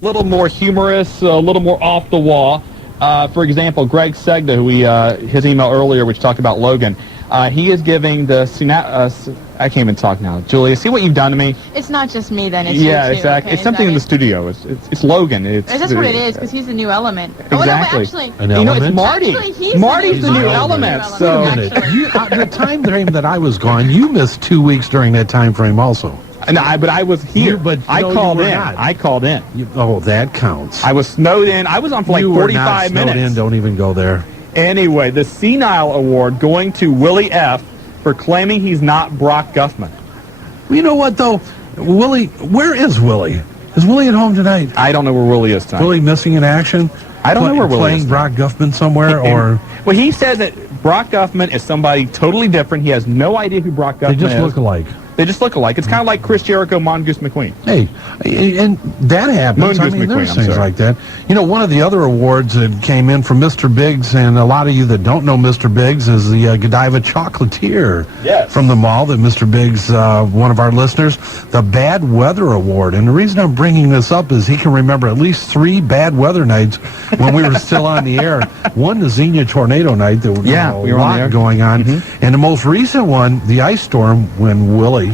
little more humorous, a little more off the wall. For example, Greg Segda, who his email earlier, which talked about Logan, he is giving the I can't even talk now. Julia, see what you've done to me? It's not just me, then. It's yeah, you too. exactly. Okay, it's something in the studio. It's Logan. That's what it is, because he's the new element. Exactly. Oh, no, actually, An element? It's Marty. Actually, Marty's the new element. So the time frame that I was gone, you missed 2 weeks during that time frame also. No, but I was here. I called in. Not. I called in. That counts. I was snowed in. I was on for like 45 minutes. Snowed in. Don't even go there. Anyway, the Senile Award going to Willie F. for claiming he's not Brock Guffman. You know what, though? Willie, where is Willie? Is Willie at home tonight? I don't know where Willie is tonight. Willie missing in action? I don't know where Willie is. Playing Brock Guffman somewhere, or... Well, he said that Brock Guffman is somebody totally different. He has no idea who Brock Guffman is. They just look alike. They just look alike. It's kind of like Chris Jericho, Mongoose McQueen. Hey, and that happens. Mongoose There's things like that. You know, one of the other awards that came in from Mr. Biggs, and a lot of you that don't know Mr. Biggs, is the Godiva Chocolatier from the mall that Mr. Biggs, one of our listeners, the Bad Weather Award. And the reason I'm bringing this up is he can remember at least 3 bad weather nights when we were still on the air. One, the Xenia Tornado night. There was we were a lot going on. Mm-hmm. And the most recent one, the ice storm, when Willie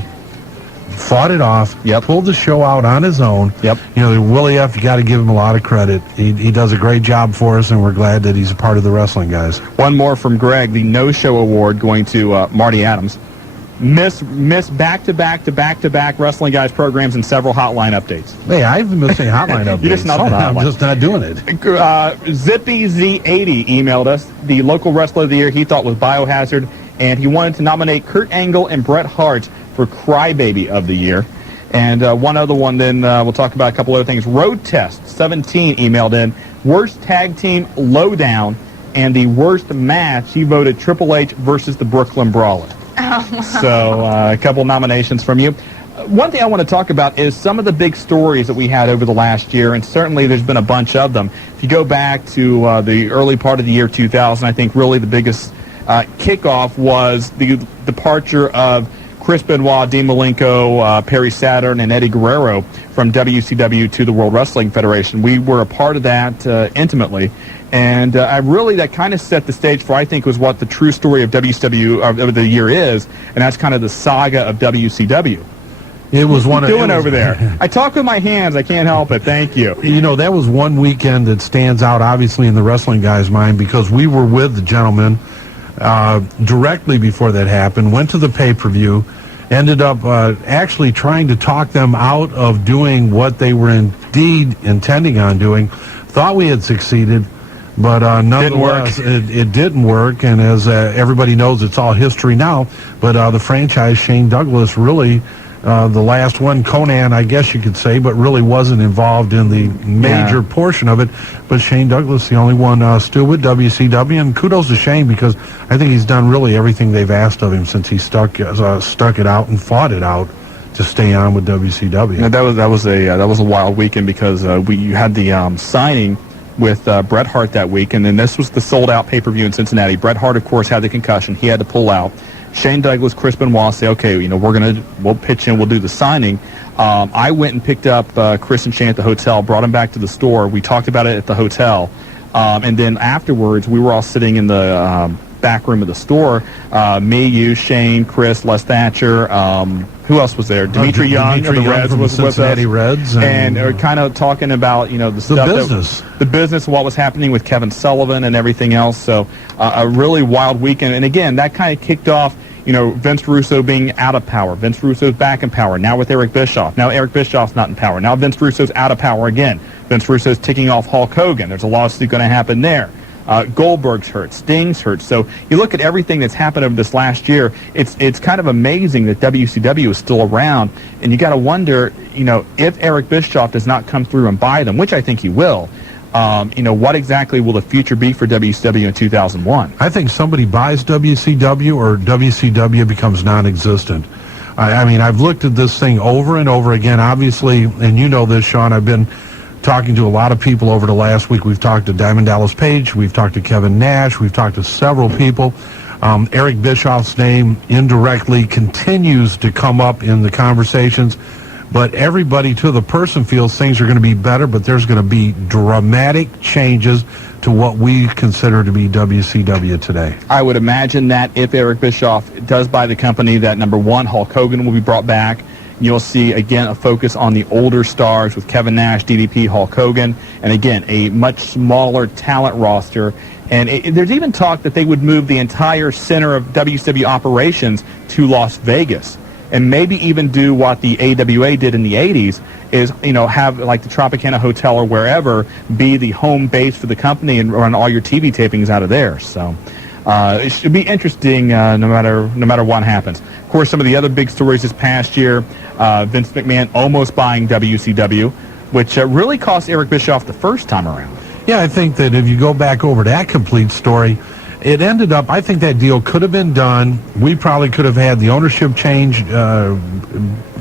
fought it off, pulled the show out on his own. You know, Willie F., you got to give him a lot of credit. He does a great job for us, and we're glad that he's a part of the wrestling guys. One more from Greg, the No-Show Award going to Marty Adams. Miss back-to-back wrestling guys programs and several hotline updates. Hey, I've been missing hotline updates. You're just not I'm just not doing it. Zippy Z80 emailed us. The local wrestler of the year he thought was Biohazard, and he wanted to nominate Kurt Angle and Bret Hart for Crybaby of the Year. And one other one, then we'll talk about a couple other things. Road Test 17 emailed in. Worst tag team lowdown, and the worst match, he voted Triple H versus the Brooklyn Brawler. Oh, wow. So a couple nominations from you. One thing I want to talk about is some of the big stories that we had over the last year, and certainly there's been a bunch of them. If you go back to the early part of the year 2000, I think really the biggest kickoff was the departure of Chris Benoit, Dean Malenko, Perry Saturn, and Eddie Guerrero from WCW to the World Wrestling Federation. We were a part of that intimately, and that kind of set the stage for, I think, was what the true story of WCW of the year is, and that's kind of the saga of WCW. It was one of doing over there. I talk with my hands. I can't help it. Thank you. You know, that was one weekend that stands out, obviously, in the wrestling guy's mind, because we were with the gentleman directly before that happened, went to the pay-per-view, ended up actually trying to talk them out of doing what they were indeed intending on doing. Thought we had succeeded, but nonetheless, it didn't work. And as everybody knows, it's all history now. But the franchise, Shane Douglas, really, the last one, Conan, I guess you could say, but really wasn't involved in the major portion of it. But Shane Douglas, the only one still with WCW, and kudos to Shane, because I think he's done really everything they've asked of him since he stuck it out and fought it out to stay on with WCW. Yeah, that was a wild weekend, because you had the signing with Bret Hart that week, and then this was the sold-out pay-per-view in Cincinnati. Bret Hart, of course, had the concussion. He had to pull out. Shane Douglas, Chris Benoit say, okay, we'll pitch in, we'll do the signing. I went and picked up Chris and Shane at the hotel, brought them back to the store. We talked about it at the hotel. And then afterwards, we were all sitting in the back room of the store. Me, you, Shane, Chris, Les Thatcher, who else was there? Dimitri Young of the Reds was with us. Cincinnati Reds. And kind of talking about, the stuff. The business, what was happening with Kevin Sullivan and everything else. So a really wild weekend. And again, that kind of kicked off, Vince Russo being out of power. Vince Russo's back in power. Now with Eric Bischoff. Now Eric Bischoff's not in power. Now Vince Russo's out of power again. Vince Russo's ticking off Hulk Hogan. There's a lawsuit going to happen there. Goldberg's hurt, Sting's hurt. So you look at everything that's happened over this last year, it's kind of amazing that WCW is still around, and you got to wonder, if Eric Bischoff does not come through and buy them, which I think he will, what exactly will the future be for WCW in 2001? I think somebody buys WCW or WCW becomes non-existent. I mean, I've looked at this thing over and over again, obviously, and you know this, Shawn, I've been talking to a lot of people over the last week. We've talked to Diamond Dallas Page. We've talked to Kevin Nash. We've talked to several people. Eric Bischoff's name indirectly continues to come up in the conversations. but everybody to the person feels things are going to be better, but there's going to be dramatic changes to what we consider to be WCW today. I would imagine that if Eric Bischoff does buy the company, that number one, Hulk Hogan will be brought back. You'll see, again, a focus on the older stars with Kevin Nash, DDP, Hulk Hogan, and again, a much smaller talent roster. And there's even talk that they would move the entire center of WCW operations to Las Vegas, and maybe even do what the AWA did in the 80s, is, have like the Tropicana Hotel or wherever be the home base for the company and run all your TV tapings out of there. So it should be interesting no matter what happens. Of course, some of the other big stories this past year, Vince McMahon almost buying WCW, which really cost Eric Bischoff the first time around. Yeah, I think that if you go back over that complete story, it ended up, I think that deal could have been done. We probably could have had the ownership change,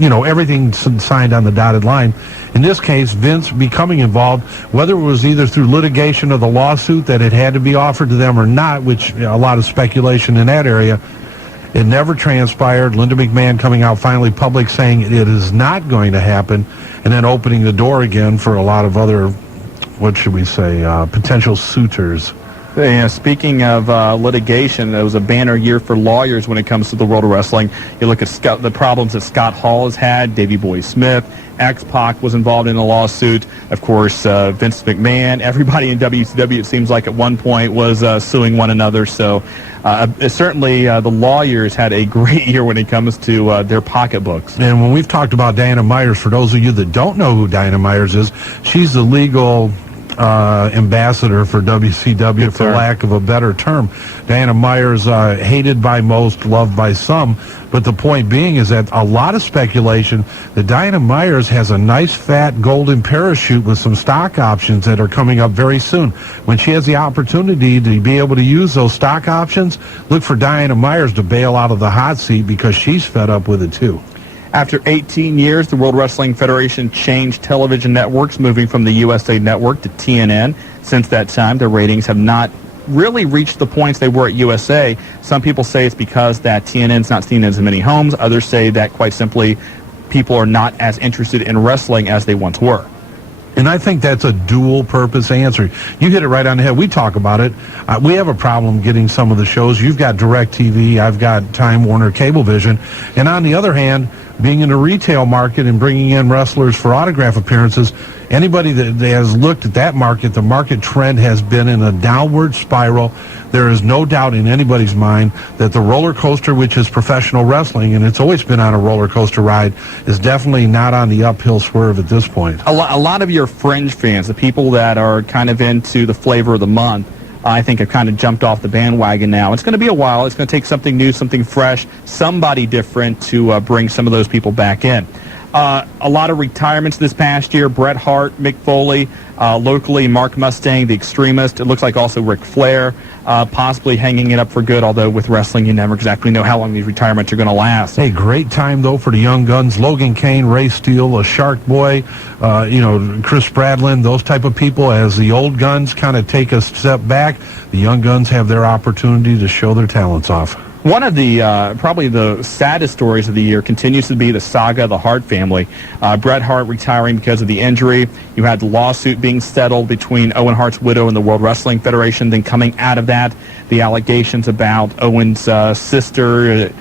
everything signed on the dotted line. In this case, Vince becoming involved, whether it was either through litigation or the lawsuit that it had to be offered to them or not, which a lot of speculation in that area, it never transpired. Linda McMahon coming out finally public saying it is not going to happen, and then opening the door again for a lot of other, what should we say, potential suitors. Speaking of litigation, it was a banner year for lawyers when it comes to the world of wrestling. You look at the problems that Scott Hall has had, Davey Boy Smith, X-Pac was involved in a lawsuit. Of course, Vince McMahon, everybody in WCW, it seems like at one point, was suing one another. So certainly the lawyers had a great year when it comes to their pocketbooks. And when we've talked about Diana Myers, for those of you that don't know who Diana Myers is, she's the legal ambassador for WCW, Yes, for lack of a better term. Diana Myers, hated by most, loved by some, but the point being is that a lot of speculation that Diana Myers has a nice fat golden parachute with some stock options that are coming up very soon. When she has the opportunity to be able to use those stock options, look for Diana Myers to bail out of the hot seat, because she's fed up with it too. After 18 years, the World Wrestling Federation changed television networks, moving from the USA Network to TNN. Since that time, their ratings have not really reached the points they were at USA. Some people say it's because that TNN's not seen in as many homes. Others say that, quite simply, people are not as interested in wrestling as they once were. And I think that's a dual-purpose answer. You hit it right on the head. We talk about it. We have a problem getting some of the shows. You've got DirecTV. I've got Time Warner Cablevision. And on the other hand, being in the retail market and bringing in wrestlers for autograph appearances, anybody that has looked at that market, the market trend has been in a downward spiral. There is no doubt in anybody's mind that the roller coaster, which is professional wrestling, and it's always been on a roller coaster ride, is definitely not on the uphill swerve at this point. A lot of your fringe fans, the people that are kind of into the flavor of the month, I think have kind of jumped off the bandwagon now. It's going to be a while. It's going to take something new, something fresh, somebody different to bring some of those people back in. A lot of retirements this past year. Bret Hart, Mick Foley, locally Mark Mustang, the Extremist. It looks like also Ric Flair, possibly hanging it up for good, although with wrestling you never exactly know how long these retirements are going to last. Hey, great time, though, for the young guns. Logan Kane, Ray Steele, Shark Boy, Chris Bradlin, those type of people. As the old guns kind of take a step back, the young guns have their opportunity to show their talents off. One of the probably the saddest stories of the year continues to be the saga of the Hart family. Bret Hart retiring because of the injury. You had the lawsuit being settled between Owen Hart's widow and the World Wrestling Federation. Then coming out of that, the allegations about Owen's sister,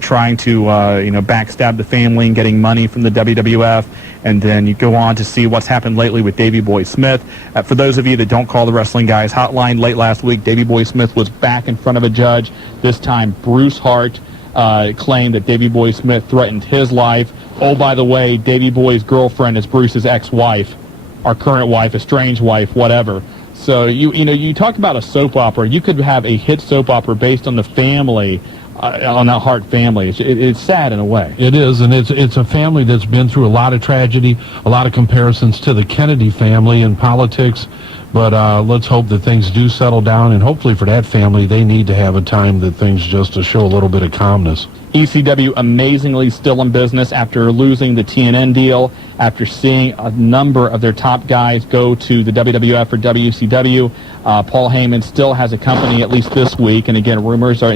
trying to backstab the family and getting money from the WWF. And then you go on to see what's happened lately with Davey Boy Smith. For those of you that don't call the Wrestling Guys hotline, late last week, Davey Boy Smith was back in front of a judge. This time, Bruce Hart claimed that Davey Boy Smith threatened his life. Oh, by the way, Davey Boy's girlfriend is Bruce's ex-wife, our current wife, estranged wife, whatever. So you talk about a soap opera. You could have a hit soap opera based on the family. On that Hart family. It's sad in a way. It is, and it's a family that's been through a lot of tragedy, a lot of comparisons to the Kennedy family in politics, but let's hope that things do settle down, and hopefully for that family, they need to have a time that things just to show a little bit of calmness. ECW amazingly still in business after losing the TNN deal, after seeing a number of their top guys go to the WWF or WCW. Paul Heyman still has a company, at least this week, and again, rumors are,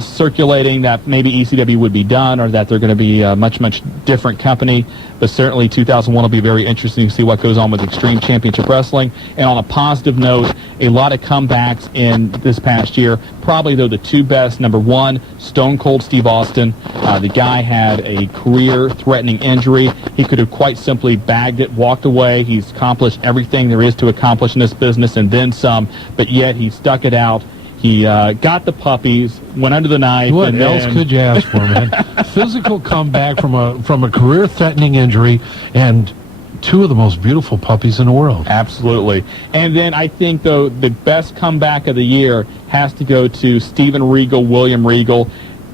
circulating that maybe ECW would be done or that they're going to be a much, much different company. But certainly 2001 will be very interesting to see what goes on with Extreme Championship Wrestling. And on a positive note, a lot of comebacks in this past year. Probably, though, the two best. Number one, Stone Cold Steve Austin. The guy had a career-threatening injury. He could have quite simply bagged it, walked away. He's accomplished everything there is to accomplish in this business and then some, but yet he stuck it out. He got the puppies, went under the knife. What else could you ask for, man? Physical comeback from a career-threatening injury and two of the most beautiful puppies in the world. Absolutely. And then I think, though, the best comeback of the year has to go to Steven Regal, William Regal.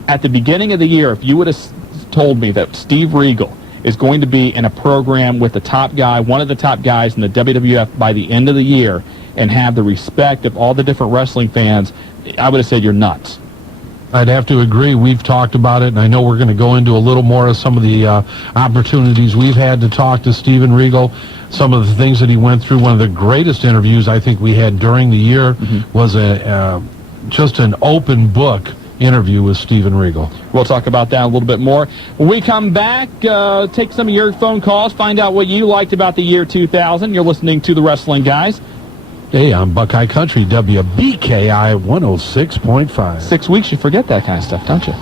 At the beginning of the year, if you would have told me that Steve Regal is going to be in a program with the top guy, one of the top guys in the WWF by the end of the year, and have the respect of all the different wrestling fans, I would have said you're nuts. I'd have to agree. We've talked about it, and I know we're going to go into a little more of some of the opportunities we've had to talk to Steven Regal, some of the things that he went through. One of the greatest interviews I think we had during the year was just an open book interview with Steven Regal. We'll talk about that a little bit more. When we come back, take some of your phone calls, find out what you liked about the year 2000. You're listening to The Wrestling Guys. Hey, I'm Buckeye Country, WBKI 106.5. 6 weeks, you forget that kind of stuff, don't you?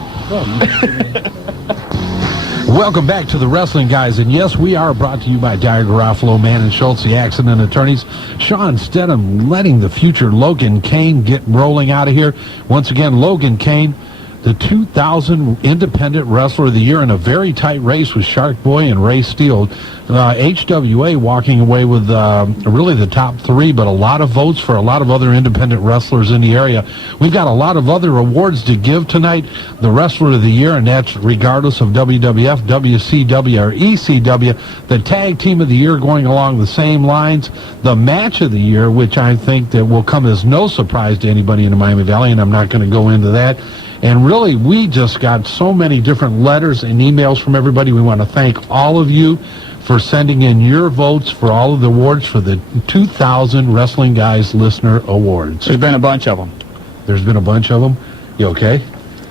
Welcome back to the Wrestling Guys, and yes, we are brought to you by Dyer Garofalo, Mann and Schultz, the accident attorneys. Shawn Stedham letting the future Logan Kane get rolling out of here. Once again, Logan Kane, the 2000 Independent Wrestler of the Year in a very tight race with Shark Boy and Ray Steele. HWA walking away with really the top three, but a lot of votes for a lot of other independent wrestlers in the area. We've got a lot of other awards to give tonight. The Wrestler of the Year, and that's regardless of WWF, WCW, or ECW. The Tag Team of the Year going along the same lines. The Match of the Year, which I think that will come as no surprise to anybody in the Miami Valley, and I'm not going to go into that. And really, we just got so many different letters and emails from everybody. We want to thank all of you for sending in your votes for all of the awards for the 2000 Wrestling Guys Listener Awards. There's been a bunch of them. There's been a bunch of them? You okay?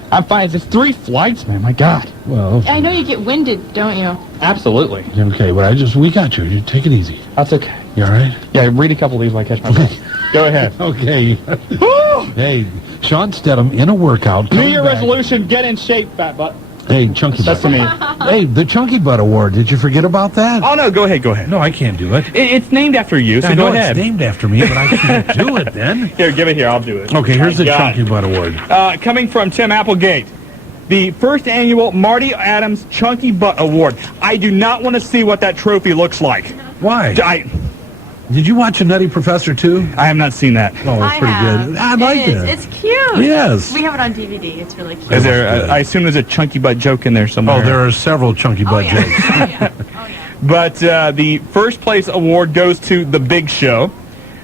I'm fine. It's 3 flights, man. My God. Well, I know you get winded, don't you? Absolutely. Okay, but we got you. You take it easy. That's okay. You all right? Yeah, read a couple of these while I catch my breath. Go ahead. Okay. Hey, Shawn Stedham in a workout. New Year resolution, get in shape, fat butt. Hey, Chunky That's Butt. to me. Hey, the Chunky Butt Award. Did you forget about that? Oh, no, go ahead, go ahead. No, I can't do it. It's named after you, so I know go ahead. It's named after me, but I can't do it then. Here, give it here. I'll do it. Okay, here's the God. Chunky Butt Award. Coming from Tim Applegate, the first annual Marty Adams Chunky Butt Award. I do not want to see what that trophy looks like. Why? Did you watch A Nutty Professor too? I have not seen that. Oh, it's pretty good. I like it. It's cute. Yes. We have it on DVD. It's really cute. Is there? I assume there's a chunky butt joke in there somewhere. Oh, there are several Chunky Butt jokes. Oh, yeah. Oh, yeah. But the first place award goes to The Big Show.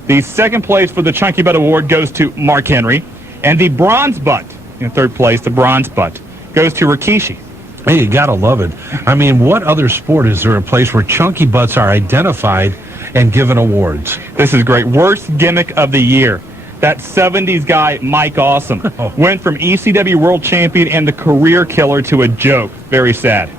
The second place for the Chunky Butt Award goes to Mark Henry. And the Bronze Butt, in third place, the Bronze Butt, goes to Rikishi. Hey, you gotta love it. I mean, what other sport is there a place where chunky butts are identified and given awards? This is great. Worst gimmick of the year. That 70s guy, Mike Awesome, went from ECW World Champion and the career killer to a joke. Very sad.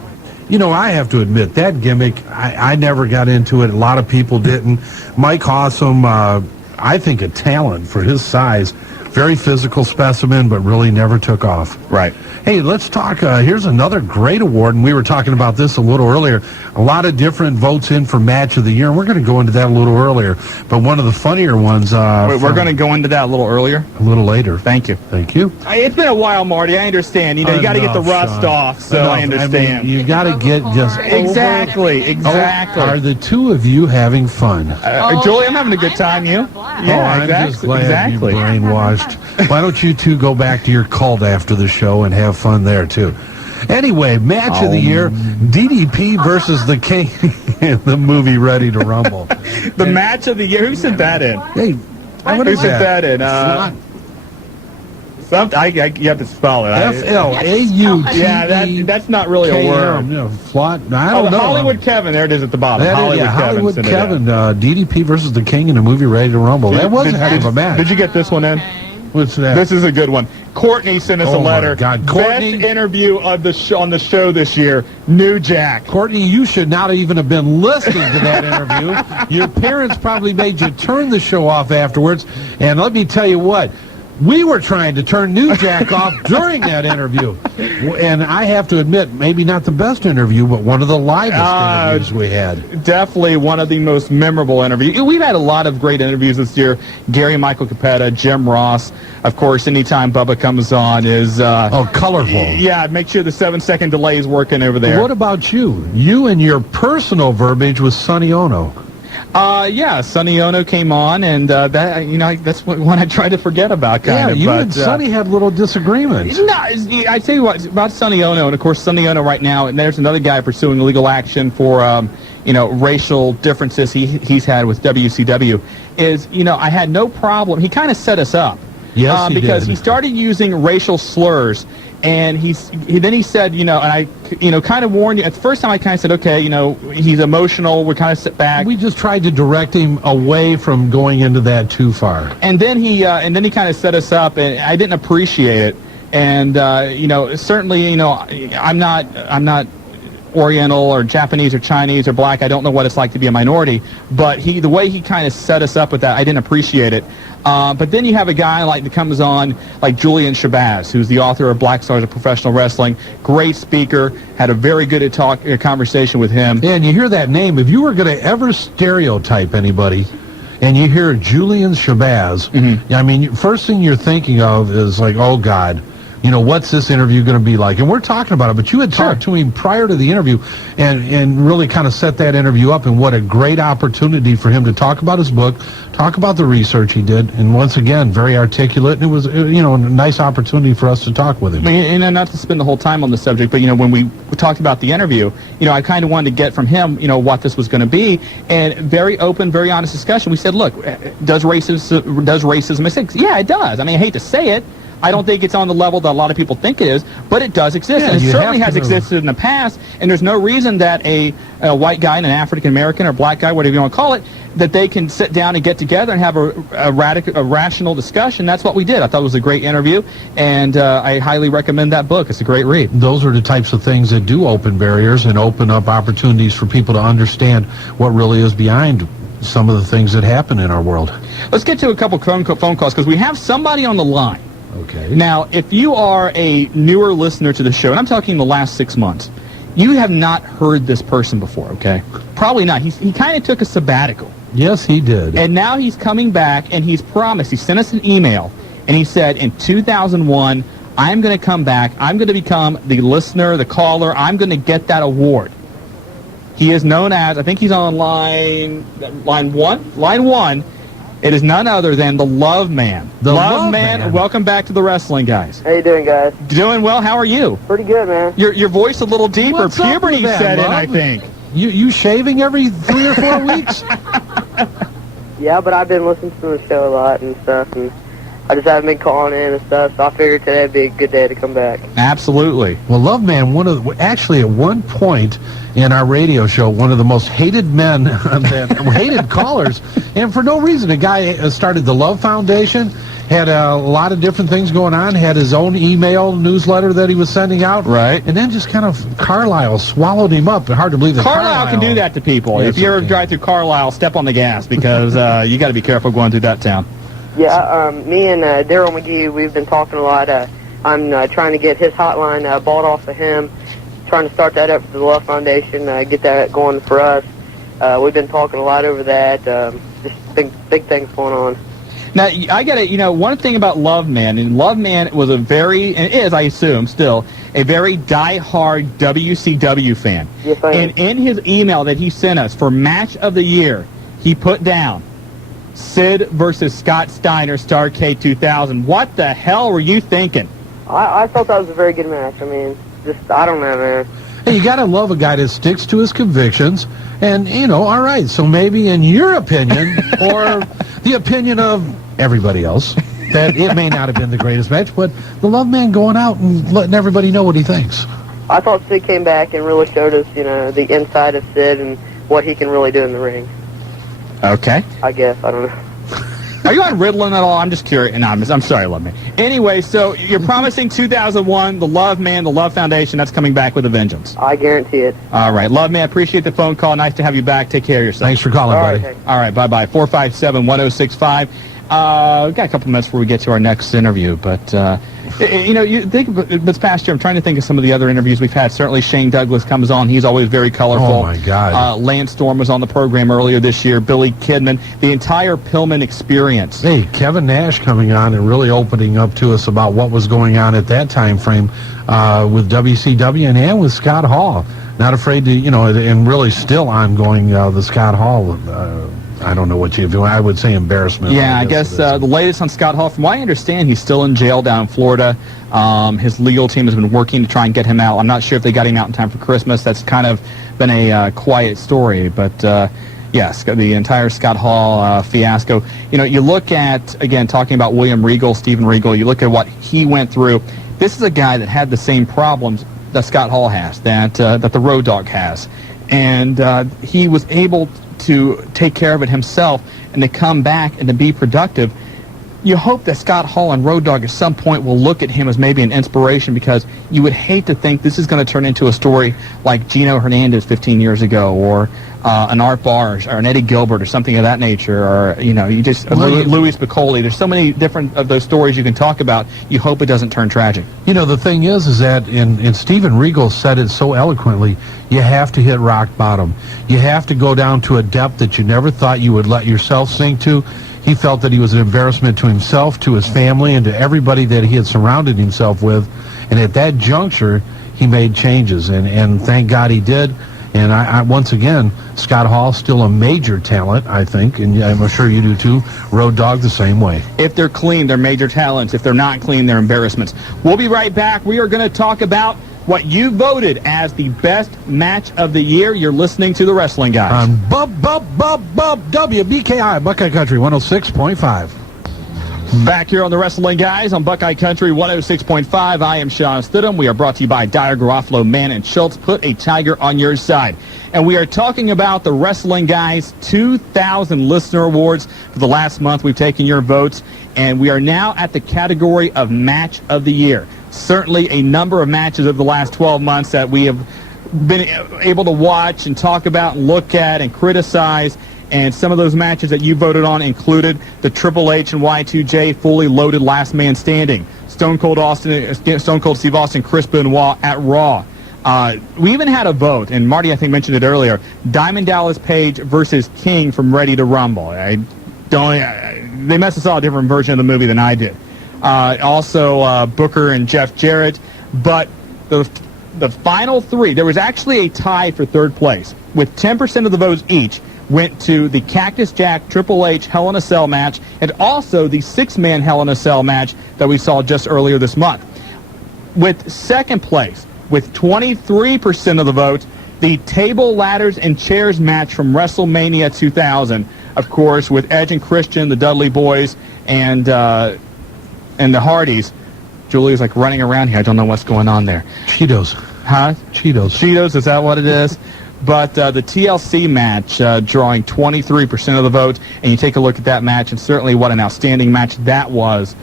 You know, I have to admit, that gimmick, I never got into it. A lot of people didn't. Mike Awesome, I think a talent for his size. Very physical specimen, but really never took off. Right. Hey, let's talk. Here's another great award, and we were talking about this a little earlier. A lot of different votes in for Match of the Year, and we're going to go into that a little earlier. But one of the funnier ones... Wait, we're going to go into that a little earlier? A little later. Thank you. Thank you. It's been a while, Marty. I understand. You know, you got to get the rust off, so I understand. I mean, you got to get just... Exactly. Are the two of you having fun? Julie, I'm having a good time. You? Yeah, I'm just glad you brainwashed. Why don't you two go back to your cult after the show and have fun there, too? Anyway, Match of the Year, DDP versus the King in the movie Ready to Rumble. The Match of the Year. Who sent that in? Hey, Who sent that in? You have to spell it. F-L-A-U-T-E. Yeah, that's not really a word. Flot. I don't know. Hollywood Kevin. There it is at the bottom. Hollywood Kevin. DDP versus the King in the movie Ready to Rumble. That was a heck of a match. Did you get this one in? What's that? This is a good one. Courtney sent us a letter. Oh, my God. Courtney? Best interview of on the show this year, New Jack. Courtney, you should not even have been listening to that interview. Your parents probably made you turn the show off afterwards. And let me tell you what, we were trying to turn New Jack off during that interview. And I have to admit, maybe not the best interview, but one of the livest interviews we had. Definitely one of the most memorable interviews. We've had a lot of great interviews this year. Gary Michael Capetta, Jim Ross. Of course, anytime Bubba comes on is... colorful. Yeah, make sure the 7-second delay is working over there. What about you? You and your personal verbiage with Sonny Ono. Yeah, Sonny Ono came on, and that's one I try to forget about, kind of. Yeah, you and Sonny had little disagreements. No, I tell you what, about Sonny Ono, and of course Sonny Ono right now, and there's another guy pursuing legal action for, racial differences he's had with WCW, is, I had no problem. He kind of set us up. Yes, because did. He started using racial slurs, and he said, and I, kind of warned you. At the first time, I kind of said, okay, he's emotional. We kind of sit back. We just tried to direct him away from going into that too far. And then he kind of set us up, and I didn't appreciate it. And certainly, I'm not Oriental or Japanese or Chinese or black. I don't know what it's like to be a minority. But the way he kind of set us up with that, I didn't appreciate it. But then you have a guy that comes on like Julian Shabazz, who's the author of Black Stars of Professional Wrestling. Great speaker. Had a very good conversation with him. Yeah, and you hear that name. If you were going to ever stereotype anybody, and you hear Julian Shabazz, I mean, first thing you're thinking of is like, oh, God. What's this interview going to be like? And we're talking about it, but you had talked to him prior to the interview and really kind of set that interview up, and what a great opportunity for him to talk about his book, talk about the research he did, and once again, very articulate, and it was, a nice opportunity for us to talk with him. And not to spend the whole time on the subject, but, when we talked about the interview, I kind of wanted to get from him, what this was going to be, and very open, very honest discussion. We said, look, does racism exist? Yeah, it does. I mean, I hate to say it. I don't think it's on the level that a lot of people think it is, but it does exist, and it certainly has existed in the past, and there's no reason that a white guy and an African-American or black guy, whatever you want to call it, that they can sit down and get together and have a rational discussion. That's what we did. I thought it was a great interview, and I highly recommend that book. It's a great read. Those are the types of things that do open barriers and open up opportunities for people to understand what really is behind some of the things that happen in our world. Let's get to a couple phone calls, because we have somebody on the line. Okay. Now, if you are a newer listener to the show, and I'm talking the last 6 months, you have not heard this person before, okay? Probably not. He kind of took a sabbatical. Yes, he did. And now he's coming back, and he's promised. He sent us an email, and he said, in 2001, I'm going to come back. I'm going to become the listener, the caller. I'm going to get that award. He is known as, I think he's on line one. Line one. It is none other than the Love Man. The Love Man. Welcome back to the Wrestling Guys. How you doing, guys? Doing well. How are you? Pretty good, man. Your voice a little deeper. What's up Puberty with that, set in, Love? I think. You shaving every 3 or 4 weeks? Yeah, but I've been listening to the show a lot and stuff, and I just haven't been calling in and stuff, so I figured today would be a good day to come back. Absolutely. Well, Love Man, actually at one point in our radio show, one of the most hated men, hated callers, and for no reason. A guy started the Love Foundation, had a lot of different things going on, had his own email newsletter that he was sending out. Right. And then just kind of Carlisle swallowed him up. Hard to believe that Carlisle can do that to people. Yes, if you ever it can. drive through Carlisle, step on the gas, because you got to be careful going through that town. Yeah, me and Daryl McGee, we've been talking a lot. I'm trying to get his hotline bought off of him, trying to start that up for the Love Foundation, get that going for us. We've been talking a lot over that. Just big things going on. Now, I got to, one thing about Love Man, and Love Man was and is, I assume, still, a very die-hard WCW fan. Yes, I am. And in his email that he sent us for Match of the Year, he put down Sid versus Scott Steiner, Starrcade 2000. What the hell were you thinking? I thought that was a very good match. I mean, I don't know, man. Hey, you got to love a guy that sticks to his convictions. And, all right, so maybe in your opinion, or the opinion of everybody else, that it may not have been the greatest match, but the Love Man going out and letting everybody know what he thinks. I thought Sid came back and really showed us, the inside of Sid and what he can really do in the ring. Okay. I guess. I don't know. Are you on Ritalin at all? I'm just curious. No, I'm sorry, Love Man. Anyway, so you're promising 2001, the Love Man, the Love Foundation, that's coming back with a vengeance. I guarantee it. All right. Love Man, appreciate the phone call. Nice to have you back. Take care of yourself. Thanks for calling, buddy. All right, bye-bye. 457-1065. We've got a couple minutes before we get to our next interview, but... you think this past year, I'm trying to think of some of the other interviews we've had. Certainly Shane Douglas comes on. He's always very colorful. Oh, my God. Lance Storm was on the program earlier this year. Billy Kidman. The entire Pillman experience. Hey, Kevin Nash coming on and really opening up to us about what was going on at that time frame with WCW and with Scott Hall. Not afraid to, and really still ongoing, the Scott Hall I don't know what you do. I would say embarrassment. Yeah, I guess the latest on Scott Hall, from what I understand, he's still in jail down in Florida. His legal team has been working to try and get him out. I'm not sure if they got him out in time for Christmas. That's kind of been a quiet story. But, yes, the entire Scott Hall fiasco. You look at, again, talking about William Regal, Steven Regal, you look at what he went through. This is a guy that had the same problems that Scott Hall has, that the Road Dogg has. And he was able to take care of it himself and to come back and to be productive. You hope that Scott Hall and Road Dogg at some point will look at him as maybe an inspiration, because you would hate to think this is going to turn into a story like Gino Hernandez 15 years ago, or an Art Barr or an Eddie Gilbert or something of that nature, or Louis Piccoli. There's so many different of those stories you can talk about. You hope it doesn't turn tragic. The thing is that, and Steven Regal said it so eloquently, you have to hit rock bottom. You have to go down to a depth that you never thought you would let yourself sink to. He felt that he was an embarrassment to himself, to his family, and to everybody that he had surrounded himself with. And at that juncture, he made changes, and thank God he did. And I once again, Scott Hall, still a major talent, I think, and I'm sure you do too. Road Dogg the same way. If they're clean, they're major talents. If they're not clean, they're embarrassments. We'll be right back. We are going to talk about what you voted as the best match of the year. You're listening to The Wrestling Guys. On WBKI, Buckeye Country 106.5. Back here on The Wrestling Guys on Buckeye Country 106.5. I am Shawn Stidham. We are brought to you by Dyer, Garofalo, Mann, and Schultz. Put a tiger on your side. And we are talking about The Wrestling Guys 2000 Listener Awards. For the last month, we've taken your votes, and we are now at the category of Match of the Year. Certainly a number of matches of the last 12 months that we have been able to watch and talk about and look at and criticize. And some of those matches that you voted on included the Triple H and Y2J fully loaded Last Man Standing, Stone Cold Steve Austin, Chris Benoit at Raw. We even had a vote, and Marty, I think, mentioned it earlier, Diamond Dallas Page versus King from Ready to Rumble. They must have saw a different version of the movie than I did. Also, Booker and Jeff Jarrett. But the final three, there was actually a tie for third place, with 10% of the votes each went to the Cactus Jack Triple H Hell in a Cell match, and also the six-man Hell in a Cell match that we saw just earlier this month. With second place, with 23% of the votes, the Table, Ladders, and Chairs match from WrestleMania 2000, of course, with Edge and Christian, the Dudley Boys, and the Hardys. Julia's like running around here. I don't know what's going on there. Cheetos. Huh? Cheetos, is that what it is? But the TLC match drawing 23% of the votes, and you take a look at that match, and certainly what an outstanding match that was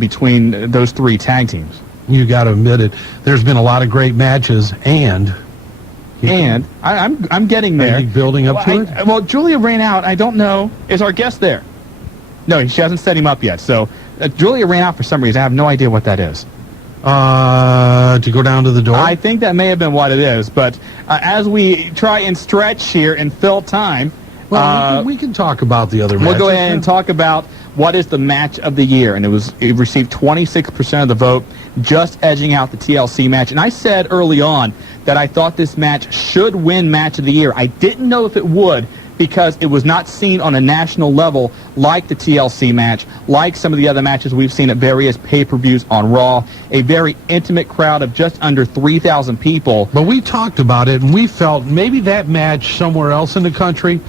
between those three tag teams. You got to admit it. There's been a lot of great matches, and I'm getting there. Are you building up to it? Well, Julia ran out. I don't know. Is our guest there? No, she hasn't set him up yet. So Julia ran out for some reason. I have no idea what that is. To go down to the door? I think that may have been what it is. But as we try and stretch here and fill time, well, we can talk about the other matches. We'll go ahead and talk about what is the match of the year. And it received 26% of the vote, just edging out the TLC match. And I said early on that I thought this match should win match of the year. I didn't know if it would, because it was not seen on a national level like the TLC match, like some of the other matches we've seen at various pay-per-views on Raw. A very intimate crowd of just under 3,000 people. But we talked about it, and we felt maybe that match somewhere else in the country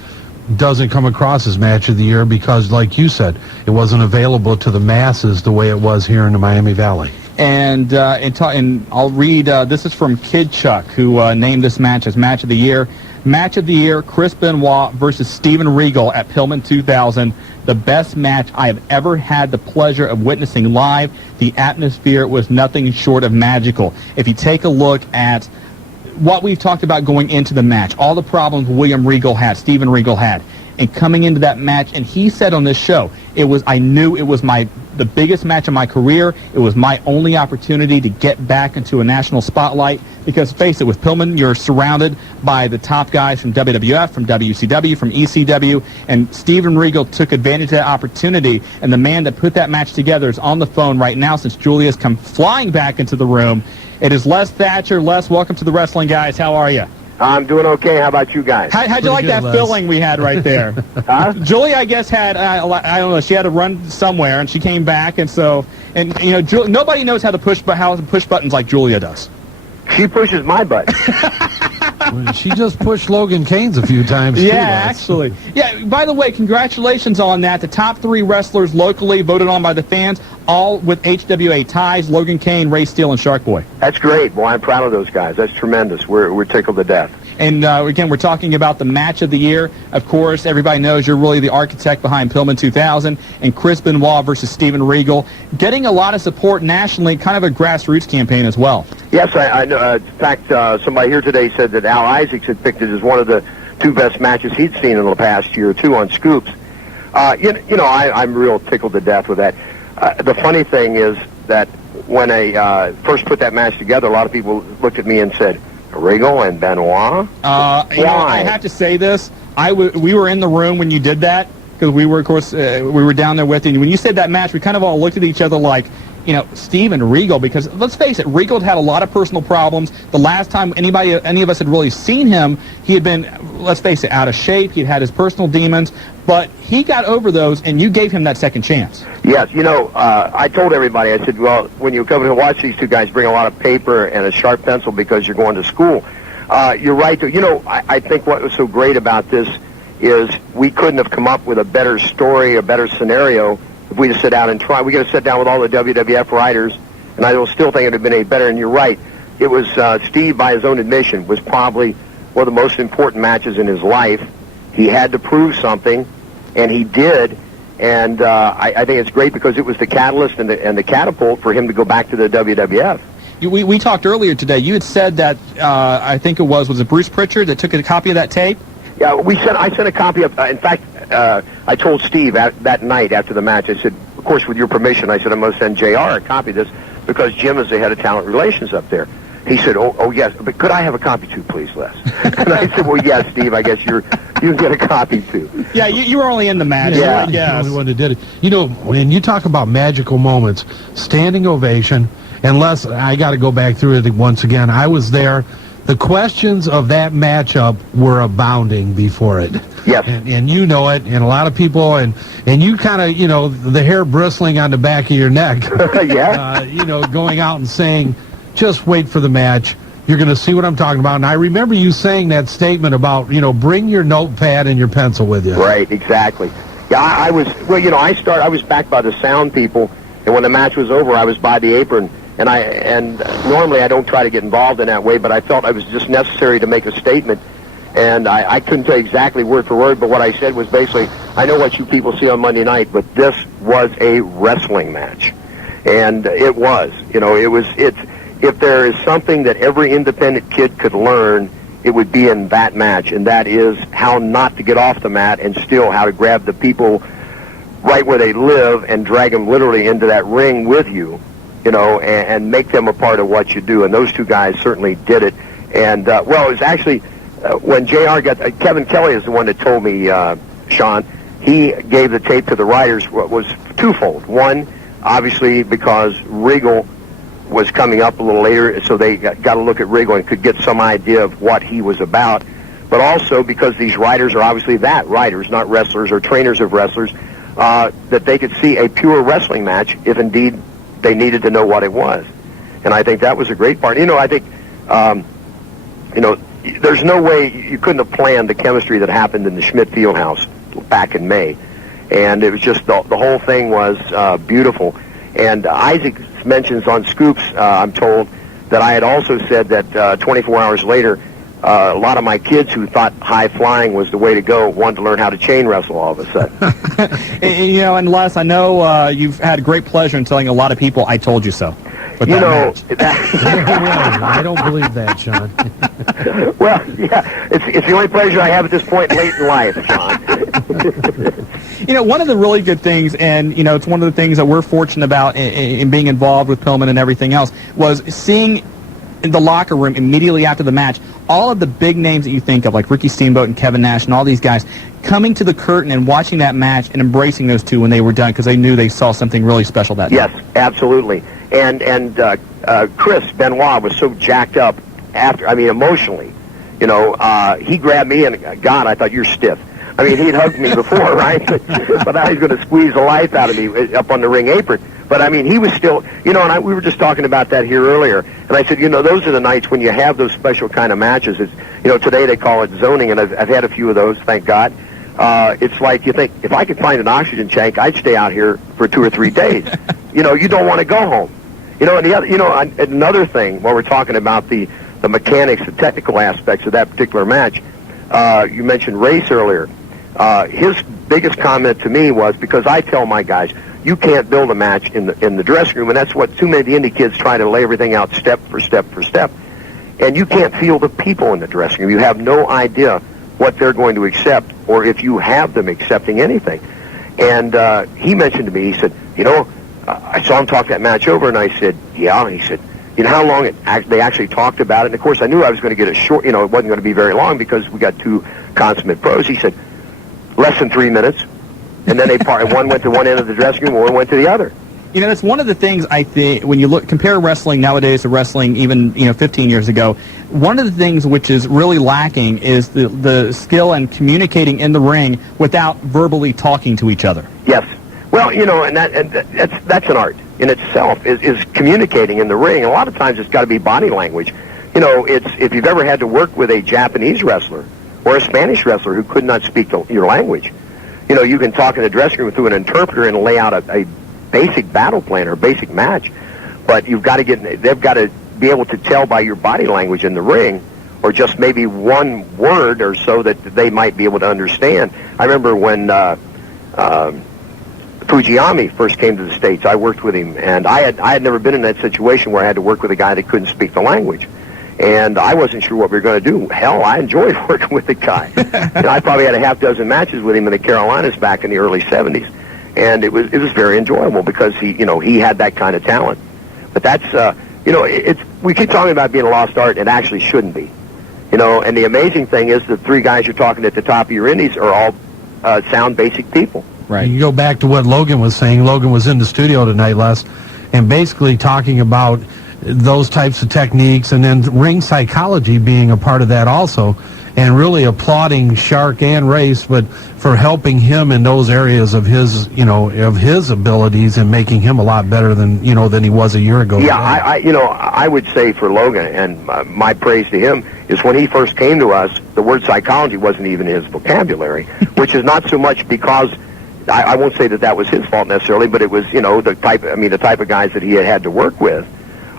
doesn't come across as match of the year because, like you said, it wasn't available to the masses the way it was here in the Miami Valley. And I'll read, this is from Kid Chuck, who named this match as Match of the Year. Match of the Year, Chris Benoit versus Steven Regal at Pillman 2000. the best match I have ever had the pleasure of witnessing live. The atmosphere was nothing short of magical. If you take a look at what we've talked about going into the match, all the problems William Regal had, Steven Regal had, and coming into that match, and he said on this show, I knew it was the biggest match of my career. It was my only opportunity to get back into a national spotlight, because face it, with Pillman, you're surrounded by the top guys from WWF, from WCW, from ECW, and Steven Regal took advantage of that opportunity, and the man that put that match together is on the phone right now since Julia's come flying back into the room. It is Les Thatcher. Les, welcome to the Wrestling Guys. How are you? I'm doing okay. How about you guys? How'd you like that filling we had right there? Huh? Julia, I guess, had, I don't know, she had to run somewhere, and she came back, and nobody knows how to push buttons like Julia does. She pushes my button. She just pushed Logan Kane's a few times, too. Yeah, actually. Yeah, by the way, congratulations on that. The top 3 wrestlers locally voted on by the fans, all with HWA ties: Logan Kane, Ray Steele, and Shark Boy. That's great. Well, I'm proud of those guys. That's tremendous. We're tickled to death. And, again, we're talking about the match of the year. Of course, everybody knows you're really the architect behind Pillman 2000 and Chris Benoit versus Steven Regal. Getting a lot of support nationally, kind of a grassroots campaign as well. Yes, I know. In fact, somebody here today said that Al Isaacs had picked it as one of the 2 best matches he'd seen in the past year or 2 on Scoops. I'm real tickled to death with that. The funny thing is that when I first put that match together, a lot of people looked at me and said, Regal and Benoit? Why? I have to say this. We were in the room when you did that, because we were, of course, we were down there with you. And when you said that match, we kind of all looked at each other like, Steven Regal, because let's face it, Regal had a lot of personal problems. The last time any of us had really seen him, he had been, let's face it, out of shape. He'd had his personal demons, but he got over those, and you gave him that second chance. Yes, I told everybody, I said, well, when you come to watch these 2 guys, bring a lot of paper and a sharp pencil because you're going to school. You're right. I think what was so great about this is we couldn't have come up with a better story, a better scenario, if we just sit down and try. We got to sit down with all the WWF writers, and I still think it would have been better. And you're right. It was Steve, by his own admission, was probably one of the most important matches in his life. He had to prove something, and he did. And I think it's great because it was the catalyst and the catapult for him to go back to the WWF. We talked earlier today. You had said that I think was it Bruce Pritchard that took a copy of that tape? Yeah, I sent a copy of. In fact, I told Steve that night after the match. I said, of course, with your permission, I said I'm going to send JR a copy of this because Jim is the head of talent relations up there. He said, oh yes, but could I have a copy too, please, Les? And I said, well, yes, Steve, I guess you get a copy too. Yeah, you were only in the match. Yeah. You're the only one that did it. When you talk about magical moments, standing ovation, and Les, I got to go back through it once again. I was there. The questions of that matchup were abounding before it. Yes. And you know it, and a lot of people, and you kind of, the hair bristling on the back of your neck. Yeah. Going out and saying, just wait for the match. You're going to see what I'm talking about. And I remember you saying that statement about, bring your notepad and your pencil with you. Right, exactly. Yeah, I was back by the sound people, and when the match was over, I was by the apron. And normally I don't try to get involved in that way, but I felt it was just necessary to make a statement. And I couldn't tell you exactly word for word, but what I said was basically, I know what you people see on Monday night, but this was a wrestling match. And it was. If there is something that every independent kid could learn, it would be in that match, and that is how not to get off the mat and still how to grab the people right where they live and drag them literally into that ring with you. And make them a part of what you do. And those 2 guys certainly did it. And, it was actually, when JR Kevin Kelly is the one that told me, Shawn, he gave the tape to the writers, was twofold. One, obviously, because Regal was coming up a little later, so they got to look at Regal and could get some idea of what he was about. But also because these writers are obviously writers, not wrestlers or trainers of wrestlers, that they could see a pure wrestling match if indeed they needed to know what it was. And I think that was a great part. I think, there's no way you couldn't have planned the chemistry that happened in the Schmidt Fieldhouse back in May. And it was just, the whole thing was beautiful. And Isaac mentions on Scoops, I'm told, that I had also said that 24 hours later, a lot of my kids who thought high flying was the way to go wanted to learn how to chain wrestle all of a sudden. And Les, I know you've had great pleasure in telling a lot of people, I told you so. I don't believe that, Shawn. Well, yeah, it's the only pleasure I have at this point late in life, Shawn. One of the really good things, and, it's one of the things that we're fortunate about in being involved with Pillman and everything else, was seeing in the locker room immediately after the match all of the big names that you think of, like Ricky Steamboat and Kevin Nash and all these guys, coming to the curtain and watching that match and embracing those two when they were done because they knew they saw something really special that night. Yes, absolutely. And Chris Benoit was so jacked up emotionally. He grabbed me and, God, I thought you're stiff. I mean, he'd hugged me before, right? But now he's going to squeeze the life out of me up on the ring apron. But, I mean, he was still, and we were just talking about that here earlier. And I said, those are the nights when you have those special kind of matches. It's, today they call it zoning, and I've had a few of those, thank God. It's like you think, if I could find an oxygen tank, I'd stay out here for 2 or 3 days. You don't want to go home. And the other, another thing, while we're talking about the mechanics, the technical aspects of that particular match, you mentioned Race earlier. His biggest comment to me was, because I tell my guys, you can't build a match in the dressing room, and that's what too many of the indie kids try to lay everything out step for step for step. And you can't feel the people in the dressing room. You have no idea what they're going to accept, or if you have them accepting anything. And he mentioned to me, he said, I saw him talk that match over, and I said, yeah. And he said, how long they actually talked about it. And, of course, I knew I was going to get it short. It wasn't going to be very long because we got 2 consummate pros. He said, less than 3 minutes. And then one went to one end of the dressing room, one went to the other. That's one of the things I think when you compare wrestling nowadays to wrestling even 15 years ago. One of the things which is really lacking is the skill and communicating in the ring without verbally talking to each other. Yes. Well, and that's an art in itself, is communicating in the ring. A lot of times it's got to be body language. It's if you've ever had to work with a Japanese wrestler or a Spanish wrestler who could not speak your language, you can talk in the dressing room through an interpreter and lay out a basic battle plan or basic match, but they've got to be able to tell by your body language in the ring, or just maybe one word or so that they might be able to understand. I remember when Fujiyami first came to the States, I worked with him, and I had never been in that situation where I had to work with a guy that couldn't speak the language. And I wasn't sure what we were going to do. Hell, I enjoyed working with the guy. I probably had a half dozen matches with him in the Carolinas back in the early 70s. And it was very enjoyable because he had that kind of talent. But that's, we keep talking about being a lost art, and it actually shouldn't be. And the amazing thing is the 3 guys you're talking at the top of your indies are all sound basic people. Right. You go back to what Logan was saying. Logan was in the studio tonight, Les, and basically talking about those types of techniques, and then ring psychology being a part of that also, and really applauding Shark and Race, but for helping him in those areas of his, of his abilities and making him a lot better than he was a year ago. Yeah, I would say for Logan, and my praise to him is when he first came to us, the word psychology wasn't even in his vocabulary, which is not so much because I won't say that was his fault necessarily, but it was the type of guys that he had to work with,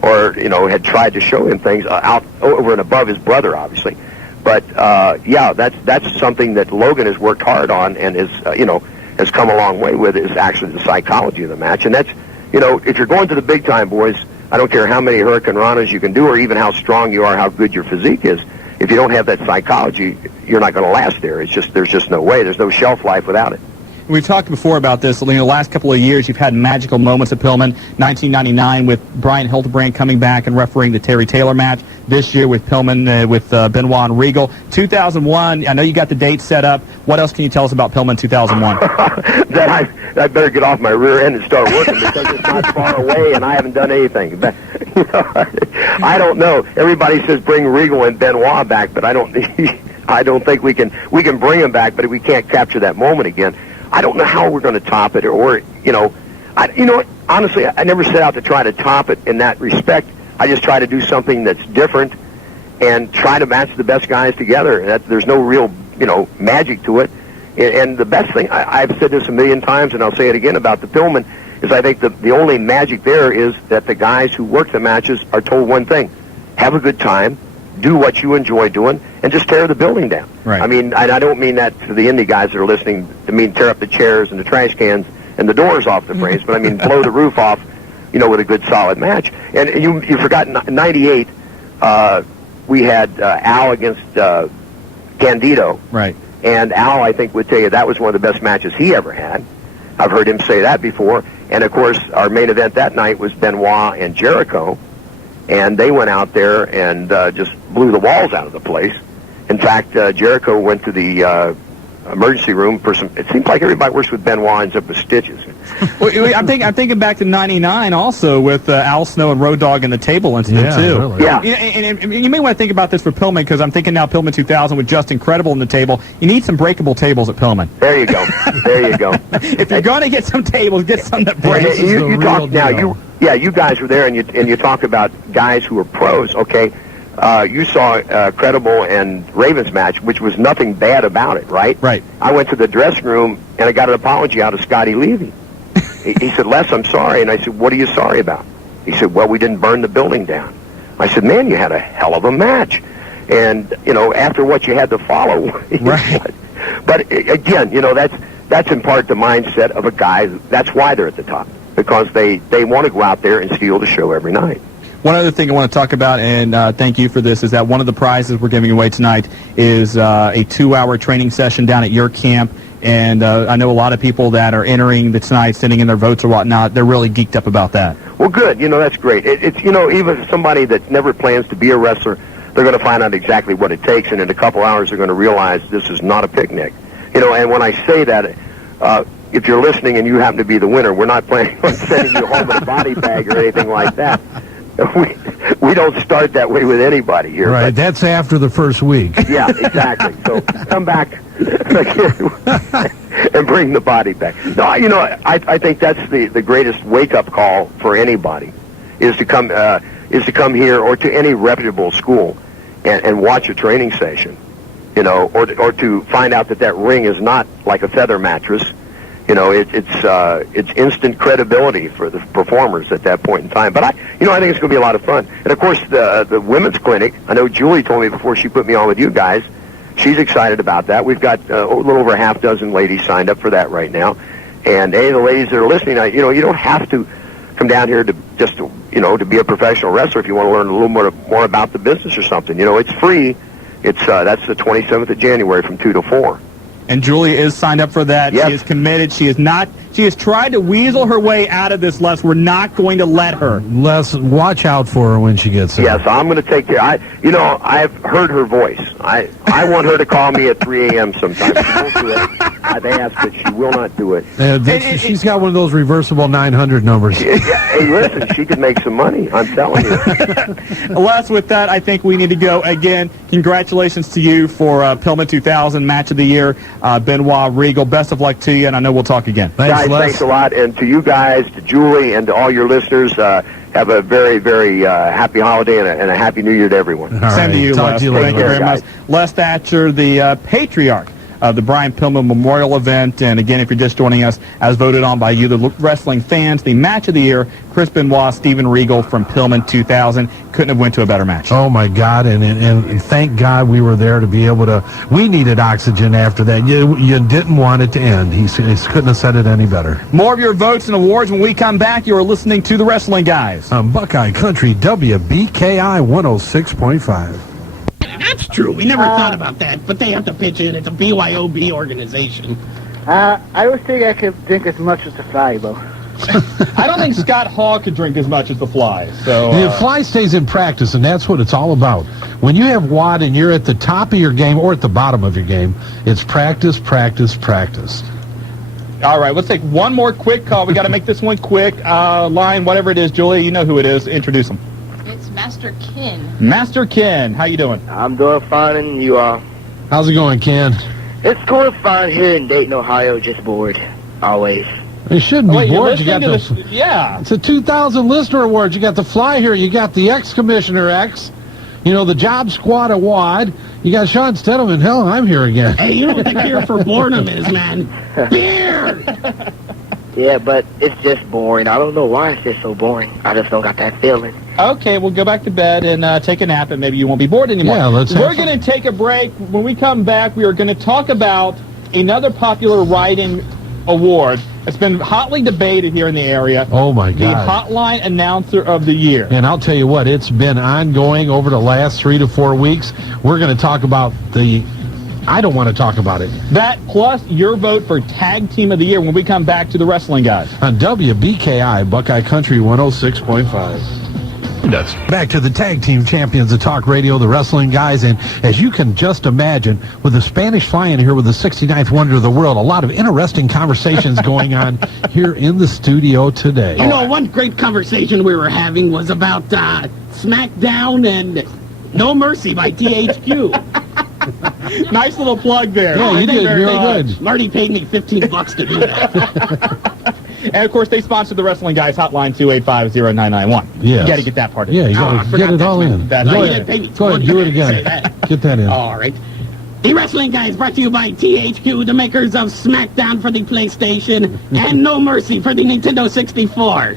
or had tried to show him things out over and above his brother, obviously. But that's something that Logan has worked hard on and has come a long way with, is actually the psychology of the match. And that's if you're going to the big time, boys, I don't care how many Hurricane Ranas you can do, or even how strong you are, how good your physique is. If you don't have that psychology, you're not going to last there. There's just no way. There's no shelf life without it. We've talked before about this. The last couple of years, you've had magical moments at Pillman. 1999 with Brian Hildebrand coming back and refereeing the Terry Taylor match. This year with Pillman, with Benoit and Regal. 2001, I know you got the date set up. What else can you tell us about Pillman 2001? That I better get off my rear end and start working because it's not far away and I haven't done anything. But, I don't know. Everybody says bring Regal and Benoit back, but I don't think we can bring them back, but we can't capture that moment again. I don't know how we're going to top it, or honestly, I never set out to try to top it in that respect. I just try to do something that's different and try to match the best guys together. There's no real, magic to it. And the best thing, I've said this a million times, and I'll say it again about the Pillman, is I think the only magic there is that the guys who work the matches are told one thing: have a good time, do what you enjoy doing, and just tear the building down. Right. I mean, I don't mean that to the indie guys that are listening to mean tear up the chairs and the trash cans and the doors off the frames, but I mean blow the roof off, with a good solid match. And you forgot in 98, we had Al against Candido. Right. And Al, I think, would tell you that was one of the best matches he ever had. I've heard him say that before. And, of course, our main event that night was Benoit and Jericho. And they went out there and just blew the walls out of the place. In fact, Jericho went to the emergency room for some. It seems like everybody works with Benoit ends up with stitches. Well, I'm thinking back to '99 also with Al Snow and Road Dogg and the table incident too. Really. Yeah. And you may want to think about this for Pillman, because I'm thinking now Pillman 2000 with Just Incredible in the table. You need some breakable tables at Pillman. There you go. There you go. If you're going to get some tables, get some that break. This is the You real talk now. deal. You guys were there, and you talk about guys who are pros. Okay, you saw Credible and Ravens match, which was nothing bad about it, right? Right. I went to the dressing room and I got an apology out of Scotty Levy. He said, "Les, I'm sorry," and I said, "What are you sorry about?" He said, "Well, we didn't burn the building down." I said, "Man, you had a hell of a match," and after what you had to follow, Right. But again, that's in part the mindset of a guy. That's why they're at the top, because they want to go out there and steal the show every night. One other thing I want to talk about, and thank you for this, is that one of the prizes we're giving away tonight is a 2-hour training session down at your camp. And I know a lot of people that are entering the tonight, sending in their votes or whatnot. They're really geeked up about that. Well, good. That's great. It's even somebody that never plans to be a wrestler, they're going to find out exactly what it takes, and in a couple hours they're going to realize this is not a picnic. And when I say that, if you're listening and you happen to be the winner, we're not planning on sending you home in a body bag or anything like that. We don't start that way with anybody here. Right, but, that's after the first week. yeah, exactly. So come back and bring the body back. No, I think that's the greatest wake-up call for anybody is to come here or to any reputable school and watch a training session, or to find out that ring is not like a feather mattress. It's instant credibility for the performers at that point in time. But I think it's going to be a lot of fun. And of course, the women's clinic. I know Julie told me before she put me on with you guys. She's excited about that. We've got a little over a half dozen ladies signed up for that right now. And hey, the ladies that are listening, you don't have to come down here to just to be a professional wrestler if you want to learn a little more about the business or something. It's free. It's that's the 27th of January from 2 to 4. And Julie is signed up for that. Yes. She is committed. She has tried to weasel her way out of this, Les. We're not going to let her. Les, watch out for her when she gets there. Yes, I'm going to take care. I've heard her voice. I want her to call me at 3 a.m. sometimes. She won't do it. They asked, but she will not do it. She's got one of those reversible 900 numbers. Hey, listen, she could make some money. I'm telling you. Les, with that, I think we need to go. Again, congratulations to you for Pillman 2000 Match of the Year. Benoit Regal, best of luck to you, and I know we'll talk again. Guys, thanks a lot. And to you guys, to Julie, and to all your listeners, have a very, very happy holiday and a happy New Year to everyone. All Same to you, Talk Les. to you Thank later. you very much. Les Thatcher, the patriarch of the Brian Pillman Memorial Event. And again, if you're just joining us, as voted on by you, the wrestling fans, the Match of the Year, Chris Benoit, Stephen Regal from Pillman 2000. Couldn't have went to a better match. Oh, my God, and thank God we were there to be able to. We needed oxygen after that. You didn't want it to end. He couldn't have said it any better. More of your votes and awards when we come back. You are listening to The Wrestling Guys. On Buckeye Country, WBKI 106.5. That's true. We never thought about that, but they have to pitch in. It's a BYOB organization. I don't think I could drink as much as the Fly, though. I don't think Scott Hall could drink as much as the Fly. So The Fly stays in practice, and that's what it's all about. When you have WAD and you're at the top of your game or at the bottom of your game, it's practice, practice, practice. All right, let's take one more quick call. We got to make this one quick. Line, whatever it is, Julie, you know who it is. Introduce him. It's Master Ken. Master Ken, how you doing? I'm doing fine, and you are? How's it going, Ken? It's going fine here in Dayton, Ohio, just bored. Always. You shouldn't be Wait, you're bored. You got listening to the, this? Yeah. It's a 2000 Listener Award. You got the Fly here. You got the ex-Commissioner X. The Job Squad of WAD. You got Sean Stedelman. Hell, I'm here again. Hey, you know what the cure for boredom is, man? Beer! Yeah, but it's just boring. I don't know why it's just so boring. I just don't got that feeling. Okay, we'll go back to bed and take a nap, and maybe you won't be bored anymore. Yeah, We're going to take a break. When we come back, we are going to talk about another popular writing award. It's been hotly debated here in the area. Oh, my God. The Hotline Announcer of the Year. And I'll tell you what, it's been ongoing over the last 3 to 4 weeks. We're going to talk about I don't want to talk about it. That plus your vote for Tag Team of the Year when we come back to the Wrestling Guys. On WBKI, Buckeye Country 106.5. That's back to the Tag Team Champions of Talk Radio, the Wrestling Guys. And as you can just imagine, with the Spanish fly-in here with the 69th wonder of the world, a lot of interesting conversations going on here in the studio today. You know, one great conversation we were having was about SmackDown and No Mercy by THQ. Nice little plug there. Yeah, you did really good. Marty paid me $15 to do that. And, of course, they sponsored the Wrestling Guys Hotline 285-0991. Yes. You got to get that part in. Yeah, you got to get it all in. That's Go right. ahead. Pay me Go ahead, do it again. Get that in. All right. The Wrestling Guys brought to you by THQ, the makers of SmackDown for the PlayStation and No Mercy for the Nintendo 64.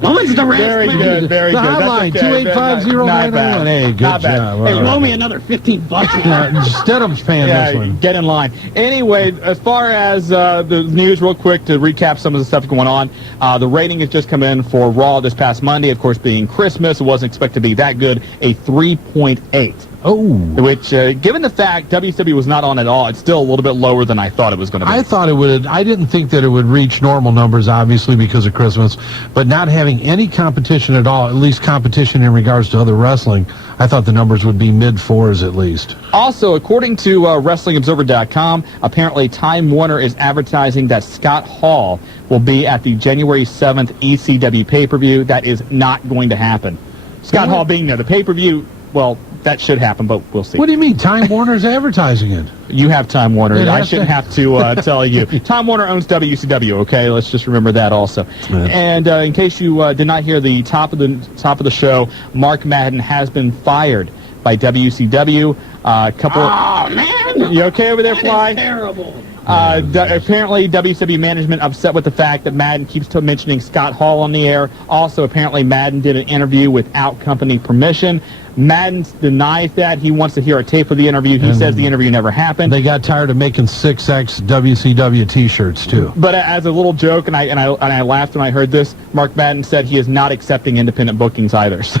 What was the rest? Very good, very The good. hotline, That's okay. 285-0991. Hey, good Not bad. job. Hey, All Roll right. me another $15. Stedham's paying this Yeah, one. get in line. Anyway, as far as the news, real quick, to recap some of the stuff going on, the rating has just come in for Raw this past Monday. Of course, being Christmas, it wasn't expected to be that good. A 3.8. Oh. Which, given the fact WCW was not on at all, it's still a little bit lower than I thought it was going to be. I thought it would. I didn't think that it would reach normal numbers, obviously, because of Christmas. But not having any competition at all, at least competition in regards to other wrestling, I thought the numbers would be mid-4s at least. Also, according to WrestlingObserver.com, apparently Time Warner is advertising that Scott Hall will be at the January 7th ECW pay-per-view. That is not going to happen. Scott Hall being there. The pay-per-view, well, that should happen, but we'll see. What do you mean? Time Warner's advertising it. You have Time Warner. It I has shouldn't to- have to tell you. Time Warner owns WCW, okay? Let's just remember that also. Yeah. And in case you did not hear the top of the show, Mark Madden has been fired by WCW. Oh, man! You okay over there, Fly? That is terrible. Apparently, WCW management upset with the fact that Madden keeps mentioning Scott Hall on the air. Also, apparently, Madden did an interview without company permission. Madden denies that. He wants to hear a tape of the interview. He says the interview never happened. They got tired of making 6X WCW T-shirts, too. But as a little joke, and I laughed when I heard this, Mark Madden said he is not accepting independent bookings either. So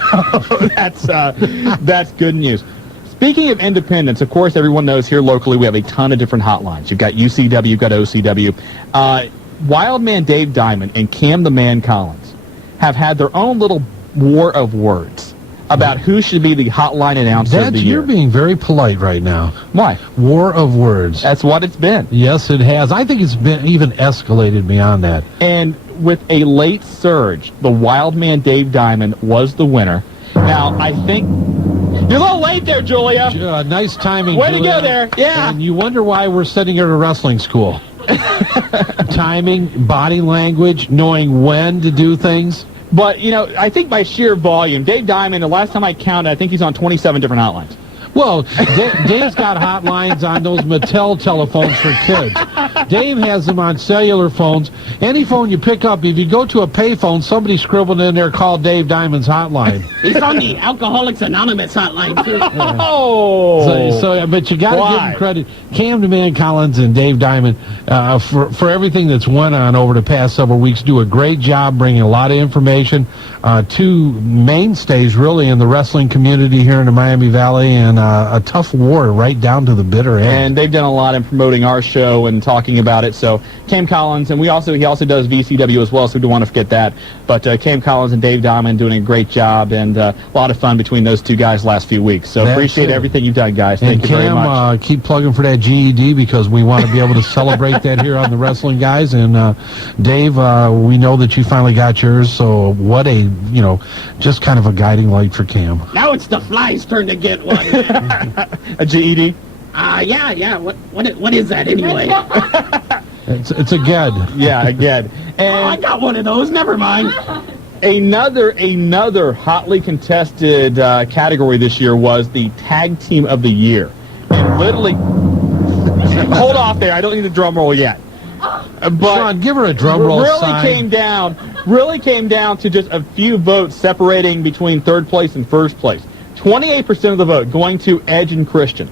that's good news. Speaking of independents, of course, everyone knows here locally we have a ton of different hotlines. You've got UCW, you've got OCW. Wildman Dave Diamond and Cam the Man Collins have had their own little war of words about who should be the hotline announcer of the year. You're being very polite right now. Why? War of words. That's what it's been. Yes, it has. I think it's been even escalated beyond that. And with a late surge, the Wildman Dave Diamond was the winner. Now, I think... You're a little late there, Julia. Nice timing, Way to Julia. go there. Yeah. And you wonder why we're sitting here at a wrestling school. Timing, body language, knowing when to do things. But, you know, I think by sheer volume, Dave Diamond, the last time I counted, I think he's on 27 different hotlines. Well, Dave's got hotlines on those Mattel telephones for kids. Dave has them on cellular phones. Any phone you pick up, if you go to a payphone, somebody scribbled in there, call Dave Diamond's hotline. He's on the Alcoholics Anonymous hotline, too. Oh! But you got to give him credit. Cam the Man Collins and Dave Diamond, for everything that's went on over the past several weeks, do a great job bringing a lot of information to mainstays, really, in the wrestling community here in the Miami Valley, and a tough war right down to the bitter end. And they've done a lot in promoting our show and talking about it. So Cam Collins, and he also does VCW as well, so we don't want to forget that. But Cam Collins and Dave Diamond doing a great job, and a lot of fun between those two guys last few weeks. So appreciate everything you've done, guys. Thank you very much. Keep plugging for that GED, because we want to be able to celebrate that here on the Wrestling Guys. And Dave, we know that you finally got yours, so what a, just kind of a guiding light for Cam. Now it's the Fly's turn to get one. A GED? Yeah. What is that anyway? It's a GED. Yeah, a GED. And I got one of those. Never mind. Another hotly contested category this year was the Tag Team of the Year. And literally, hold off there. I don't need the drum roll yet. But Shawn, give her a drum roll sign. Really came down to just a few votes separating between third place and first place. 28% of the vote going to Edge and Christian.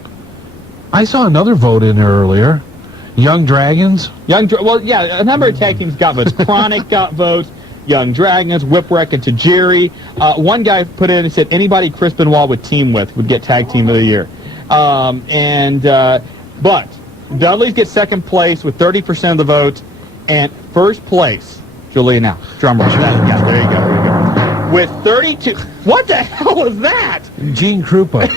I saw another vote in there earlier. Young Dragons. Well, yeah, a number of tag teams got votes. Chronic got votes. Young Dragons, Whipwreck, and Tajiri. One guy put in and said anybody Chris Benoit would team with would get Tag Team of the Year. But Dudley's get second place with 30% of the vote, and first place, Julia now. Drum roll. Yeah, there you go. With 32. What the hell is that? Gene Krupa.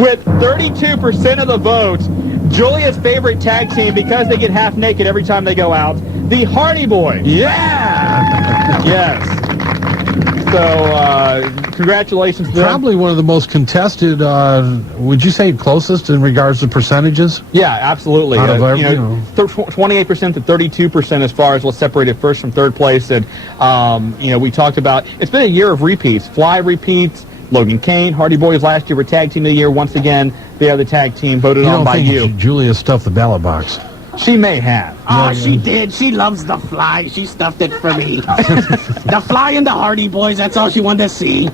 With 32% of the votes, Julia's favorite tag team, because they get half naked every time they go out, the Hardy Boys. Yeah! Yes. So, congratulations to them. Probably one of the most contested, would you say closest in regards to percentages? Yeah, absolutely. Out of every, 28% to 32% as far as what's separated first from third place. And, we talked about, it's been a year of repeats. Fly repeats. Logan Kane, Hardy Boys last year were Tag Team of the Year. Once again, they are the tag team voted on by you. Julia stuffed the ballot box. She may have. Oh, she did. She loves the Fly. She stuffed it for me. The Fly and the Hardy Boys, that's all she wanted to see.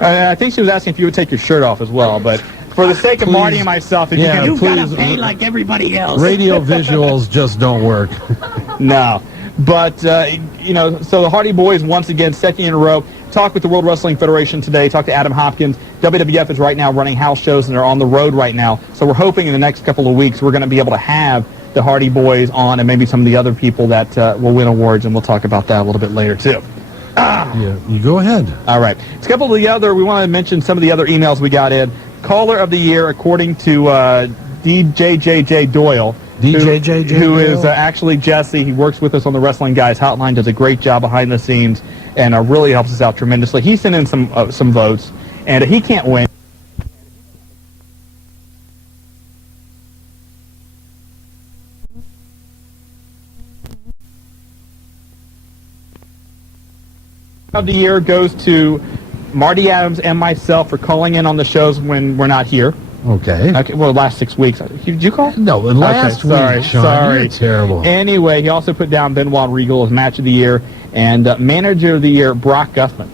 I think she was asking if you would take your shirt off as well, but for the sake of Marty and myself, if You've got to pay like everybody else. Radio visuals just don't work. No. But, so the Hardy Boys, once again, second year in a row, talked with the World Wrestling Federation today, talked to Adam Hopkins. WWF is right now running house shows, and they're on the road right now. So we're hoping in the next couple of weeks we're going to be able to have the Hardy Boys on and maybe some of the other people that will win awards, and we'll talk about that a little bit later, too. Yeah, you go ahead. All right. It's a couple of the other, we want to mention some of the other emails we got in. Caller of the Year, according to DJJJ Doyle, who is actually Jesse. He works with us on the Wrestling Guys Hotline, does a great job behind the scenes, and really helps us out tremendously. He sent in some votes, and he can't win. Of the year goes to Marty Adams and myself for calling in on the shows when we're not here. Okay. Well, last 6 weeks. Did you call? No, last week, Shawn. Sorry. You're terrible. Anyway, he also put down Benoit Regal as Match of the Year and Manager of the Year, Brock Guffman.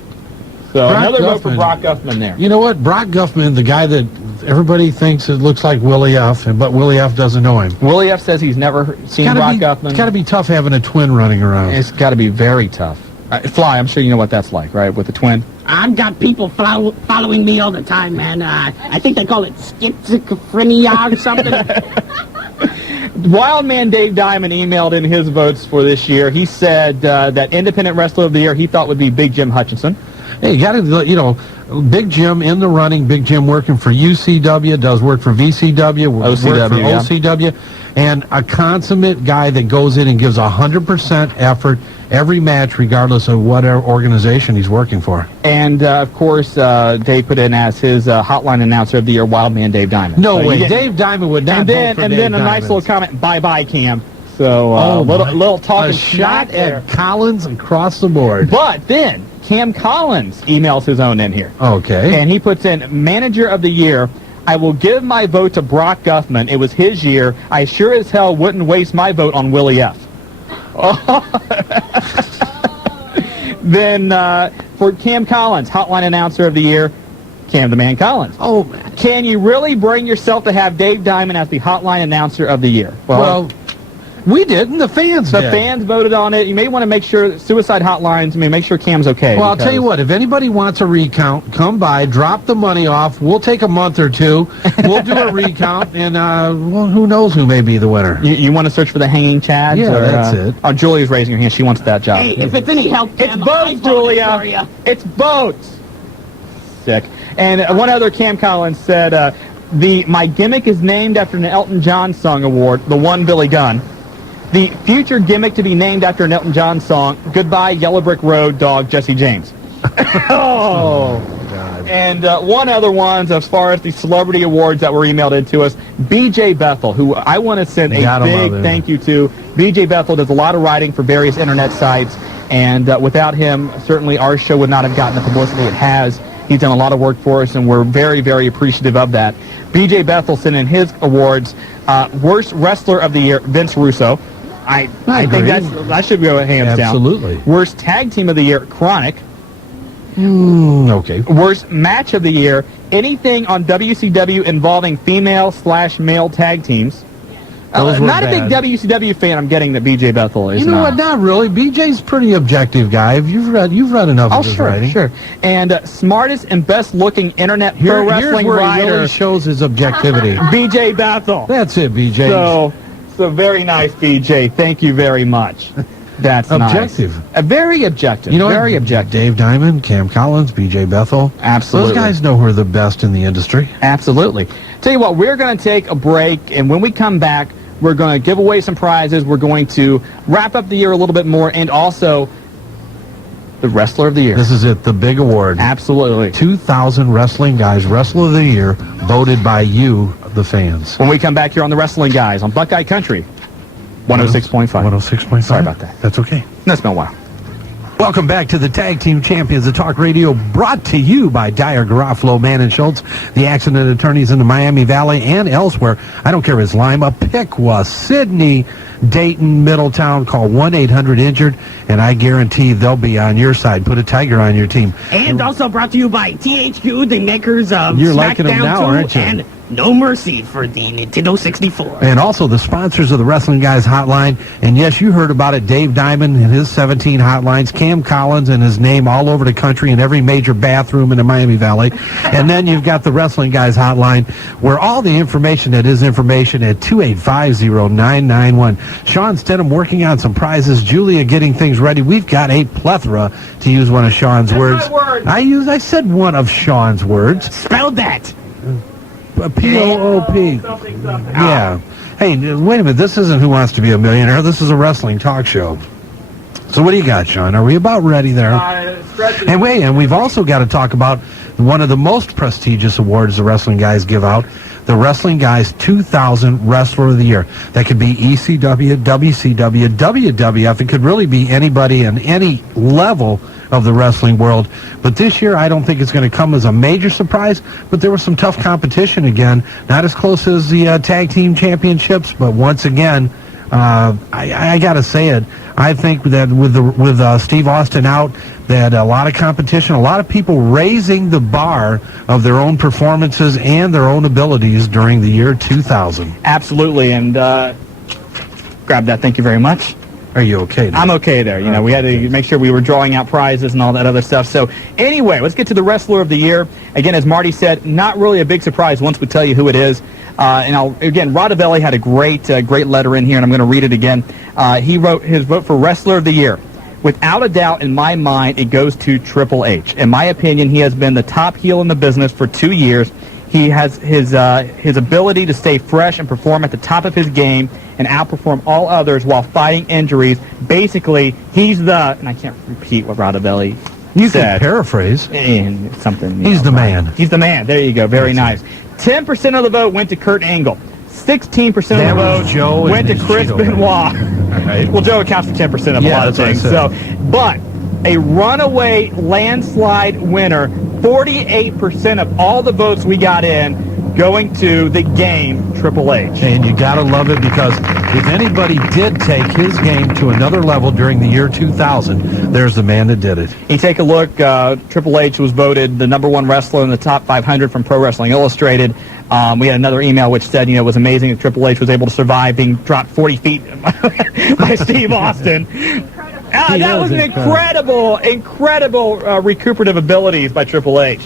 So another vote for Brock Guffman there. You know what? Brock Guffman, the guy that everybody thinks it looks like Willie F., but Willie F. doesn't know him. Willie F. says he's never seen Brock Guffman. It's got to be tough having a twin running around. It's got to be very tough. Fly, I'm sure you know what that's like, right, with the twin? I've got people following me all the time, man. I think they call it schizophrenia or something. Wildman Dave Diamond emailed in his votes for this year. He said that Independent Wrestler of the Year he thought would be Big Jim Hutchinson. Hey, you got to, Big Jim in the running. Big Jim working for UCW, does work for VCW, works for OCW, and a consummate guy that goes in and gives 100% effort every match, regardless of what organization he's working for. And, of course, Dave put in as his hotline announcer of the year, Wildman Dave Diamond. No way. Dave Diamond would not vote for And then a nice little comment, bye-bye, Cam. So, little talking shot at Collins across the board. But then Cam Collins emails his own in here. Okay. And he puts in, Manager of the Year, I will give my vote to Brock Guffman. It was his year. I sure as hell wouldn't waste my vote on Willie F. Then for Cam Collins, Hotline Announcer of the Year, Cam the Man Collins. Oh, man. Can you really bring yourself to have Dave Diamond as the Hotline Announcer of the Year? Well, we didn't. The fans did. The fans voted on it. You may want to make sure, Suicide Hotlines, make sure Cam's okay. Well, I'll tell you what. If anybody wants a recount, come by, drop the money off. We'll take a month or two. We'll do a recount, and, who knows who may be the winner. You want to search for the Hanging Chads? Yeah, that's it. Oh, Julia's raising her hand. She wants that job. Hey, if it's any help, Cam, it's boats, Julia. It's boats. Sick. And one other, Cam Collins said, my gimmick is named after an Elton John song award, the one Billy Gunn. The future gimmick to be named after an Elton John song, Goodbye Yellow Brick Road Dog Jesse James. Oh, God. And one other one, as far as the celebrity awards that were emailed in to us, B.J. Bethel, who I want to send a big thank you to. B.J. Bethel does a lot of writing for various internet sites, and without him, certainly our show would not have gotten the publicity it has. He's done a lot of work for us, and we're very, very appreciative of that. B.J. Bethel sent in his awards. Worst Wrestler of the Year, Vince Russo. I think that should go hands down. Absolutely. Worst Tag Team of the Year, Chronic. Okay. Worst Match of the Year, anything on WCW involving female/male tag teams. Not a big WCW fan. I'm getting that B.J. Bethel is. You know what? Not really. B.J.'s pretty objective guy. You've read enough of his writing. Sure. And smartest and best looking internet pro wrestling here's where writer. He really shows his objectivity. B.J. Bethel. That's it, B.J. So very nice, B.J. Thank you very much. That's objective. Nice. Very objective. You know very objective. Dave Diamond, Cam Collins, B.J. Bethel. Absolutely. Those guys know who are the best in the industry. Absolutely. Tell you what, we're going to take a break, and when we come back, we're going to give away some prizes. We're going to wrap up the year a little bit more, and also the Wrestler of the Year. This is it, the big award. Absolutely. 2,000 Wrestling Guys Wrestler of the Year, voted by you, the fans. When we come back here on the Wrestling Guys on Buckeye Country, 106.5. 106.5. Sorry about that. That's okay. That's been a while. Welcome back to the Tag Team Champions of Talk Radio, brought to you by Dyer, Garofalo, Mann & Schultz, the accident attorneys in the Miami Valley and elsewhere. I don't care if it's Lima, Piqua, Sydney, Dayton, Middletown. Call 1-800-INJURED, and I guarantee they'll be on your side. Put a Tiger on your team. And also brought to you by THQ, the makers of You're liking them now, 2, aren't you? and No Mercy for the Nintendo 64. And also the sponsors of the Wrestling Guys Hotline. And yes, you heard about it. Dave Diamond and his 17 hotlines. Cam Collins and his name all over the country in every major bathroom in the Miami Valley. And then you've got the Wrestling Guys Hotline, where all the information that is information at 2850991. Shawn Stidham working on some prizes. Julia getting things ready. We've got a plethora, to use one of Shawn's words. I said one of Shawn's words. Spell that. P-O-O-P. Yeah. Hey, wait a minute. This isn't Who Wants to Be a Millionaire. This is a wrestling talk show. So what do you got, Shawn? Are we about ready there? And we've also got to talk about one of the most prestigious awards the Wrestling Guys give out, the Wrestling Guys 2000 Wrestler of the Year. That could be ECW, WCW, WWF. It could really be anybody in any level of the wrestling world. But this year, I don't think it's going to come as a major surprise, but there was some tough competition again. Not as close as the Tag Team Championships, but once again, I got to say it. I think that with Steve Austin out, that a lot of competition, a lot of people raising the bar of their own performances and their own abilities during the year 2000. Absolutely, and grab that. Thank you very much. Are you okay now? I'm okay there. You know, we had to make sure we were drawing out prizes and all that other stuff. So anyway, let's get to the Wrestler of the Year. Again, as Marty said, not really a big surprise once we tell you who it is. Again, Rodavelli had a great letter in here, and I'm going to read it again. He wrote his vote for Wrestler of the Year. Without a doubt, in my mind, it goes to Triple H. In my opinion, he has been the top heel in the business for 2 years. He has his ability to stay fresh and perform at the top of his game and outperform all others while fighting injuries. Basically, he's the, and I can't repeat what Rodavelli You said. can paraphrase. And something. He's the man. He's the man. There you go. Very nice. 10% of the vote went to Kurt Angle. 16% of the vote went to Chris Benoit. Right. Well, Joe accounts for 10% of a lot of things. So, but a runaway landslide winner, 48% of all the votes we got in going to the game Triple H. And you got to love it, because if anybody did take his game to another level during the year 2000, there's the man that did it. You take a look, Triple H was voted the #1 wrestler in the top 500 from Pro Wrestling Illustrated. We had another email which said, it was amazing that Triple H was able to survive being dropped 40 feet by Steve Austin. That was an incredible recuperative abilities by Triple H.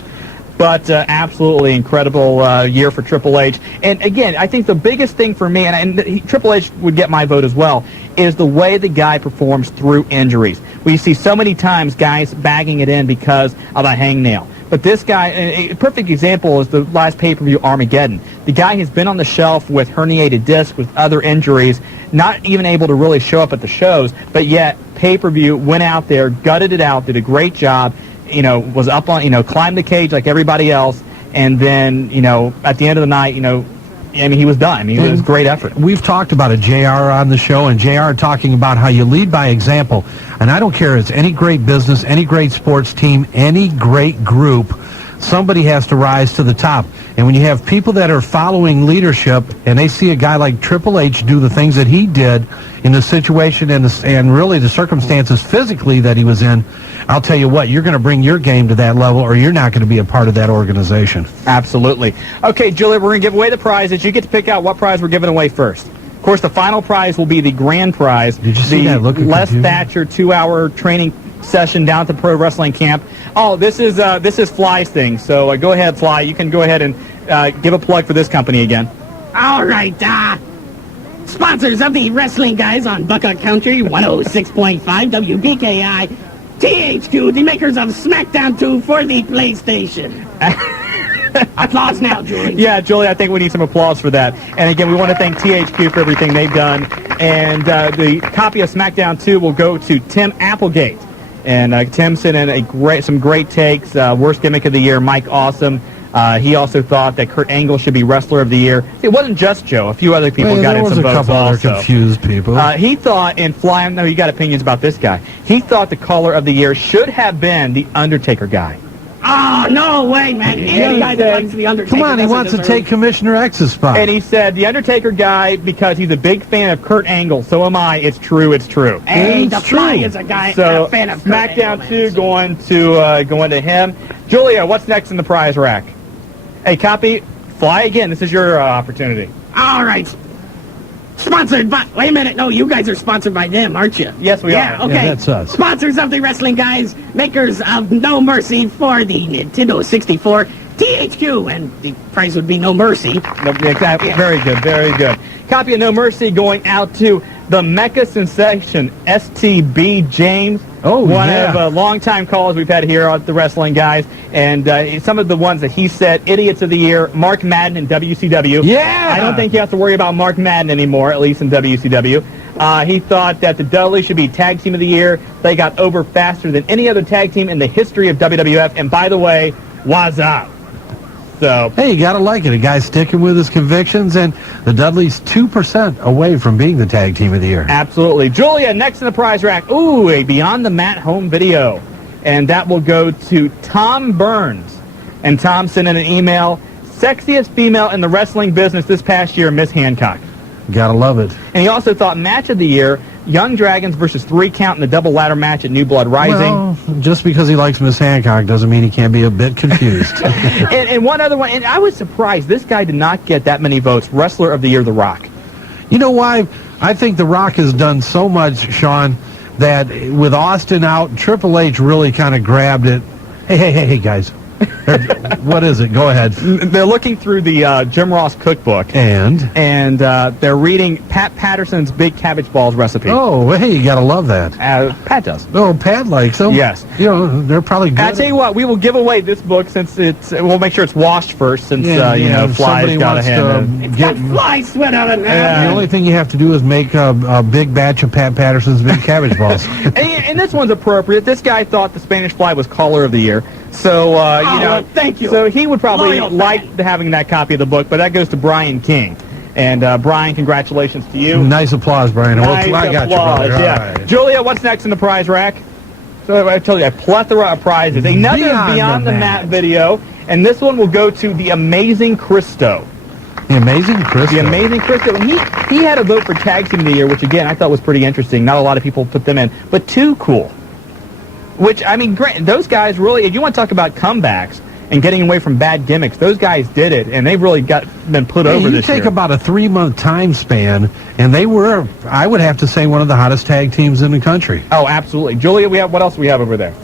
But absolutely incredible year for Triple H. And again, I think the biggest thing for me, and Triple H would get my vote as well, is the way the guy performs through injuries. We see so many times guys bagging it in because of a hangnail. But this guy, a perfect example is the last pay-per-view, Armageddon. The guy has been on the shelf with herniated disc, with other injuries, not even able to really show up at the shows, but yet pay-per-view, went out there, gutted it out, did a great job, was up on, climbed the cage like everybody else, and then, at the end of the night, he was done. It was a great effort. We've talked about it, JR, on the show, and JR talking about how you lead by example. And I don't care, it's any great business, any great sports team, any great group. somebody has to rise to the top. And when you have people that are following leadership and they see a guy like Triple H do the things that he did in the situation and really the circumstances physically that he was in, I'll tell you what, you're going to bring your game to that level or you're not going to be a part of that organization. Absolutely. Okay, Julia, we're going to give away the prizes. You get to pick out what prize we're giving away first. Of course, the final prize will be the grand prize. Did you see that look of Les confusion? Thatcher 2-hour training session down at the pro wrestling camp. Oh, this is Fly's thing. So go ahead, Fly. You can go ahead and give a plug for this company again. All right, sponsors of the Wrestling Guys on Buckeye Country, 106.5 WBKI, THQ, the makers of SmackDown 2 for the PlayStation. Applause now, Julie. Yeah, Julie, I think we need some applause for that. And again, we want to thank THQ for everything they've done. And the copy of SmackDown 2 will go to Tim Applegate. And Tim sent in some great takes. Worst gimmick of the year, Mike Awesome. He also thought that Kurt Angle should be Wrestler of the Year. It wasn't just Joe. A few other people got in some votes also. There was a couple other confused people. He thought, and Fly, I know you got opinions about this guy. He thought the Caller of the Year should have been the Undertaker guy. Oh, no way, man. Any guy that likes the Undertaker. Come on, he wants to take Commissioner X's spot. And he said, the Undertaker guy, because he's a big fan of Kurt Angle. So am I. It's true. It's true. Hey, the Fly is a guy, so a fan of SmackDown Kurt 2 going to him. Julia, what's next in the prize rack? Hey, copy. Fly again. This is your opportunity. All right. Sponsored by... Wait a minute. No, you guys are sponsored by them, aren't you? Yes, we are. Yeah, okay. Yeah, that's us. Sponsors of the Wrestling Guys, makers of No Mercy for the Nintendo 64, THQ, and the prize would be No Mercy. No, exactly. Yeah. Very good, very good. Copy of No Mercy going out to the Mecha Sensation, STB James. Oh, one yeah. of longtime callers we've had here on the Wrestling Guys. And some of the ones that he said, Idiots of the Year, Mark Madden in WCW. Yeah! I don't think you have to worry about Mark Madden anymore, at least in WCW. He thought that the Dudleys should be Tag Team of the Year. They got over faster than any other tag team in the history of WWF. And by the way, what's up? So, hey, you got to like it. A guy's sticking with his convictions, and the Dudleys 2% away from being the Tag Team of the Year. Absolutely. Julia, next in the prize rack. Ooh, a Beyond the Mat home video. And that will go to Tom Burns. And Tom sent in an email, sexiest female in the wrestling business this past year, Miss Hancock. Got to love it. And he also thought match of the year, Young Dragons versus 3 Count in the double ladder match at New Blood Rising. Well, just because he likes Miss Hancock doesn't mean he can't be a bit confused. and one other one, and I was surprised, this guy did not get that many votes, Wrestler of the Year, The Rock. You know why? I think The Rock has done so much, Shawn, that with Austin out, Triple H really kind of grabbed it. Hey, guys. What is it? Go ahead. They're looking through the Jim Ross cookbook. And they're reading Pat Patterson's Big Cabbage Balls recipe. Oh, hey, you got to love that. Pat does. Oh, Pat likes them? Yes. You know, they're probably good. I'll tell you what, we will give away this book since we'll make sure it's washed first since, Fly's got a hand. It's got fly sweat on it now. The only thing you have to do is make a big batch of Pat Patterson's Big Cabbage Balls. and this one's appropriate. This guy thought the Spanish Fly was Caller of the Year. So, thank you. So he would probably like having that copy of the book, but that goes to Brian King. And, Brian, congratulations to you. Nice applause, Brian. Nice I got applause, you, brother. yeah. Right. Julia, what's next in the prize rack? So I told you, a plethora of prizes. Another Beyond the Mat video, and this one will go to the Amazing Christo. The Amazing Christo. The Amazing Christo. And he had a vote for Tag Team of the Year, which, again, I thought was pretty interesting. Not a lot of people put them in, but Too Cool. Which, I mean, those guys really, if you want to talk about comebacks and getting away from bad gimmicks, those guys did it, and they've really been put over this year. You take about a 3-month time span, and they were, I would have to say, one of the hottest tag teams in the country. Oh, absolutely. Julia, what else do we have over there?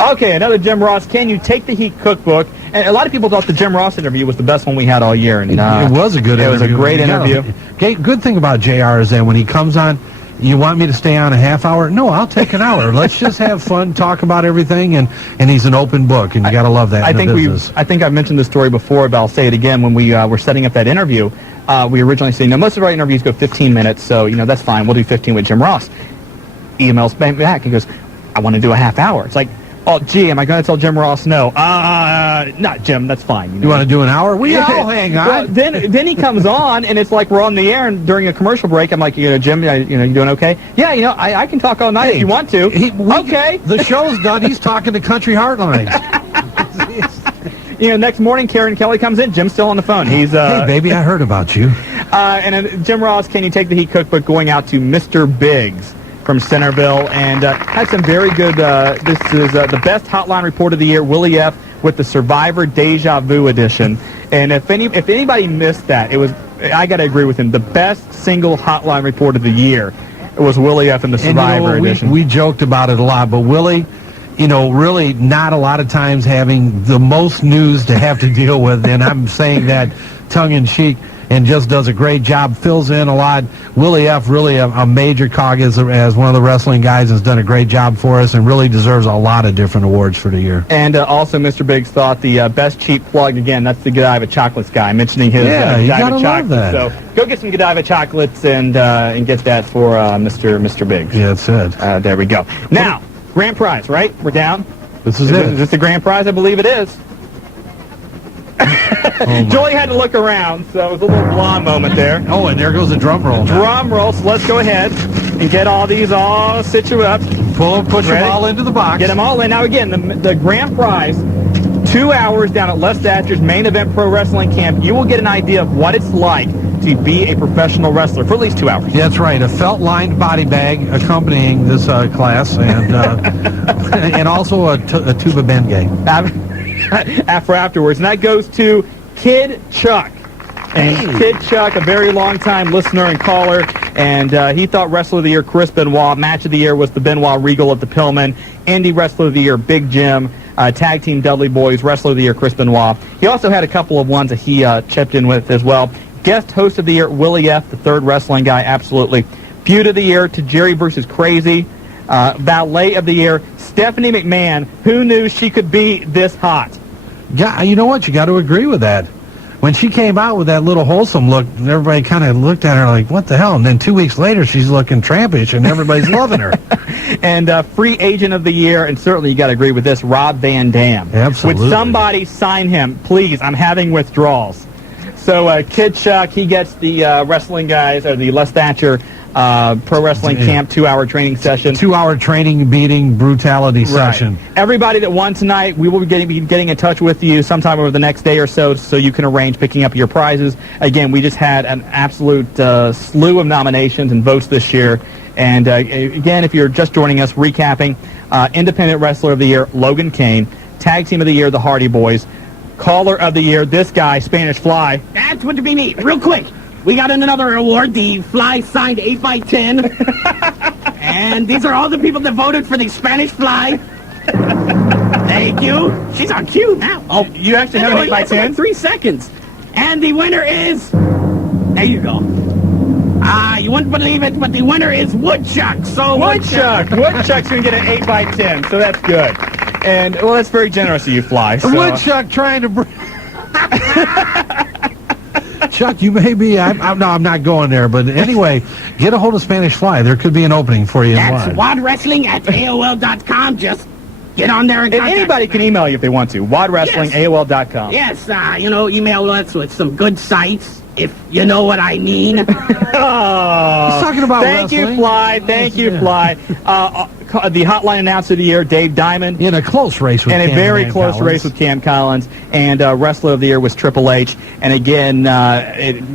Okay, another Jim Ross. Can you take the Heat cookbook? And a lot of people thought the Jim Ross interview was the best one we had all year. And it was a good interview. It was a great interview. Good thing about JR is that when he comes on, you want me to stay on a half hour? No, I'll take an hour. Let's just have fun, talk about everything, and he's an open book, and you got to love that. I think I've mentioned this story before, but I'll say it again. When we were setting up that interview, we originally said, most of our interviews go 15 minutes, so that's fine. We'll do 15 with Jim Ross. Emails back. He goes, I want to do a half hour. It's like, oh, gee, am I going to tell Jim Ross no? Not Jim, that's fine. You want to do an hour? I'll hang on. Well, then he comes on, and it's like we're on the air, and during a commercial break, I'm like, Jim, you doing okay? Yeah, I can talk all night if you want to. Okay. The show's done. He's talking to Country Heartlines. next morning, Karen Kelly comes in. Jim's still on the phone. He's hey, baby, I heard about you. And then Jim Ross, can you take the Heat cookbook going out to Mr. Biggs from Centerville, and had some very good, this is the best hotline report of the year, Willie F. with the Survivor Deja Vu edition. And if anybody missed that, I got to agree with him, the best single hotline report of the year was Willie F. in the Survivor edition. We joked about it a lot, but Willie, really not a lot of times having the most news to have to deal with, and I'm saying that tongue-in-cheek, and just does a great job, fills in a lot. Willie F. really a major cog as one of the wrestling guys, has done a great job for us and really deserves a lot of different awards for the year. And also, Mr. Biggs thought the best cheap plug, again, that's the Godiva Chocolates guy, mentioning his Godiva chocolates. So go get some Godiva chocolates and get that for Mr. Biggs. Yeah, that's it. There we go. Now, grand prize, right? We're down. This is it. Is this the grand prize? I believe it is. Julie had to look around, so it was a little blonde moment there. Oh, and there goes the drum roll. Drum roll. So let's go ahead and get all these all situated up. Push them all into the box. Get them all in. Now, again, the grand prize, 2 hours down at Les Thatcher's Main Event Pro Wrestling Camp. You will get an idea of what it's like to be a professional wrestler for at least 2 hours. Yeah, that's right. A felt-lined body bag accompanying this class, and and also a tuba Bengay. Afterwards, and that goes to Kid Chuck. And Kid Chuck, a very long-time listener and caller, and he thought Wrestler of the Year, Chris Benoit. Match of the Year was the Benoit Regal of the Pillman. Indie Wrestler of the Year, Big Jim. Tag Team Dudley Boys, Wrestler of the Year, Chris Benoit. He also had a couple of ones that he chipped in with as well. Guest Host of the Year, Willie F., the third wrestling guy, absolutely. Feud of the Year, to Jerry versus Crazy. Valet of the Year, Stephanie McMahon. Who knew she could be this hot? Yeah, you know what? You got to agree with that. When she came out with that little wholesome look, everybody kind of looked at her like, what the hell? And then 2 weeks later, she's looking trampish, and everybody's loving her. And Free Agent of the Year, and certainly you got to agree with this, Rob Van Dam. Absolutely. Would somebody sign him? Please, I'm having withdrawals. So Kid Chuck, he gets the wrestling guys, or the Les Thatcher Pro Wrestling Camp 2-hour training session. 2-hour training, beating, brutality session. Everybody that won tonight, we will be getting in touch with you sometime over the next day or so you can arrange picking up your prizes. Again, we just had an absolute slew of nominations and votes this year. And again, if you're just joining us, recapping, Independent Wrestler of the Year, Logan Kane. Tag Team of the Year, the Hardy Boys. Caller of the Year, this guy, Spanish Fly. That's what to be neat. Real quick, we got another award, the Fly signed 8x10. And these are all the people that voted for the Spanish Fly. Thank you. She's on cue now. Oh, you actually have an 8x10? Like 3 seconds. And the winner is... There you go. You wouldn't believe it, but the winner is Woodchuck. So Woodchuck's going to get an 8x10, so that's good. And, well, that's very generous of you, Fly. So. Woodchuck trying to bring... Chuck, you may be... I'm not going there, but anyway, get a hold of Spanish Fly. There could be an opening for you. That's wadwrestling@AOL.com. Just get on there and contact anybody can email you if they want to. wadwrestling@AOL.com. Yes, email us with some good sites, if you know what I mean. He's talking about Thank wrestling. You, Fly. Thank you, Fly. The Hotline Announcer of the Year, Dave Diamond. In a close race with Cam. And a very close race with Cam Collins. And Wrestler of the Year was Triple H. And again,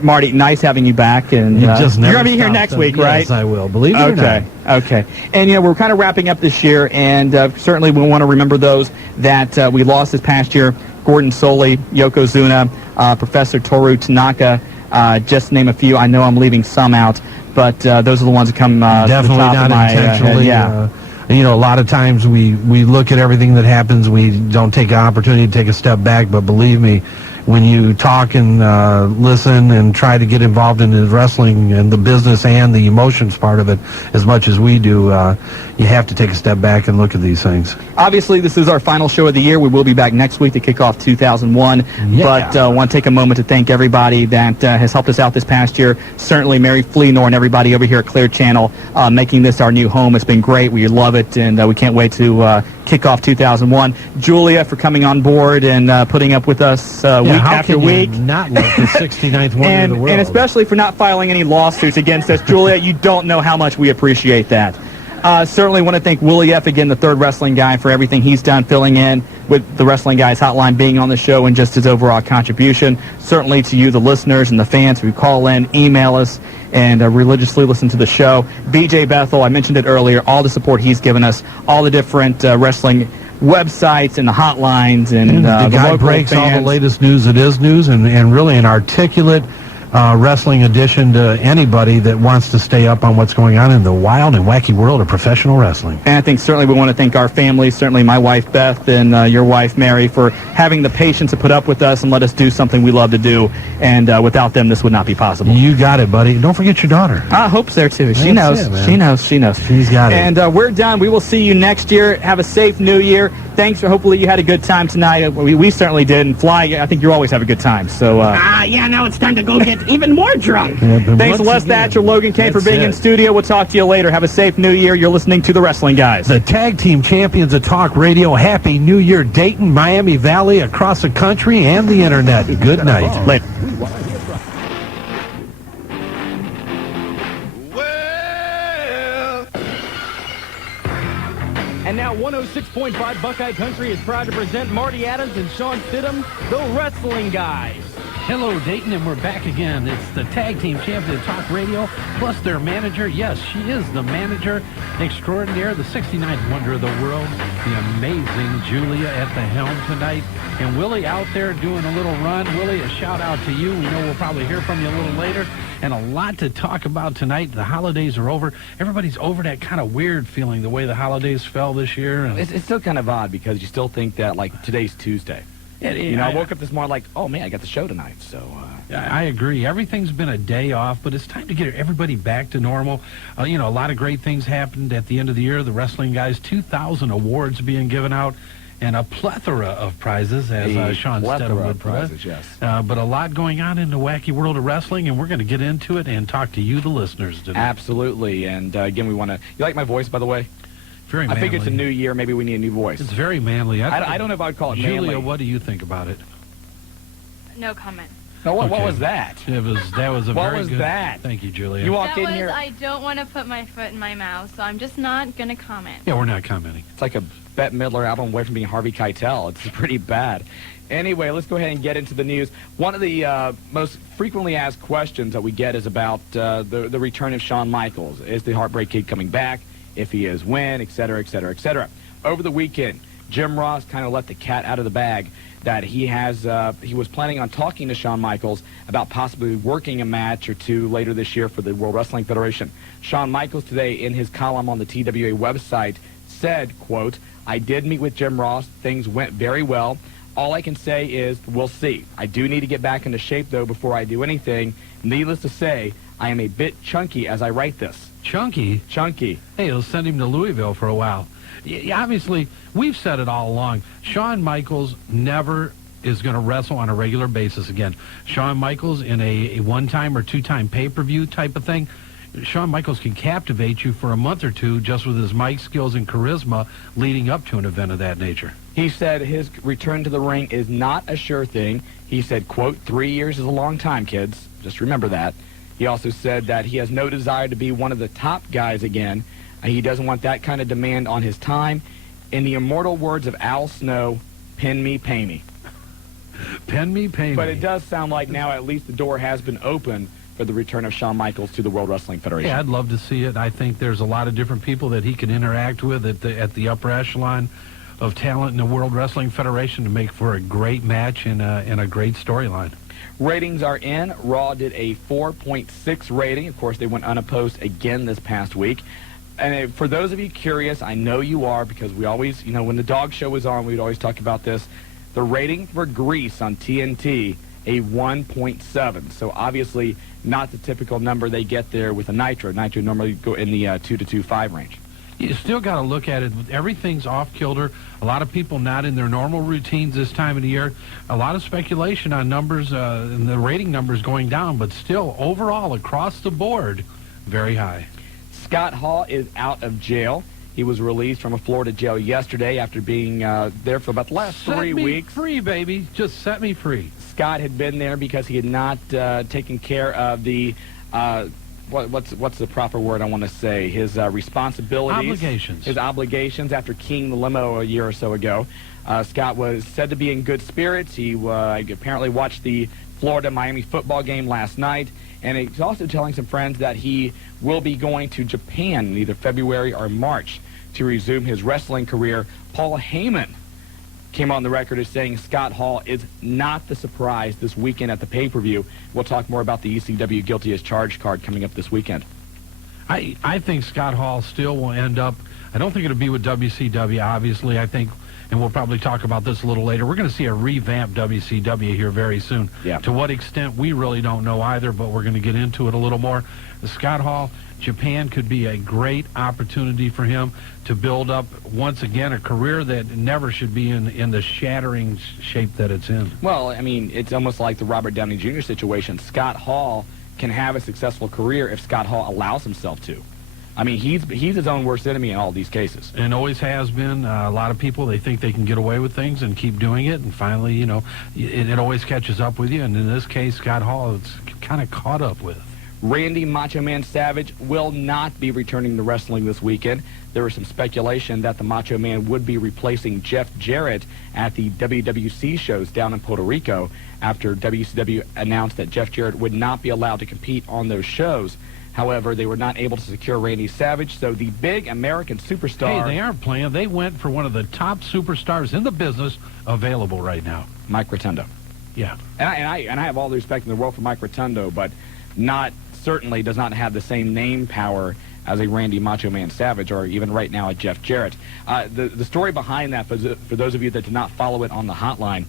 Marty, nice having you back. And you're going to be here next week, right? Yes, I will. Believe it or not. Okay. And, we're kind of wrapping up this year. And certainly we want to remember those that we lost this past year. Gordon Soley, Yokozuna, Professor Toru Tanaka, just to name a few. I know I'm leaving some out, but those are the ones that come definitely to the top not of my intentionally. head. A lot of times we look at everything that happens. We don't take an opportunity to take a step back, but believe me, when you talk and listen and try to get involved in the wrestling and the business and the emotions part of it as much as we do, you have to take a step back and look at these things. Obviously, this is our final show of the year. We will be back next week to kick off 2001. Yeah. But I want to take a moment to thank everybody that has helped us out this past year. Certainly Mary Fleenor and everybody over here at Clear Channel making this our new home. It's been great. We love it, and we can't wait to kick off 2001. Julia for coming on board and putting up with us week after week. Not like the 69th wonder of the world. And especially for not filing any lawsuits against us. Julia, you don't know how much we appreciate that. Certainly want to thank Willie F. again, the third wrestling guy, for everything he's done filling in. with the Wrestling Guys Hotline being on the show and just his overall contribution. Certainly to you, the listeners and the fans who call in, email us, and religiously listen to the show. BJ Bethel, I mentioned it earlier, all the support he's given us, all the different wrestling websites and the hotlines and the guy breaks all the latest news. It is news, and really an articulate wrestling addition to anybody that wants to stay up on what's going on in the wild and wacky world of professional wrestling. And I think certainly we want to thank our family, certainly my wife Beth and your wife Mary, for having the patience to put up with us and let us do something we love to do. And without them, this would not be possible. You got it, buddy. Don't forget your daughter. Hope's there too. She knows. She knows. She's got it. And we're done. We will see you next year. Have a safe New Year. Thanks. Hopefully you had a good time tonight. We certainly did. And Fly, I think you always have a good time. So. Yeah. Now it's time to go get even more drunk. Thanks to Les Thatcher, Logan Kane for being in studio. We'll talk to you later. Have a safe New Year. You're listening to the Wrestling Guys. The tag team champions of talk radio. Happy New Year, Dayton, Miami Valley, across the country, and the internet. Good night. Later. And now 106.5 Buckeye Country is proud to present Marty Adams and Shawn, the Wrestling Guys. Hello, Dayton, and we're back again. It's the tag team champion of talk radio, plus their manager. Yes, she is the manager extraordinaire, the 69th wonder of the world, the amazing Julia at the helm tonight. And Willie out there doing a little run. Willie, a shout out to you. We know we'll probably hear from you a little later. And a lot to talk about tonight. The holidays are over. Everybody's over that kind of weird feeling, the way the holidays fell this year. And it's still kind of odd because you still think that, like, today's Tuesday. I woke up this morning like, oh, man, I got the show tonight. So I agree. Everything's been a day off, but it's time to get everybody back to normal. A lot of great things happened at the end of the year. The Wrestling Guys, 2,000 awards being given out, and a plethora of prizes, as Shawn Stedham would put it. Yes. But a lot going on in the wacky world of wrestling, and we're going to get into it and talk to you, the listeners, today. Absolutely. And, again, we want to... You like my voice, by the way? Very manly. I think it's a new year. Maybe we need a new voice. It's very manly. I don't know if I'd call it Julia, manly. what do you think about it? No comment. No, what was that? That was a what very was good... that? Thank you, Julia. You walked in here... I don't want to put my foot in my mouth, so I'm just not going to comment. Yeah, we're not commenting. It's like a Bette Midler album away from being Harvey Keitel. It's pretty bad. Anyway, let's go ahead and get into the news. One of the most frequently asked questions that we get is about the return of Shawn Michaels. Is the Heartbreak Kid coming back? If he is, when, et cetera, et cetera, et cetera. Over the weekend, Jim Ross kind of let the cat out of the bag that he was planning on talking to Shawn Michaels about possibly working a match or two later this year for the World Wrestling Federation. Shawn Michaels today, in his column on the TWA website, said, quote, "I did meet with Jim Ross. Things went very well. All I can say is we'll see. I do need to get back into shape, though, before I do anything. Needless to say, I am a bit chunky as I write this." Chunky? Chunky. Hey, let's send him to Louisville for a while. Obviously, we've said it all along. Shawn Michaels never is going to wrestle on a regular basis again. Shawn Michaels in a one-time or two-time pay-per-view type of thing, Shawn Michaels can captivate you for a month or two just with his mic skills and charisma leading up to an event of that nature. He said his return to the ring is not a sure thing. He said, quote, 3 years is a long time, kids. Just remember that. He also said that he has no desire to be one of the top guys again. He doesn't want that kind of demand on his time. In the immortal words of Al Snow, pin me, pay me. Pin me, pay me. But it does sound like now at least the door has been open for the return of Shawn Michaels to the World Wrestling Federation. Yeah, I'd love to see it. I think there's a lot of different people that he can interact with at the upper echelon of talent in the World Wrestling Federation to make for a great match and a great storyline. Ratings are in. Raw did a 4.6 rating. Of course, they went unopposed again this past week. And for those of you curious, I know you are, because we always, when the dog show was on, we'd always talk about this. The rating for Grease on TNT, a 1.7. So obviously not the typical number they get there with a Nitro. Nitro normally go in the 2 to 2.5 range. You still got to look at it. Everything's off kilter. A lot of people not in their normal routines this time of the year. A lot of speculation on numbers and the rating numbers going down, but still overall across the board, very high. Scott Hall is out of jail. He was released from a Florida jail yesterday after being there for about the last 3 weeks. Set me free, baby. Just set me free. Scott had been there because he had not taken care of the what's the proper word I want to say? His responsibilities, his obligations after keying the limo a year or so ago. Scott was said to be in good spirits. He apparently watched the Florida-Miami football game last night, and he's also telling some friends that he will be going to Japan in either February or March to resume his wrestling career. Paul Heyman came on the record as saying Scott Hall is not the surprise this weekend at the pay-per-view. We'll talk more about the ECW Guilty as Charged card coming up this weekend. I think Scott Hall still will end up, I don't think it'll be with WCW, obviously. I think, and we'll probably talk about this a little later, we're going to see a revamped WCW here very soon. Yeah. To what extent, we really don't know either, but we're going to get into it a little more. Scott Hall, Japan could be a great opportunity for him to build up, once again, a career that never should be in the shattering shape that it's in. Well, I mean, it's almost like the Robert Downey Jr. situation. Scott Hall can have a successful career if Scott Hall allows himself to. I mean, he's his own worst enemy in all these cases. And always has been. A lot of people, they think they can get away with things and keep doing it, and finally, you know, it always catches up with you. And in this case, Scott Hall is kind of caught up with. Randy Macho Man Savage will not be returning to wrestling this weekend. There was some speculation that the Macho Man would be replacing Jeff Jarrett at the WWC shows down in Puerto Rico after WCW announced that Jeff Jarrett would not be allowed to compete on those shows. However, they were not able to secure Randy Savage, so the big American superstar... Hey, they aren't playing. They went for one of the top superstars in the business available right now. Mike Rotundo. Yeah. And I have all the respect in the world for Mike Rotundo, but certainly does not have the same name power as a Randy Macho Man Savage, or even right now a Jeff Jarrett. The story behind that, for those of you that did not follow it on the hotline,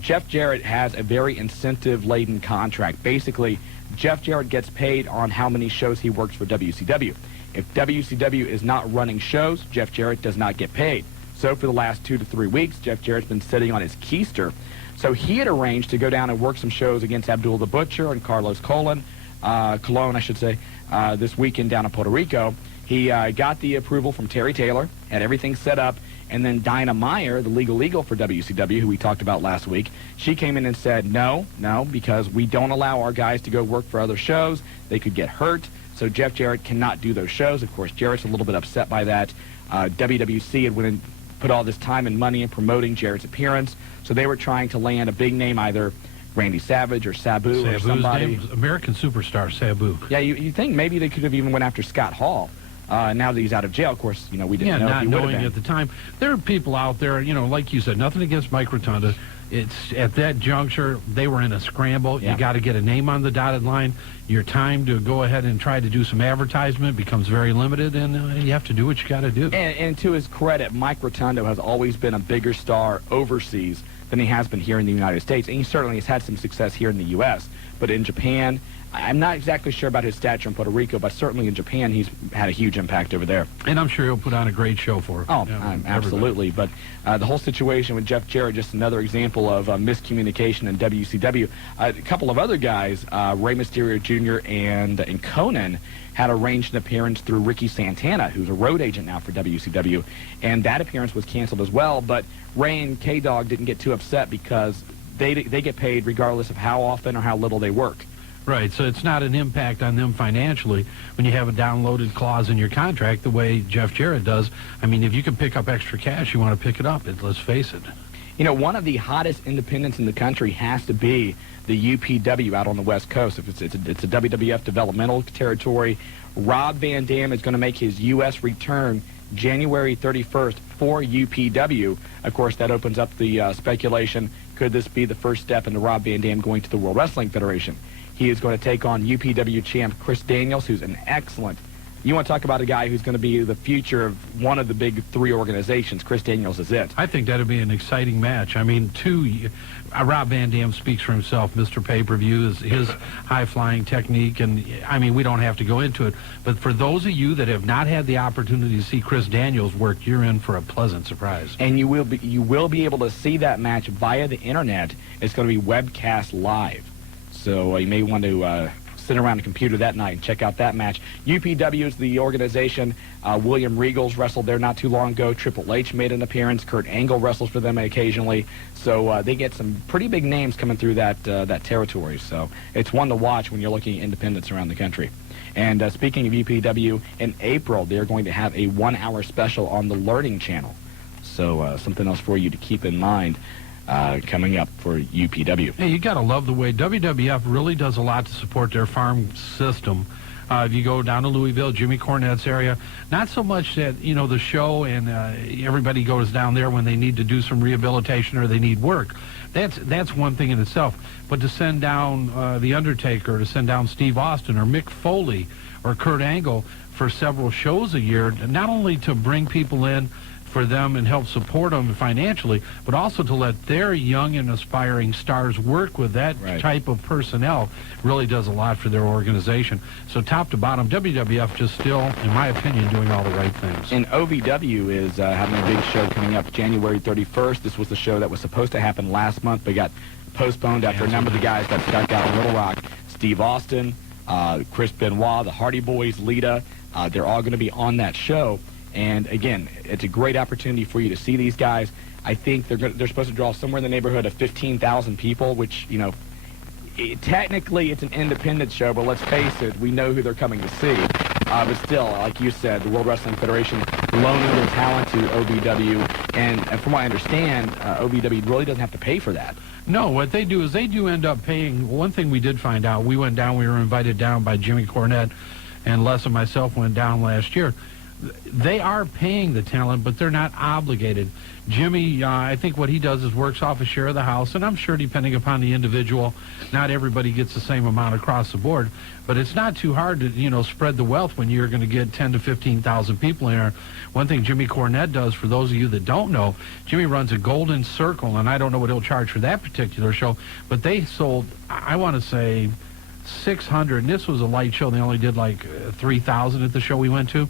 Jeff Jarrett has a very incentive-laden contract. Basically, Jeff Jarrett gets paid on how many shows he works for WCW. If WCW is not running shows, Jeff Jarrett does not get paid. So for the last 2 to 3 weeks, Jeff Jarrett's been sitting on his keister. So he had arranged to go down and work some shows against Abdul the Butcher and Carlos Colon, I should say, this weekend down in Puerto Rico. He got the approval from Terry Taylor, had everything set up, and then Dinah Meyer, the legal for WCW, who we talked about last week, she came in and said, no, because we don't allow our guys to go work for other shows. They could get hurt, so Jeff Jarrett cannot do those shows. Of course, Jarrett's a little bit upset by that. WWC had went and put all this time and money in promoting Jarrett's appearance, so they were trying to land a big name, either Randy Savage or Sabu or somebody. American superstar, Sabu. Yeah, you think maybe they could have even went after Scott Hall. Now that he's out of jail, of course, you know, we didn't know if he would have been. Not knowing at the time. There are people out there, you know, like you said, nothing against Mike Rotundo. It's at that juncture, they were in a scramble. Yeah. You got to get a name on the dotted line. Your time to go ahead and try to do some advertisement becomes very limited, and you have to do what you got to do. And to his credit, Mike Rotundo has always been a bigger star overseas than he has been here in the United States, and he certainly has had some success here in the U.S. But in Japan, I'm not exactly sure about his stature in Puerto Rico, but certainly in Japan, he's had a huge impact over there. And I'm sure he'll put on a great show for him. Oh, absolutely. But the whole situation with Jeff Jarrett, just another example of miscommunication in WCW. A couple of other guys, Rey Mysterio Jr. and Conan, had arranged an appearance through Ricky Santana, who's a road agent now for WCW, and that appearance was canceled as well. But Ray and K-Dog didn't get too upset because they get paid regardless of how often or how little they work. Right, so it's not an impact on them financially when you have a downloaded clause in your contract the way Jeff Jarrett does. I mean, if you can pick up extra cash, you want to pick it up. Let's face it. You know, one of the hottest independents in the country has to be the UPW out on the West Coast. If it's a WWF developmental territory. Rob Van Dam is going to make his U.S. return January 31st for UPW. Of course, that opens up the speculation. Could this be the first step into Rob Van Dam going to the World Wrestling Federation? He is going to take on UPW champ Chris Daniels, who's an excellent... You want to talk about a guy who's going to be the future of one of the big three organizations. Chris Daniels is it. I think that would be an exciting match. I mean, Rob Van Dam speaks for himself. Mr. Pay-Per-View is his high-flying technique, and I mean, we don't have to go into it. But for those of you that have not had the opportunity to see Chris Daniels work, you're in for a pleasant surprise. And you will be able to see that match via the internet. It's going to be webcast live. So you may want to sit around a computer that night and check out that match. UPW is the organization. William Regal's wrestled there not too long ago. Triple H made an appearance. Kurt Angle wrestles for them occasionally. So they get some pretty big names coming through that territory. So it's one to watch when you're looking at independents around the country. And speaking of UPW, in April, they're going to have a 1-hour special on the Learning Channel. So something else for you to keep in mind coming up for UPW. Hey, you got to love the way WWF really does a lot to support their farm system. If you go down to Louisville, Jimmy Cornette's area, not so much that, the show and everybody goes down there when they need to do some rehabilitation or they need work. That's one thing in itself. But to send down The Undertaker, to send down Steve Austin or Mick Foley or Kurt Angle for several shows a year, not only to bring people in for them and help support them financially, but also to let their young and aspiring stars work with that type of personnel really does a lot for their organization. So top to bottom, WWF just still, in my opinion, doing all the right things. And OVW is having a big show coming up January 31st. This was the show that was supposed to happen last month, but got postponed after a number of the guys got stuck out in Little Rock. Steve Austin, Chris Benoit, the Hardy Boys, Lita, they're all going to be on that show. And again, it's a great opportunity for you to see these guys. I think they're supposed to draw somewhere in the neighborhood of 15,000 people, which, technically it's an independent show, but let's face it, we know who they're coming to see. But still, like you said, the World Wrestling Federation loaning their talent to OVW, and from what I understand, OVW really doesn't have to pay for that. No, what they do is they do end up paying. One thing we did find out, we went down, we were invited down by Jimmy Cornette, and Les and myself went down last year. They are paying the talent, but they're not obligated. Jimmy, I think what he does is works off a share of the house, and I'm sure depending upon the individual, not everybody gets the same amount across the board, but it's not too hard to, spread the wealth when you're going to get 10 to 15,000 people in there. One thing Jimmy Cornette does, for those of you that don't know, Jimmy runs a Golden Circle, and I don't know what he'll charge for that particular show, but they sold, I want to say, 600, and this was a light show. They only did like 3,000 at the show we went to.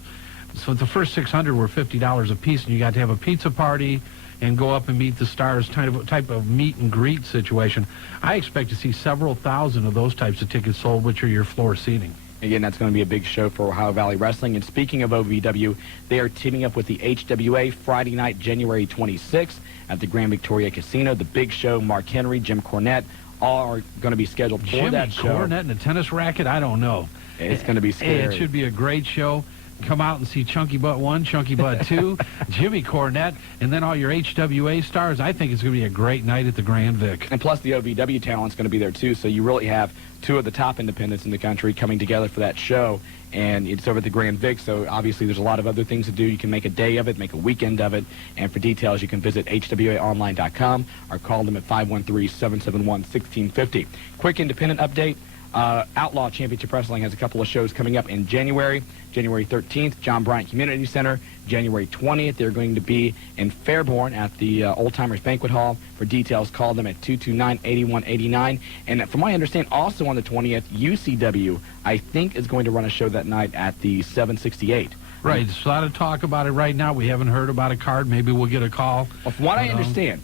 So the first 600 were $50 a piece, and you got to have a pizza party and go up and meet the stars, type of meet and greet situation. I expect to see several thousand of those types of tickets sold, which are your floor seating. Again, that's going to be a big show for Ohio Valley Wrestling. And speaking of OVW, they are teaming up with the HWA Friday night, January 26th at the Grand Victoria Casino. The big show, Mark Henry, Jim Cornette, all are going to be scheduled for that show. Jimmy Cornette and a tennis racket? I don't know. It's going to be scary. It should be a great show. Come out and see Chunky Butt 1, Chunky Butt 2, Jimmy Cornette, and then all your HWA stars. I think it's going to be a great night at the Grand Vic. And plus the OVW talent's going to be there too, so you really have two of the top independents in the country coming together for that show. And it's over at the Grand Vic, so obviously there's a lot of other things to do. You can make a day of it, make a weekend of it. And for details, you can visit hwaonline.com or call them at 513-771-1650. Quick independent update. Outlaw Championship Wrestling has a couple of shows coming up in January. January 13th, John Bryant Community Center. January 20th, they're going to be in Fairborn at the Old Timers Banquet Hall. For details, call them at 229-8189. And from what I understand, also on the 20th, UCW, I think, is going to run a show that night at the 768. Right, there's a lot of talk about it right now. We haven't heard about a card. Maybe we'll get a call. Well, from what I understand,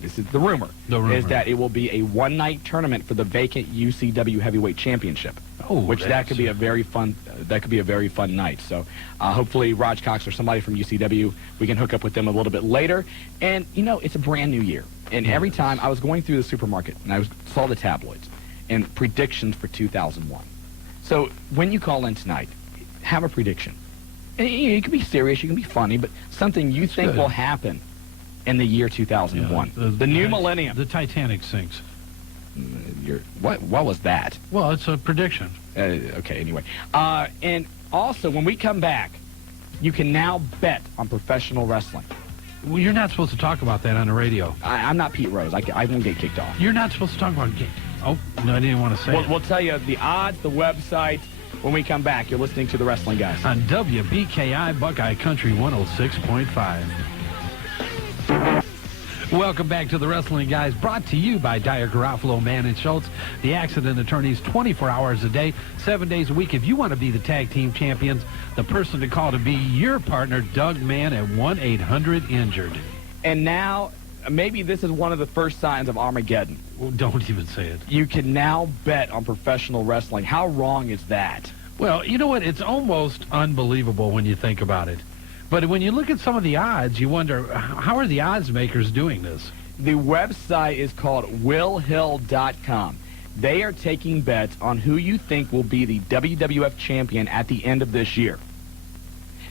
this is the rumor, is that it will be a one-night tournament for the vacant UCW Heavyweight Championship. Oh, which that could be a very fun. That could be a very fun night. So, hopefully, Raj Cox or somebody from UCW, we can hook up with them a little bit later. And it's a brand new year. And every time I was going through the supermarket and I saw the tabloids and predictions for 2001. So when you call in tonight, have a prediction. And you can be serious, you can be funny, but something you think will happen in the year 2001, the new millennium. The Titanic sinks. What was that? Well, it's a prediction. Okay, anyway. And also, when we come back, you can now bet on professional wrestling. Well, you're not supposed to talk about that on the radio. I'm not Pete Rose. I won't get kicked off. You're not supposed to talk about it. Oh, no, I didn't want to say it. We'll tell you the odds, the website. When we come back, you're listening to The Wrestling Guys. On WBKI Buckeye Country 106.5. Welcome back to The Wrestling Guys, brought to you by Dyer Garofalo, Mann & Schultz, the accident attorneys 24 hours a day, 7 days a week. If you want to be the tag team champions, the person to call to be your partner, Doug Mann at 1-800-INJURED. And now, maybe this is one of the first signs of Armageddon. Well, don't even say it. You can now bet on professional wrestling. How wrong is that? Well, you know what? It's almost unbelievable when you think about it. But when you look at some of the odds, you wonder, how are the odds makers doing this? The website is called willhill.com. They are taking bets on who you think will be the WWF champion at the end of this year.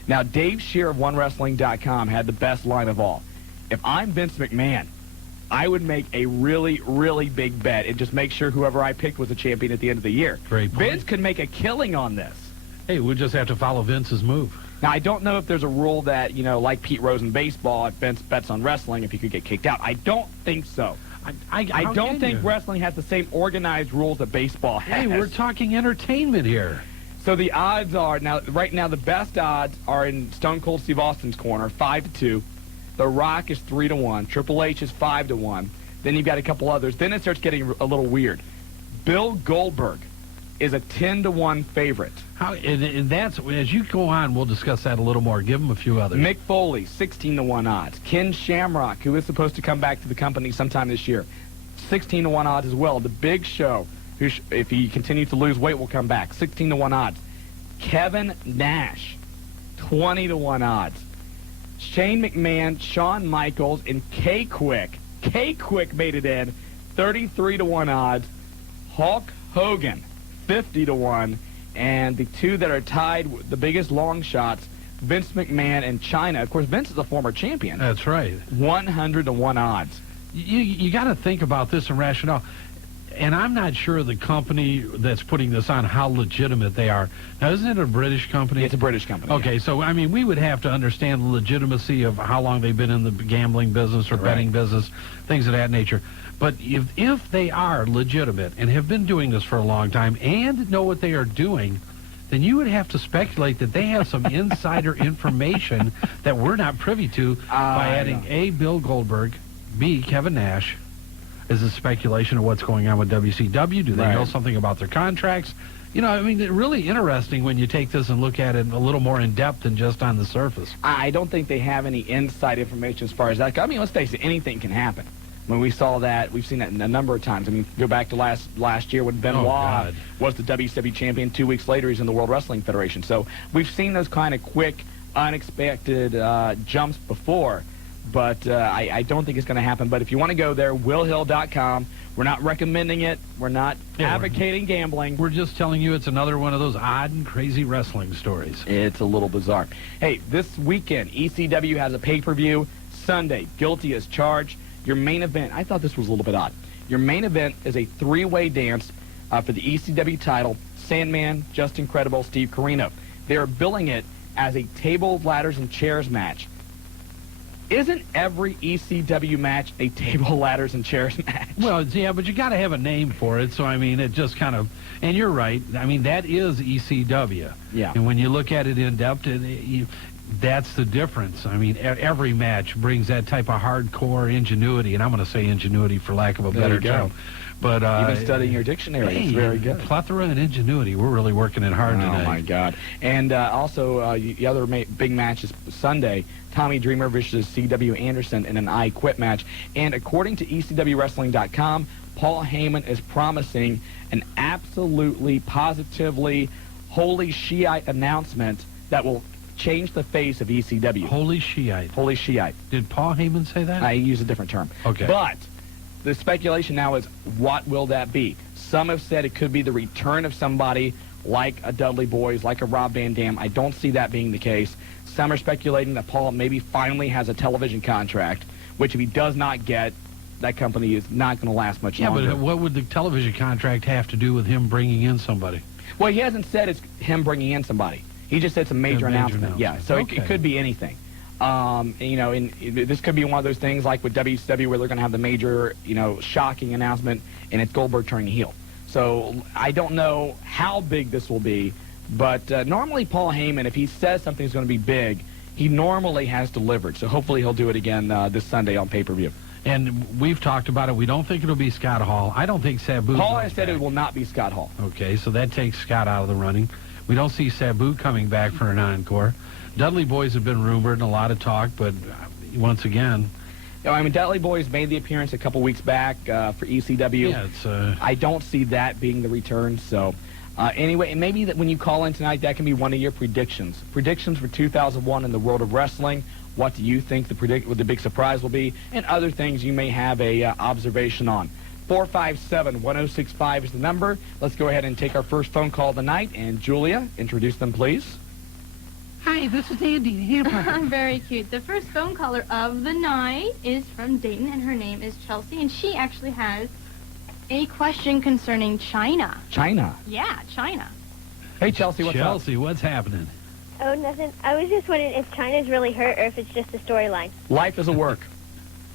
Now, Dave Scheer of OneWrestling.com had the best line of all. If I'm Vince McMahon, I would make a really, really big bet and just make sure whoever I picked was a champion at the end of the year. Great point. Vince could make a killing on this. Hey, we'll just have to follow Vince's move. Now, I don't know if there's a rule that, like Pete Rose in baseball, if Vince bets on wrestling, if he could get kicked out. I don't think so. I don't think wrestling has the same organized rules that baseball has. Hey, we're talking entertainment here. So the odds are, right now, the best odds are in Stone Cold Steve Austin's corner, 5-2. The Rock is 3-1. Triple H is 5-1. Then you've got a couple others. Then it starts getting a little weird. Bill Goldberg is a 10-1 favorite. And that's, as you go on, we'll discuss that a little more. Give them a few others. Mick Foley, 16-1 odds. Ken Shamrock, who is supposed to come back to the company sometime this year, 16-1 odds as well. The Big Show, who if he continues to lose weight, will come back, 16-1 odds. Kevin Nash, 20-1 odds. Shane McMahon, Shawn Michaels, and K-Quick. K-Quick made it in, 33-1 odds. Hulk Hogan, 50-1. And the two that are tied, the biggest long shots, Vince McMahon and China. Of course, Vince is a former champion. That's right. 100-1 odds. You got to think about this and rationale. And I'm not sure the company that's putting this on, how legitimate they are. Now, isn't it a British company? It's a British company. Okay, yeah. So, I mean, we would have to understand the legitimacy of how long they've been in the gambling business or betting business, things of that nature. But if they are legitimate and have been doing this for a long time and know what they are doing, then you would have to speculate that they have some insider information that we're not privy to by adding A, Bill Goldberg, B, Kevin Nash. Is a speculation of what's going on with WCW? Do they know something about their contracts? I mean, it's really interesting when you take this and look at it a little more in depth than just on the surface. I don't think they have any inside information as far as that. I mean, let's face it, anything can happen. When we saw that, we've seen that a number of times. I mean, go back to last year when Benoit was the WCW champion. 2 weeks later, he's in the World Wrestling Federation. So we've seen those kind of quick, unexpected jumps before. But I don't think it's going to happen. But if you want to go there, willhill.com. We're not recommending it. We're not advocating gambling. We're just telling you it's another one of those odd and crazy wrestling stories. It's a little bizarre. Hey, this weekend, ECW has a pay-per-view. Sunday, Guilty as Charged. Your main event, I thought this was a little bit odd. Your main event is a three-way dance for the ECW title. Sandman, Justin Credible, Steve Corino. They're billing it as a table, ladders, and chairs match. Isn't every ECW match a table, ladders, and chairs match? Well, yeah, but you got to have a name for it. So, I mean, it just kind of... And you're right. I mean, that is ECW. Yeah. And when you look at it in depth, that's the difference. I mean, every match brings that type of hardcore ingenuity. And I'm going to say ingenuity for lack of a better term. But you've been studying your dictionary. It's very good. Plethora and ingenuity. We're really working it hard today. Oh, my God. And also, the other big match is Sunday. Tommy Dreamer versus C.W. Anderson in an I Quit match. And according to ECWWrestling.com, Paul Heyman is promising an absolutely, positively holy Shiite announcement that will change the face of ECW. Holy Shiite. Holy Shiite. Did Paul Heyman say that? I use a different term. Okay. But the speculation now is, what will that be? Some have said it could be the return of somebody like a Dudley Boyz, like a Rob Van Dam. I don't see that being the case. Some are speculating that Paul maybe finally has a television contract, which if he does not get, that company is not going to last much longer. Yeah, but what would the television contract have to do with him bringing in somebody? Well, he hasn't said it's him bringing in somebody. He just said it's a major announcement. Yeah, so it could be anything. And this could be one of those things like with WCW where they're going to have the major, shocking announcement, and it's Goldberg turning heel. So I don't know how big this will be, but normally Paul Heyman, if he says something's going to be big, he normally has delivered. So hopefully he'll do it again this Sunday on pay-per-view. And we've talked about it. We don't think it'll be Scott Hall. I don't think Sabu. Paul has said it will not be Scott Hall. Okay, so that takes Scott out of the running. We don't see Sabu coming back for an encore. Dudley Boyz have been rumored and a lot of talk, but once again, You know, I mean, Dudley Boys made the appearance a couple weeks back for ECW. Yeah, I don't see that being the return. So, anyway, and maybe that when you call in tonight, that can be one of your predictions. Predictions for 2001 in the world of wrestling. What do you think what the big surprise will be, and other things you may have a observation on. 457-1065 is the number. Let's go ahead and take our first phone call of the night. And Julia, introduce them, please. Hi, this is Andy. Very cute. The first phone caller of the night is from Dayton, and her name is Chelsea, and she actually has a question concerning China. China? Yeah, China. Hey, Chelsea, what's up? Chelsea, what's happening? Oh, nothing. I was just wondering if China's really hurt or if it's just a storyline. Life is a work.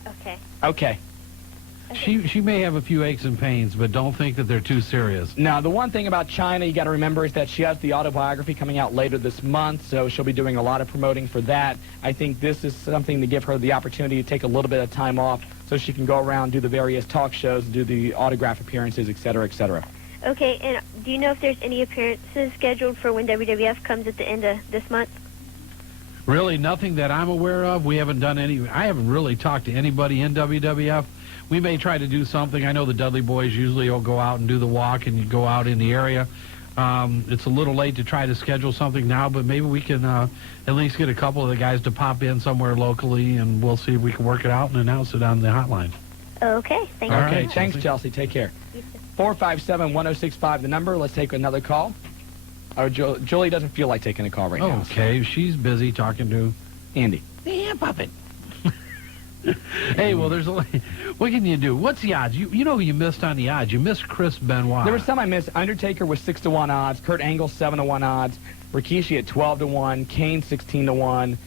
Okay. Okay. She may have a few aches and pains, but don't think that they're too serious. Now, the one thing about China you got to remember is that she has the autobiography coming out later this month, so she'll be doing a lot of promoting for that. I think this is something to give her the opportunity to take a little bit of time off so she can go around, do the various talk shows, do the autograph appearances, et cetera, et cetera. Okay, and do you know if there's any appearances scheduled for when WWF comes at the end of this month? Really, nothing that I'm aware of. We haven't done any. I haven't really talked to anybody in WWF. We may try to do something. I know the Dudley Boys usually will go out and do the walk and you go out in the area. It's a little late to try to schedule something now, but maybe we can at least get a couple of the guys to pop in somewhere locally, and we'll see if we can work it out and announce it on the hotline. Okay, thank you. Okay, thanks, Chelsea. Take care. 457-1065, the number. Let's take another call. Oh, Julie doesn't feel like taking a call right now. Okay, she's busy talking to Andy. Yeah, puppet. Hey, well, there's what can you do? What's the odds? You know who you missed on the odds? You missed Chris Benoit. There was some I missed. Undertaker was 6-1 odds. Kurt Angle 7-1 odds. Rikishi at 12-1. Kane 16-1.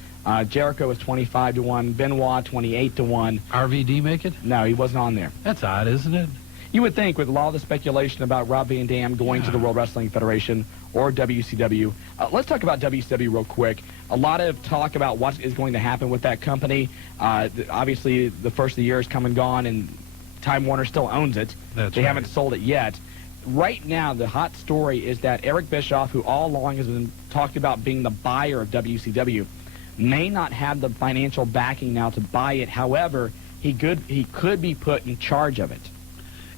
Jericho was 25-1. Benoit 28-1. RVD make it? No, he wasn't on there. That's odd, isn't it? You would think with a lot of the speculation about Rob Van Dam going to the World Wrestling Federation or WCW. Let's talk about WCW real quick. A lot of talk about what is going to happen with that company. Obviously, the first of the year has come and gone, and Time Warner still owns it. They haven't sold it yet. Right now, the hot story is that Eric Bischoff, who all along has been talked about being the buyer of WCW, may not have the financial backing now to buy it. However, he could be put in charge of it.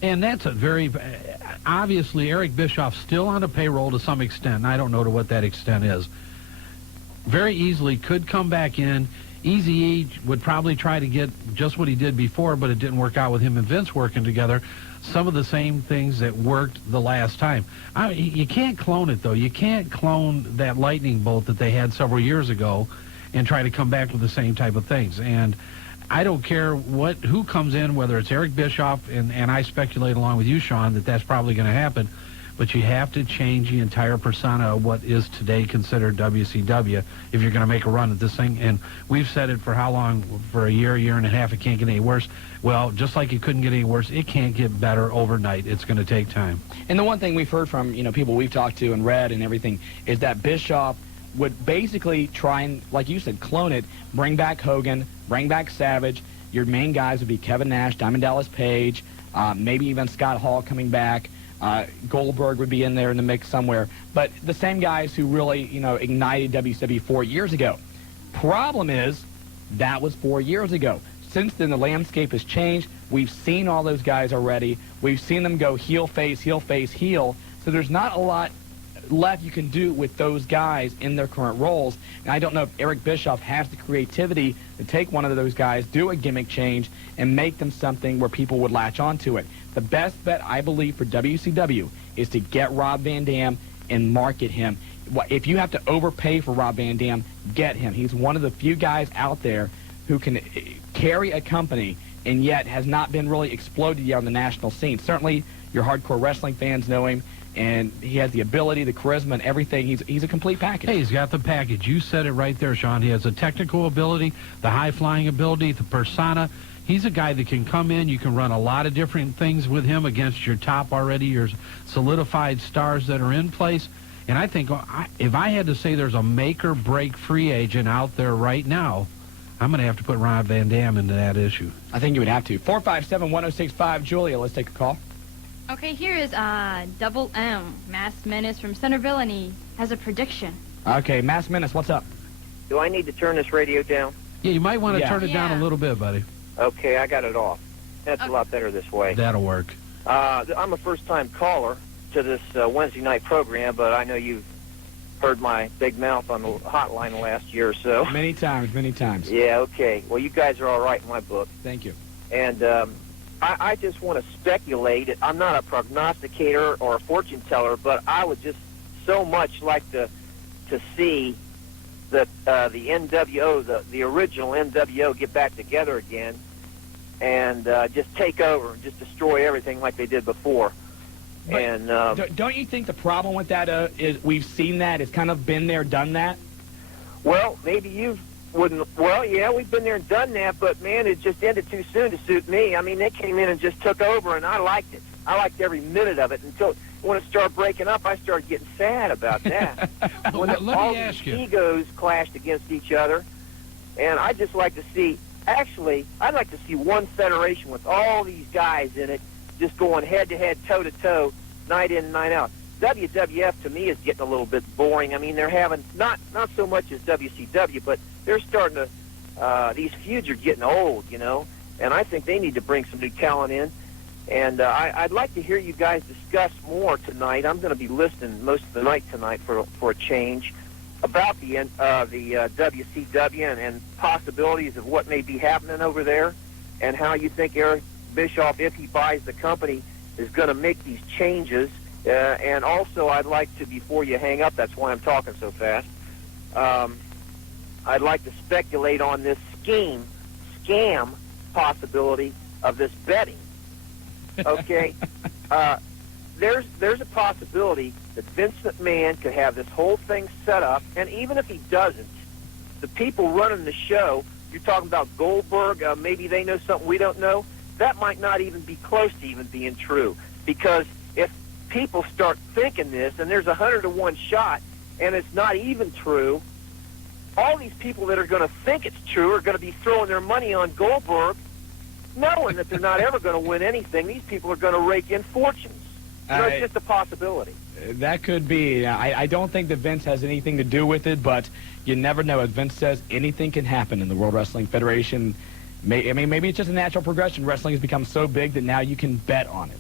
And that's a very, obviously, Eric Bischoff's still on a payroll to some extent, and I don't know to what that extent is. Very easily could come back in. Eazy-E would probably try to get just what he did before, but it didn't work out with him and Vince working together. Some of the same things that worked the last time. You can't clone it, though. You can't clone that lightning bolt that they had several years ago and try to come back with the same type of things. And I don't care who comes in, whether it's Eric Bischoff, and I speculate along with you, Shawn, that that's probably going to happen, but you have to change the entire persona of what is today considered WCW if you're going to make a run at this thing. And we've said it for how long? For a year and a half, it can't get any worse. Well, just like it couldn't get any worse, it can't get better overnight. It's going to take time. And the one thing we've heard from people we've talked to and read and everything is that Bischoff would basically try and, like you said, clone it, bring back Hogan, bring back Savage. Your main guys would be Kevin Nash, Diamond Dallas Page, maybe even Scott Hall coming back. Goldberg would be in there in the mix somewhere. But the same guys who really, ignited WCW 4 years ago. Problem is, that was 4 years ago. Since then, the landscape has changed. We've seen all those guys already. We've seen them go heel, face, heel, face, heel. So there's not a lot left you can do with those guys in their current roles. And I don't know if Eric Bischoff has the creativity to take one of those guys, do a gimmick change, and make them something where people would latch onto it. The best bet, I believe, for WCW is to get Rob Van Dam and market him. If you have to overpay for Rob Van Dam, get him. He's one of the few guys out there who can carry a company and yet has not been really exploded yet on the national scene. Certainly, your hardcore wrestling fans know him. And he has the ability, the charisma, and everything. He's a complete package. Hey, he's got the package. You said it right there, Shawn. He has the technical ability, the high-flying ability, the persona. He's a guy that can come in. You can run a lot of different things with him against your top already, your solidified stars that are in place. And I think if I had to say there's a make-or-break free agent out there right now, I'm going to have to put Rob Van Dam into that issue. I think you would have to. 457-1065. Julia, let's take a call. Okay, here is Double M, Masked Menace from Centerville, and he has a prediction. Okay, Masked Menace, what's up? Do I need to turn this radio down? Yeah, you might want to turn it down a little bit, buddy. Okay, I got it off. That's a lot better this way. That'll work. I'm a first-time caller to this Wednesday night program, but I know you've heard my big mouth on the hotline the last year or so. Many times, many times. Yeah, okay. Well, you guys are all right in my book. Thank you. And I just want to speculate. I'm not a prognosticator or a fortune teller, but I would just so much like to see that the NWO, the original NWO, get back together again and just take over and just destroy everything like they did before. But and don't you think the problem with that is we've seen that, it's kind of been there, done that? Well, maybe you wouldn't. Well, yeah, we've been there and done that, but man, it just ended too soon to suit me. I mean, they came in and just took over, and I liked it. I liked every minute of it until when it started breaking up. I started getting sad about that. When all these egos clashed against each other, and I just like to see. Actually, I'd like to see one federation with all these guys in it, just going head-to-head, toe-to-toe, night in, night out. WWF, to me, is getting a little bit boring. I mean, they're having, not so much as WCW, but they're starting to, these feuds are getting old, you know, and I think they need to bring some new talent in. And I'd like to hear you guys discuss more tonight. I'm going to be listening most of the night tonight for a change about the WCW and possibilities of what may be happening over there, and how you think Eric Bischoff, if he buys the company, is going to make these changes. And also, I'd like to, before you hang up, that's why I'm talking so fast, I'd like to speculate on this scam possibility of this betting. Okay? There's a possibility that Vince McMahon could have this whole thing set up, and even if he doesn't, the people running the show, you're talking about Goldberg, maybe they know something we don't know, that might not even be close to even being true. Because if people start thinking this, and there's 100-to-1 shot, and it's not even true, all these people that are going to think it's true are going to be throwing their money on Goldberg, knowing that they're not ever going to win anything. These people are going to rake in fortunes. So it's just a possibility. That could be. I don't think that Vince has anything to do with it, but you never know. As Vince says, anything can happen in the World Wrestling Federation. Maybe it's just a natural progression. Wrestling has become so big that now you can bet on it.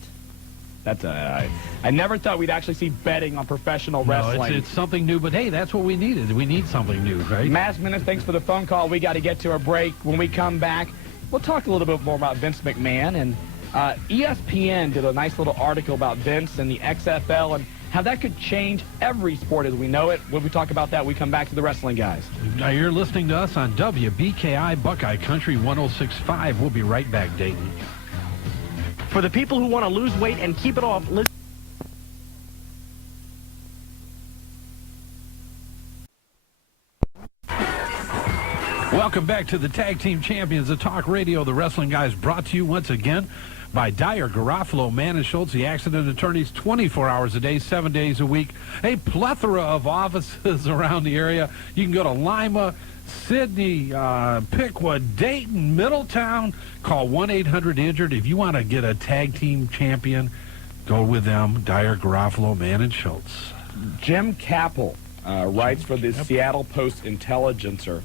I never thought we'd actually see betting on professional wrestling. It's something new, but hey, that's what we needed. We need something new, right? Mass Minutes, thanks for the phone call. We got to get to our break. When we come back, we'll talk a little bit more about Vince McMahon. And ESPN did a nice little article about Vince and the XFL and how that could change every sport as we know it. When we talk about that, we come back to the wrestling guys. Now you're listening to us on WBKI Buckeye Country 106.5. We'll be right back, Dayton. For the people who want to lose weight and keep it off, listen. Welcome back to the Tag Team Champions of Talk Radio. The Wrestling Guys brought to you once again by Dyer, Garofalo, Mann & Schultz, the accident attorneys, 24 hours a day, 7 days a week. A plethora of offices around the area. You can go to Lima, Sydney, Pickwood, Dayton, Middletown. Call 1-800-INJURED. If you want to get a tag team champion, go with them, Dyer, Garofalo, Mann & Schultz. Jim Capel writes for the Seattle Post-Intelligencer.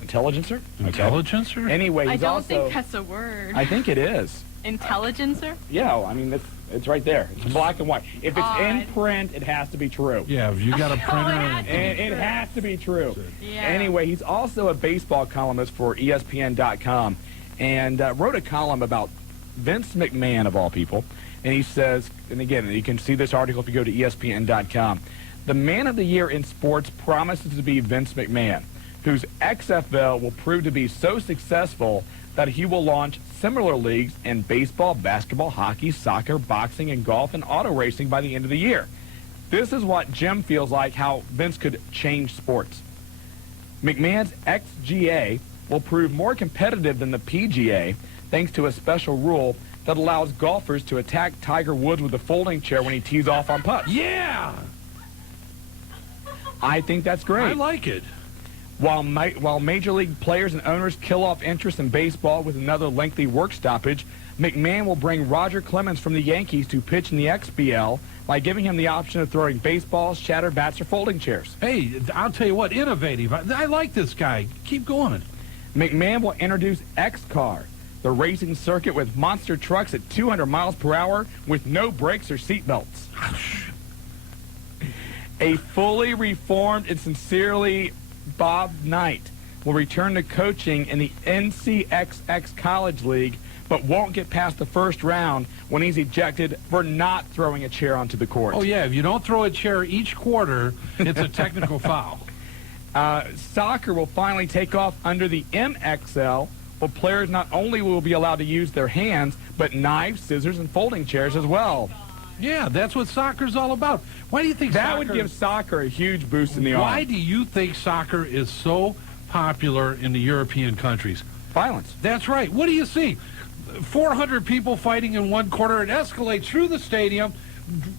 Intelligencer? Intelligencer? Anyway, I he's don't also, think that's a word. I think it is. Intelligencer? Yeah, I mean, it's right there. It's black and white. If it's in print, it has to be true. Yeah, if you got a printer. It has to be true. Yeah. Anyway, he's also a baseball columnist for ESPN.com and wrote a column about Vince McMahon, of all people. And he says, and again, you can see this article if you go to ESPN.com, the man of the year in sports promises to be Vince McMahon, whose XFL will prove to be so successful that he will launch similar leagues in baseball, basketball, hockey, soccer, boxing, and golf and auto racing by the end of the year. This is what Jim feels like how Vince could change sports. McMahon's XGA will prove more competitive than the PGA thanks to a special rule that allows golfers to attack Tiger Woods with a folding chair when he tees off on putts. Yeah! I think that's great. I like it. While Major League players and owners kill off interest in baseball with another lengthy work stoppage, McMahon will bring Roger Clemens from the Yankees to pitch in the XBL by giving him the option of throwing baseballs, shattered bats, or folding chairs. Hey, I'll tell you what, innovative. I like this guy. Keep going. McMahon will introduce X-Car, the racing circuit with monster trucks at 200 miles per hour with no brakes or seatbelts. A fully reformed and sincerely Bob Knight will return to coaching in the NCXX College League, but won't get past the first round when he's ejected for not throwing a chair onto the court. Oh, yeah, if you don't throw a chair each quarter, it's a technical foul. Soccer will finally take off under the MXL, where players not only will be allowed to use their hands, but knives, scissors, and folding chairs as well. Yeah, that's what soccer's all about. Why do you think that would give soccer a huge boost in the arm? Why do you think soccer is so popular in the European countries? Violence. That's right. What do you see? 400 people fighting in one corner. It escalates through the stadium,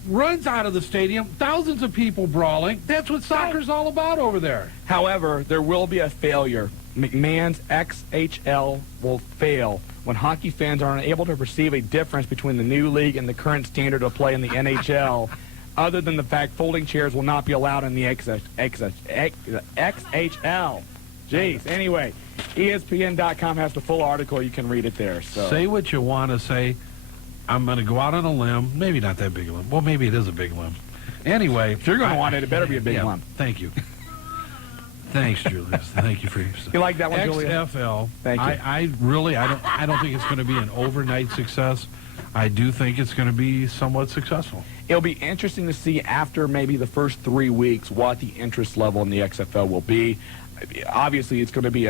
runs out of the stadium, thousands of people brawling. That's what soccer's all about over there. However, there will be a failure. McMahon's XHL will fail when hockey fans are unable to perceive a difference between the new league and the current standard of play in the NHL, other than the fact folding chairs will not be allowed in the XHL. Jeez. Anyway, ESPN.com has the full article. You can read it there. So. Say what you want to say. I'm going to go out on a limb. Maybe not that big a limb. Well, maybe it is a big limb. Anyway. If you're going to want it, it better be a big limb. Thank you. Thanks, Julius. Thank you for your You like that one, Julius? XFL. Thank you. I don't think it's going to be an overnight success. I do think it's going to be somewhat successful. It'll be interesting to see after maybe the first 3 weeks what the interest level in the XFL will be. Obviously, it's going to be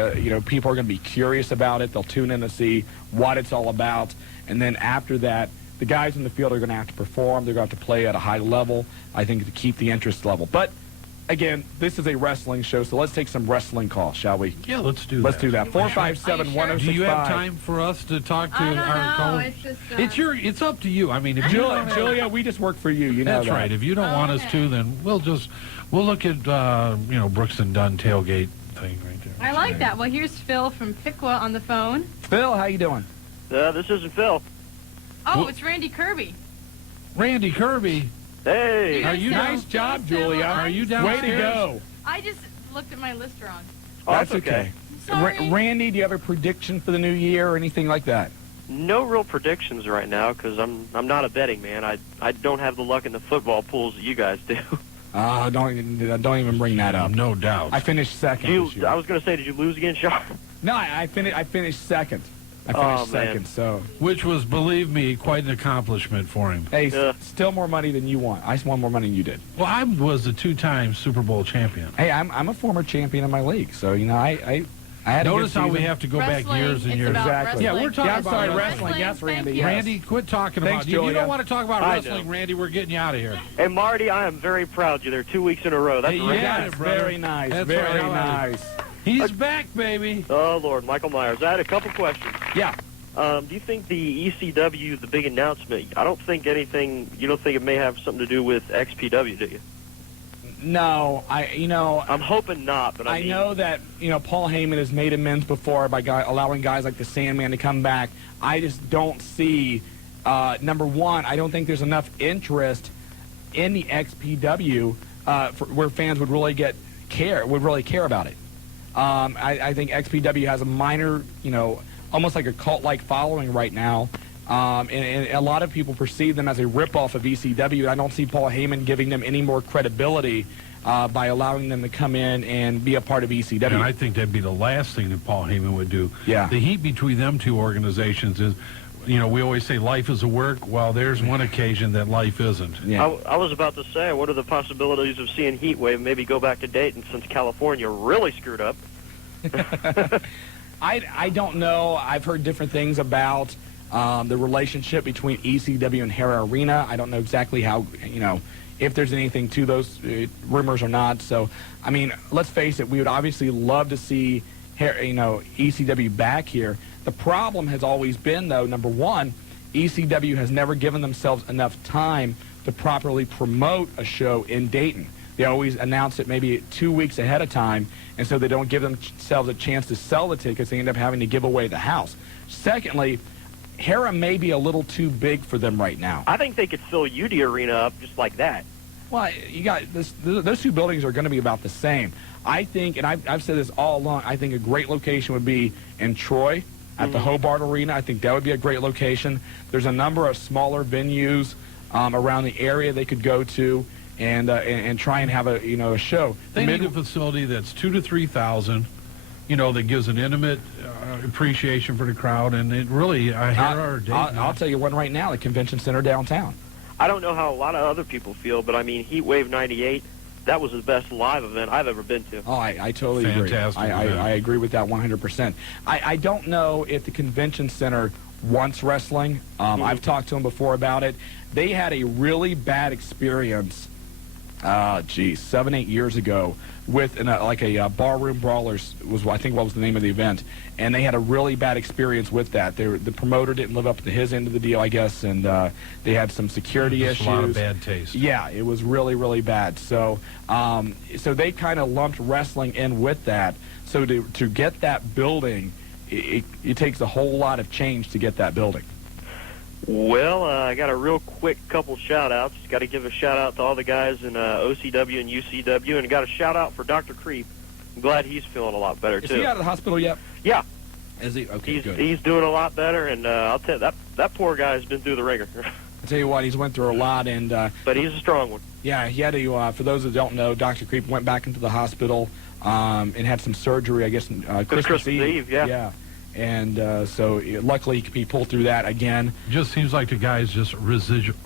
people are going to be curious about it. They'll tune in to see what it's all about. And then after that, the guys in the field are going to have to perform. They're going to have to play at a high level, I think, to keep the interest level. But, again, this is a wrestling show, so let's take some wrestling calls, shall we? Yeah, let's do that. Let's do that. 457-1065. Do you have time for us to talk to our caller? It's just... It's up to you. I mean, if Julia, we just work for you. You know that's that. right. If you don't want us to, then we'll look at, Brooks and Dunn tailgate thing right there. I like that. Well, here's Phil from Piqua on the phone. Phil, how you doing? This isn't Phil. Oh, it's Randy Kirby. Randy Kirby. Hey. Are you nice job, Julia. Are you downstairs? Way to go. I just looked at my list wrong. That's okay. Randy, do you have a prediction for the new year or anything like that? No real predictions right now because I'm not a betting man. I don't have the luck in the football pools that you guys do. Don't even bring that up. No doubt. I finished second this year. I was going to say, did you lose again, Shawn? No, I finished second. Second, so. Which was, believe me, quite an accomplishment for him. Hey, still more money than you want. I won more money than you did. Well, I was a 2-time Super Bowl champion. Hey, I'm a former champion in my league, so I had Notice how we have to go back years and years. Exactly. Yeah, we're talking about wrestling. Yes, Randy. Yes. Randy, quit talking about you. You don't want to talk about wrestling, Randy. We're getting you out of here. Hey, Marty, I am very proud of you there 2 weeks in a row. That's very nice. That's very right. nice. He's back, baby. Oh, Lord, Michael Myers. I had a couple questions. Yeah. Do you think the ECW, the big announcement, you don't think it may have something to do with XPW, do you? No, I'm hoping not, but I know that, Paul Heyman has made amends before by allowing guys like the Sandman to come back. I just don't see, number one, I don't think there's enough interest in the XPW where fans would really care about it. I think XPW has a minor, almost like a cult-like following right now. And a lot of people perceive them as a ripoff of ECW. I don't see Paul Heyman giving them any more credibility by allowing them to come in and be a part of ECW. And I think that'd be the last thing that Paul Heyman would do. Yeah. The heat between them two organizations is, we always say life is a work. Well, there's one occasion that life isn't. Yeah. I was about to say, what are the possibilities of seeing Heatwave maybe go back to Dayton since California really screwed up? I don't know. I've heard different things about the relationship between ECW and Hera Arena. I don't know exactly how, if there's anything to those rumors or not. So, I mean, let's face it, we would obviously love to see, ECW back here. The problem has always been, though, number one, ECW has never given themselves enough time to properly promote a show in Dayton. They always announce it maybe 2 weeks ahead of time, and so they don't give themselves a chance to sell the tickets. They end up having to give away the house. Secondly, Hera may be a little too big for them right now. I think they could fill UD Arena up just like that. Well, you got those two buildings are going to be about the same. I think, and I've said this all along, I think a great location would be in Troy. at the Hobart Arena. I think that would be a great location. There's a number of smaller venues around the area they could go to and try and have a show. They need a facility that's 2,000 to 3,000. That gives an intimate appreciation for the crowd, and it really, I'll tell you one right now, the Convention Center downtown. I don't know how a lot of other people feel, but I mean, Heat Wave 98, that was the best live event I've ever been to. Oh, I totally agree. I agree with that 100%. I don't know if the Convention Center wants wrestling. I've talked to them before about it. They had a really bad experience, 7-8 years ago, with a barroom brawlers was I think what was the name of the event, and they had a really bad experience with that. The promoter didn't live up to his end of the deal, I guess, and they had some security issues. A lot of bad taste. Yeah, it was really, really bad. So they kind of lumped wrestling in with that. So to get that building, it takes a whole lot of change to get that building. Well, I got a real quick couple shout-outs. Got to give a shout-out to all the guys in OCW and UCW, and got a shout-out for Dr. Creep. I'm glad he's feeling a lot better, too. Is he out of the hospital yet? Yeah. Is he? Okay, good. He's doing a lot better, and I'll tell you, that poor guy's been through the ringer. I'll tell you what, he's went through a lot, and but he's a strong one. Yeah, he had to, for those that don't know, Dr. Creep went back into the hospital and had some surgery, I guess, Christmas Eve. Yeah. And so luckily he pulled through that again. Just seems like the guy's just residual.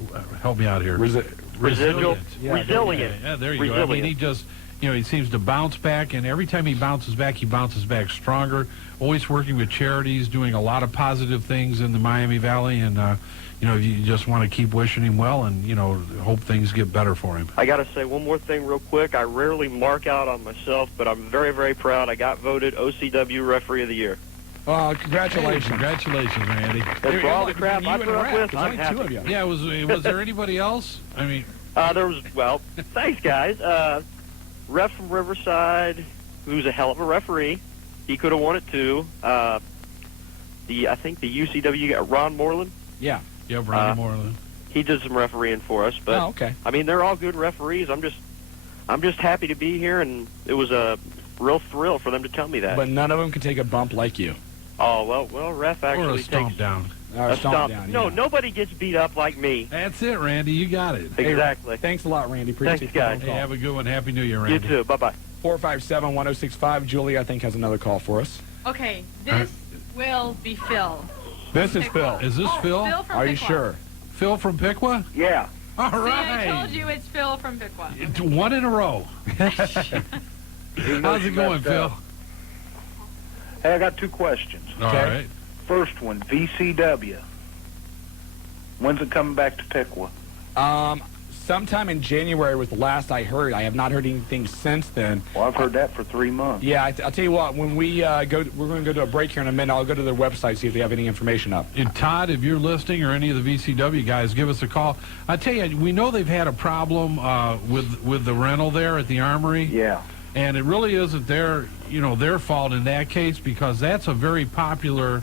Help me out here. Resilient. Yeah, there you go. I mean, he just, he seems to bounce back, and every time he bounces back stronger. Always working with charities, doing a lot of positive things in the Miami Valley, and you just want to keep wishing him well, and hope things get better for him. I got to say one more thing real quick. I rarely mark out on myself, but I'm very, very proud. I got voted OCW Referee of the Year. Oh, congratulations. Hey, congratulations, Randy. And for all the crap I put up with, I'm happy. Two of you. Yeah, was there anybody else? I mean... there was, thanks, guys. Ref from Riverside, who's a hell of a referee. He could have won it, too. I think the UCW got Ron Moreland. Yeah. Yeah, Ron Moreland. He did some refereeing for us. But, okay. I mean, they're all good referees. I'm just happy to be here, and it was a real thrill for them to tell me that. But none of them can take a bump like you. Oh, well, ref actually or a stomp takes... down. Or a stomp down, No, nobody gets beat up like me. That's it, Randy. You got it. Exactly. Hey, thanks a lot, Randy. Appreciate Thanks, guys. Hey, have a good one. Happy New Year, Randy. You too. Bye-bye. 457-1065. Julie, I think, has another call for us. Okay, this will be Phil. This is Phil. Is this Phil? Phil from Are you Piqua. sure? Phil from Piqua? Yeah. All See, right. I told you it's Phil from Piqua. One in a row. How's it going, Phil? Hey, I got two questions. All right. First one, VCW. When's it coming back to Piqua? Sometime in January was the last I heard. I have not heard anything since then. Well, I've heard that for 3 months. Yeah, I'll tell you what. When we we're going to go to a break here in a minute. I'll go to their website, see if they have any information up. And Todd, if you're listening, or any of the VCW guys, give us a call. I tell you, we know they've had a problem with the rental there at the Armory. Yeah. And it really isn't their fault in that case, because that's a very popular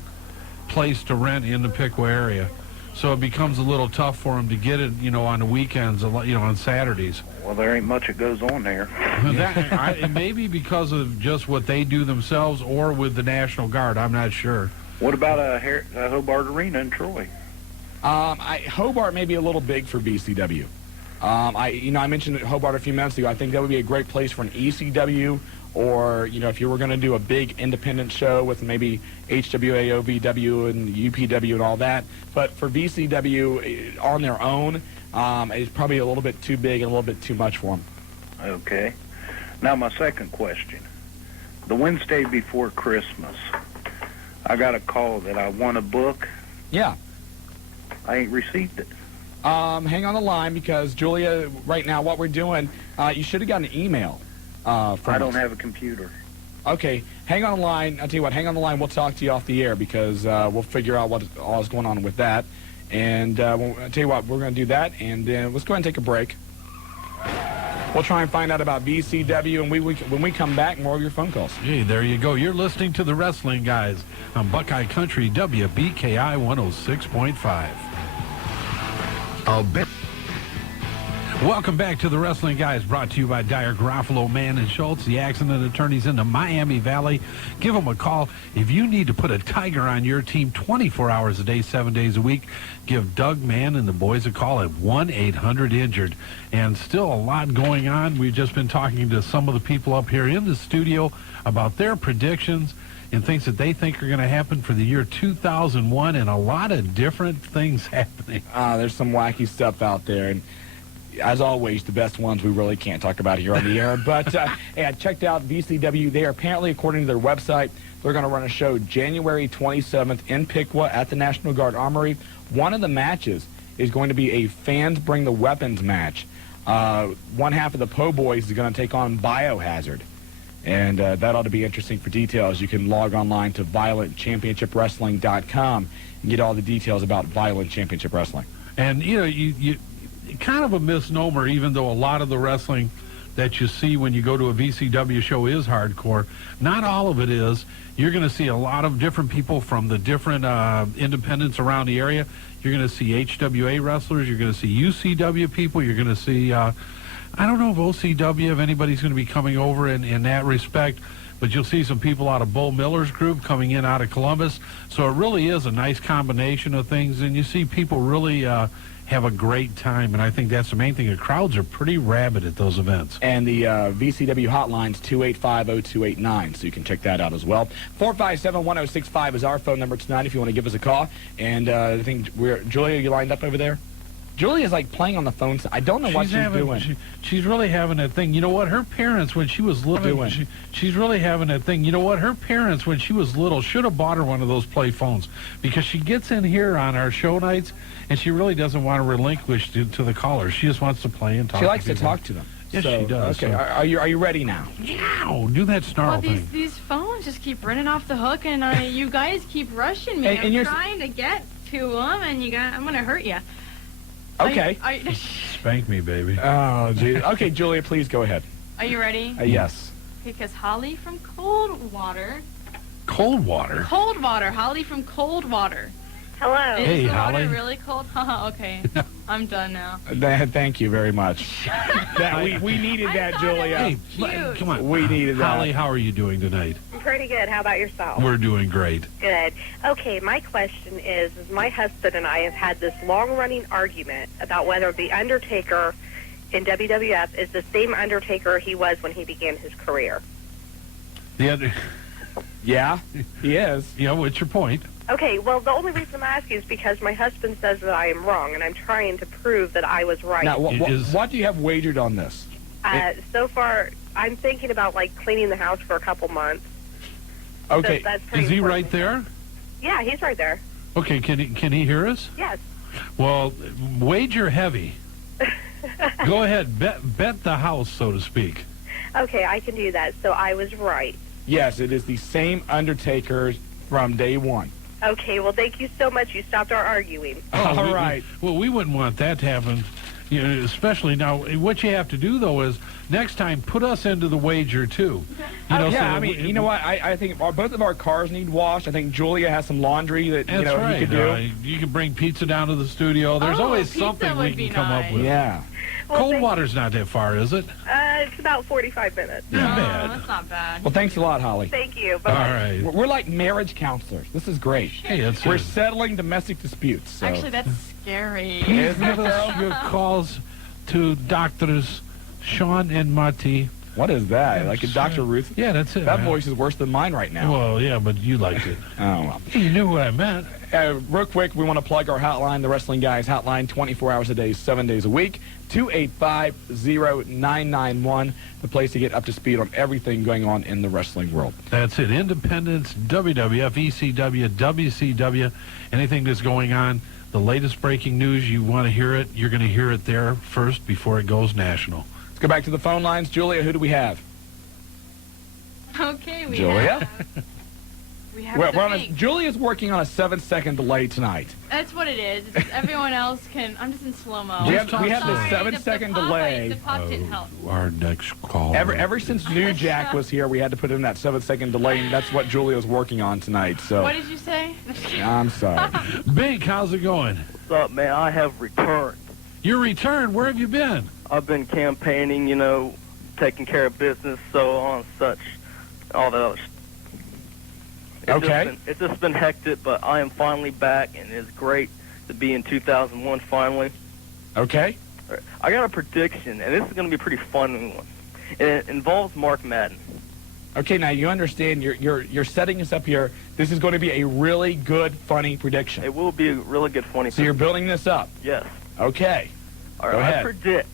place to rent in the Piqua area. So it becomes a little tough for them to get it, on the weekends, on Saturdays. Well, there ain't much that goes on there. It may be because of just what they do themselves, or with the National Guard. I'm not sure. What about a Hobart Arena in Troy? Hobart may be a little big for BCW. I mentioned Hobart a few minutes ago. I think that would be a great place for an ECW, or, if you were going to do a big independent show with maybe HWA, OVW, and UPW and all that. But for VCW, on their own, it's probably a little bit too big and a little bit too much for them. Okay. Now, my second question. The Wednesday before Christmas, I got a call that I won a book. Yeah. I ain't received it. Hang on the line, because, Julia, right now, what we're doing, you should have gotten an email. I don't have a computer. Okay, hang on the line. I'll tell you what, hang on the line. We'll talk to you off the air, because we'll figure out what all is going on with that. And I'll tell you what, we're going to do that, and let's go ahead and take a break. We'll try and find out about VCW, and when we come back, more of your phone calls. Hey, there you go. You're listening to the Wrestling Guys on Buckeye Country, WBKI 106.5. Welcome back to the Wrestling Guys, brought to you by Dyer, Garofalo, Mann and Schultz, the accident attorneys in the Miami Valley. Give them a call. If you need to put a tiger on your team 24 hours a day, 7 days a week, give Doug Mann and the boys a call at 1-800-INJURED. And still a lot going on. We've just been talking to some of the people up here in the studio about their predictions and things that they think are going to happen for the year 2001, and a lot of different things happening. There's some wacky stuff out there, and as always, the best ones we really can't talk about here on the air. But hey, I checked out VCW. They are apparently, according to their website, they're going to run a show January 27th in Piqua at the National Guard Armory. One of the matches is going to be a Fans Bring the Weapons match. One half of the Po' Boys is going to take on Biohazard. And that ought to be interesting. For details, you can log online to violentchampionshipwrestling.com and get all the details about Violent Championship Wrestling. And, you know, you kind of a misnomer, even though a lot of the wrestling that you see when you go to a VCW show is hardcore. Not all of it is. You're going to see a lot of different people from the different independents around the area. You're going to see HWA wrestlers. You're going to see UCW people. You're going to see... I don't know if OCW, if anybody's going to be coming over in that respect, but you'll see some people out of Bull Miller's group coming in out of Columbus. So it really is a nice combination of things, and you see people really have a great time, and I think that's the main thing. The crowds are pretty rabid at those events. And the VCW hotline's 285-0289, so you can check that out as well. 457-1065 is our phone number tonight if you want to give us a call. And I think Julia, you lined up over there? Julia's like playing on the phone. I don't know what she's doing. She's really having that thing. You know what? Her parents, when she was little, she's really having that thing. You know what? Her parents, when she was little, should have bought her one of those play phones, because she gets in here on our show nights and she really doesn't want to relinquish to the callers. She just wants to play and talk. She likes to talk to them. Yes, she does. Okay, are you ready now? Yeah, do that snarl thing. These phones just keep running off the hook, and you guys keep rushing me. And I'm trying to get to them, and I'm going to hurt you. Okay. Spank me, baby. Oh, geez. Okay, Julia, please go ahead. Are you ready? Yes. Because Holly from Coldwater. Coldwater? Coldwater. Holly from Coldwater. Hello. Hey, Is the Holly. water really cold? Okay. I'm done now. Thank you very much. We needed that, Julia. Hey, come on. We needed that. Holly, how are you doing tonight? I'm pretty good. How about yourself? We're doing great. Good. Okay, my question is my husband and I have had this long-running argument about whether the Undertaker in WWF is the same Undertaker he was when he began his career. Yeah, he is. Yeah, what's your point? Okay, well, the only reason I'm asking is because my husband says that I am wrong, and I'm trying to prove that I was right. Now, what do you have wagered on this? So far, I'm thinking about, like, cleaning the house for a couple months. Okay. So that's pretty Is he important. right there? Yeah, he's right there. Okay, can he hear us? Yes. Well, wager heavy. Go ahead, bet the house, so to speak. Okay, I can do that. So I was right. Yes, it is the same Undertaker from day one. Okay, well, thank you so much. You stopped our arguing. All right. We wouldn't want that to happen, you know, especially now. What you have to do, though, is next time put us into the wager, too. You know, I mean, you know what? I think both of our cars need washed. I think Julia has some laundry that That's right. you could do. You can bring pizza down to the studio. There's always something we can come up with. Yeah. Well, Coldwater's not that far, is it? It's about 45 minutes. Not bad. That's not bad. Well, thanks a lot, Holly. Thank you. All Bye-bye. right. We're like marriage counselors. This is great. Hey, We're settling domestic disputes. So. Actually, that's scary. Please give us your calls to doctors Shawn and Marty. What is that? Like a Dr. Ruth? Yeah, that's it. That man. voice is worse than mine right now. Well, yeah, but you liked it. Oh, well. You knew what I meant. Real quick, we want to plug our hotline, the Wrestling Guys hotline, 24 hours a day, 7 days a week, 285-0991, the place to get up to speed on everything going on in the wrestling world. That's it. Independence, WWF, ECW, WCW, anything that's going on, the latest breaking news, you want to hear it, you're going to hear it there first before it goes national. Let's go back to the phone lines. Julia, who do we have? Okay, we Julia? have Julia's working on a 7-second delay tonight. That's what it is. It's everyone else can... I'm just in slow-mo. We have the 7-second delay. The pop didn't help. Our next call. Ever since New Jack was here, we had to put in that 7-second delay, and that's what Julia's working on tonight. So What did you say? I'm sorry. Bink, how's it going? What's up, man? I have returned. You returned? Where have you been? I've been campaigning, you know, taking care of business, so on, such, all that other stuff. It's just been hectic, but I am finally back, and it's great to be in 2001 finally. Okay. I got a prediction, and this is going to be a pretty fun one. And it involves Mark Madden. Okay, now you understand you're setting us up here. This is going to be a really good, funny prediction. It will be a really good, funny. So you're building this up. Yes. Okay. All right. Go ahead. I predict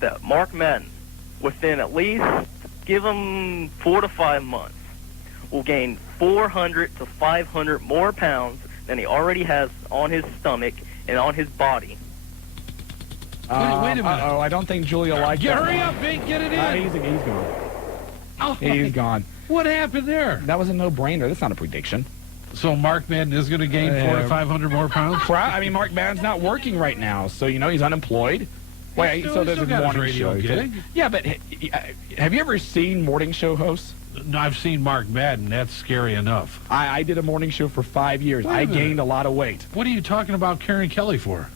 that Mark Madden, within at least, give him 4 to 5 months, will gain 400 to 500 more pounds than he already has on his stomach and on his body. Wait a minute. Uh-oh, I don't think Julia liked that. Hurry up, Bink, get it in. He's gone. Oh, he's gone. What happened there? That was a no-brainer. That's not a prediction. So Mark Madden is going to gain 400 to 500 more pounds? I mean, Mark Madden's not working right now, so, you know, he's unemployed. Wait, so there's a morning show. Yeah, but have you ever seen morning show hosts? No, I've seen Mark Madden. That's scary enough. I did a morning show for 5 years. I gained a lot of weight. What are you talking about Karen Kelly for?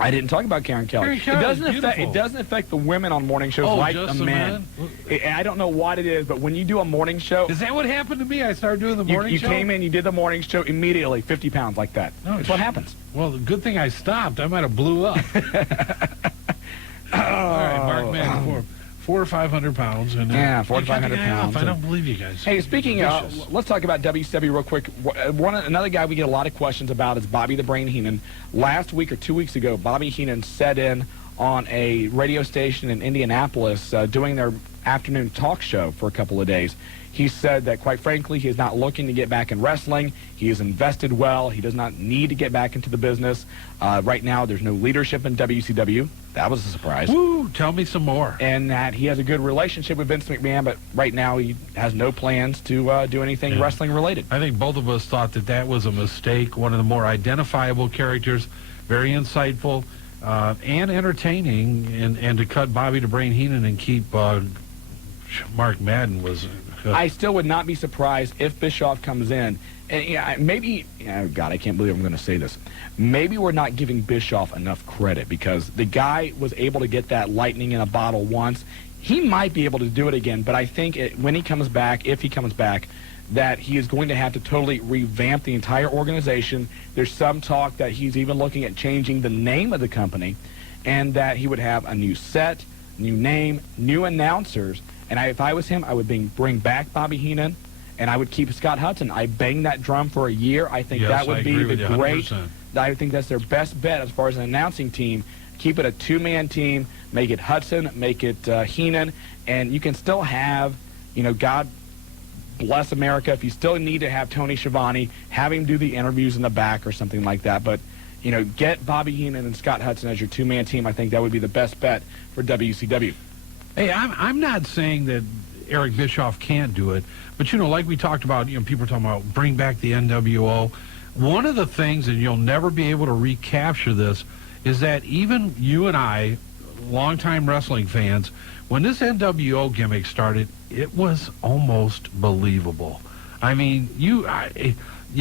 I didn't talk about Karen Kelly. It doesn't affect the women on morning shows like the men. I don't know what it is, but when you do a morning show... Is that what happened to me? I started doing the morning show? You came in, you did the morning show, immediately, 50 pounds like that. That's what happens. Well, the good thing I stopped. I might have blew up. All right, Mark Madden, 400 or 500 pounds. And, yeah, 400 to 500 pounds. I don't believe you guys. Hey, speaking of, let's talk about WCW real quick. Another guy we get a lot of questions about is Bobby the Brain Heenan. Last week or 2 weeks ago, Bobby Heenan set in on a radio station in Indianapolis doing their afternoon talk show for a couple of days. He said that, quite frankly, he is not looking to get back in wrestling. He is invested well. He does not need to get back into the business. Right now, there's no leadership in WCW. That was a surprise. Woo! Tell me some more. And that he has a good relationship with Vince McMahon, but right now he has no plans to do anything wrestling-related. I think both of us thought that was a mistake. One of the more identifiable characters, very insightful and entertaining, and to cut Bobby the Brain Heenan and keep Mark Madden was... I still would not be surprised if Bischoff comes in. And maybe, God, I can't believe I'm going to say this. Maybe we're not giving Bischoff enough credit because the guy was able to get that lightning in a bottle once. He might be able to do it again, but I think when he comes back, if he comes back, that he is going to have to totally revamp the entire organization. There's some talk that he's even looking at changing the name of the company and that he would have a new set, new name, new announcers. And if I was him, I would bring back Bobby Heenan, and I would keep Scott Hudson. I banged that drum for a year. I think that would be the great. I think that's their best bet as far as an announcing team. Keep it a two-man team. Make it Hudson. Make it Heenan, and you can still have, God bless America. If you still need to have Tony Schiavone, have him do the interviews in the back or something like that. But get Bobby Heenan and Scott Hudson as your two-man team. I think that would be the best bet for WCW. Hey, I'm not saying that Eric Bischoff can't do it, but, like we talked about, people are talking about bring back the NWO. One of the things, and you'll never be able to recapture this, is that even you and I, longtime wrestling fans, when this NWO gimmick started, it was almost believable. I mean, you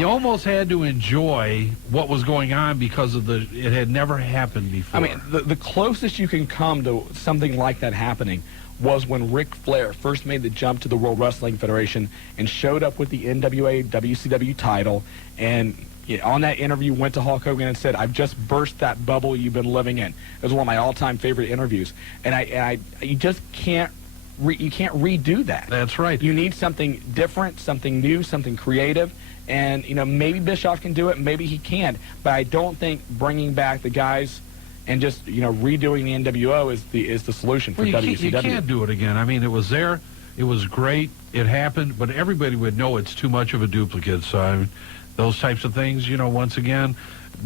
almost had to enjoy what was going on because of it had never happened before. I mean, the closest you can come to something like that happening was when Ric Flair first made the jump to the World Wrestling Federation and showed up with the NWA WCW title, and on that interview went to Hulk Hogan and said, "I've just burst that bubble you've been living in." It was one of my all-time favorite interviews, and you just can't. You can't redo that. That's right. You need something different, something new, something creative. And, maybe Bischoff can do it, maybe he can't. But I don't think bringing back the guys and just, redoing the NWO is the solution for WCW. You can't do it again. I mean, it was there. It was great. It happened. But everybody would know it's too much of a duplicate. So those types of things, once again,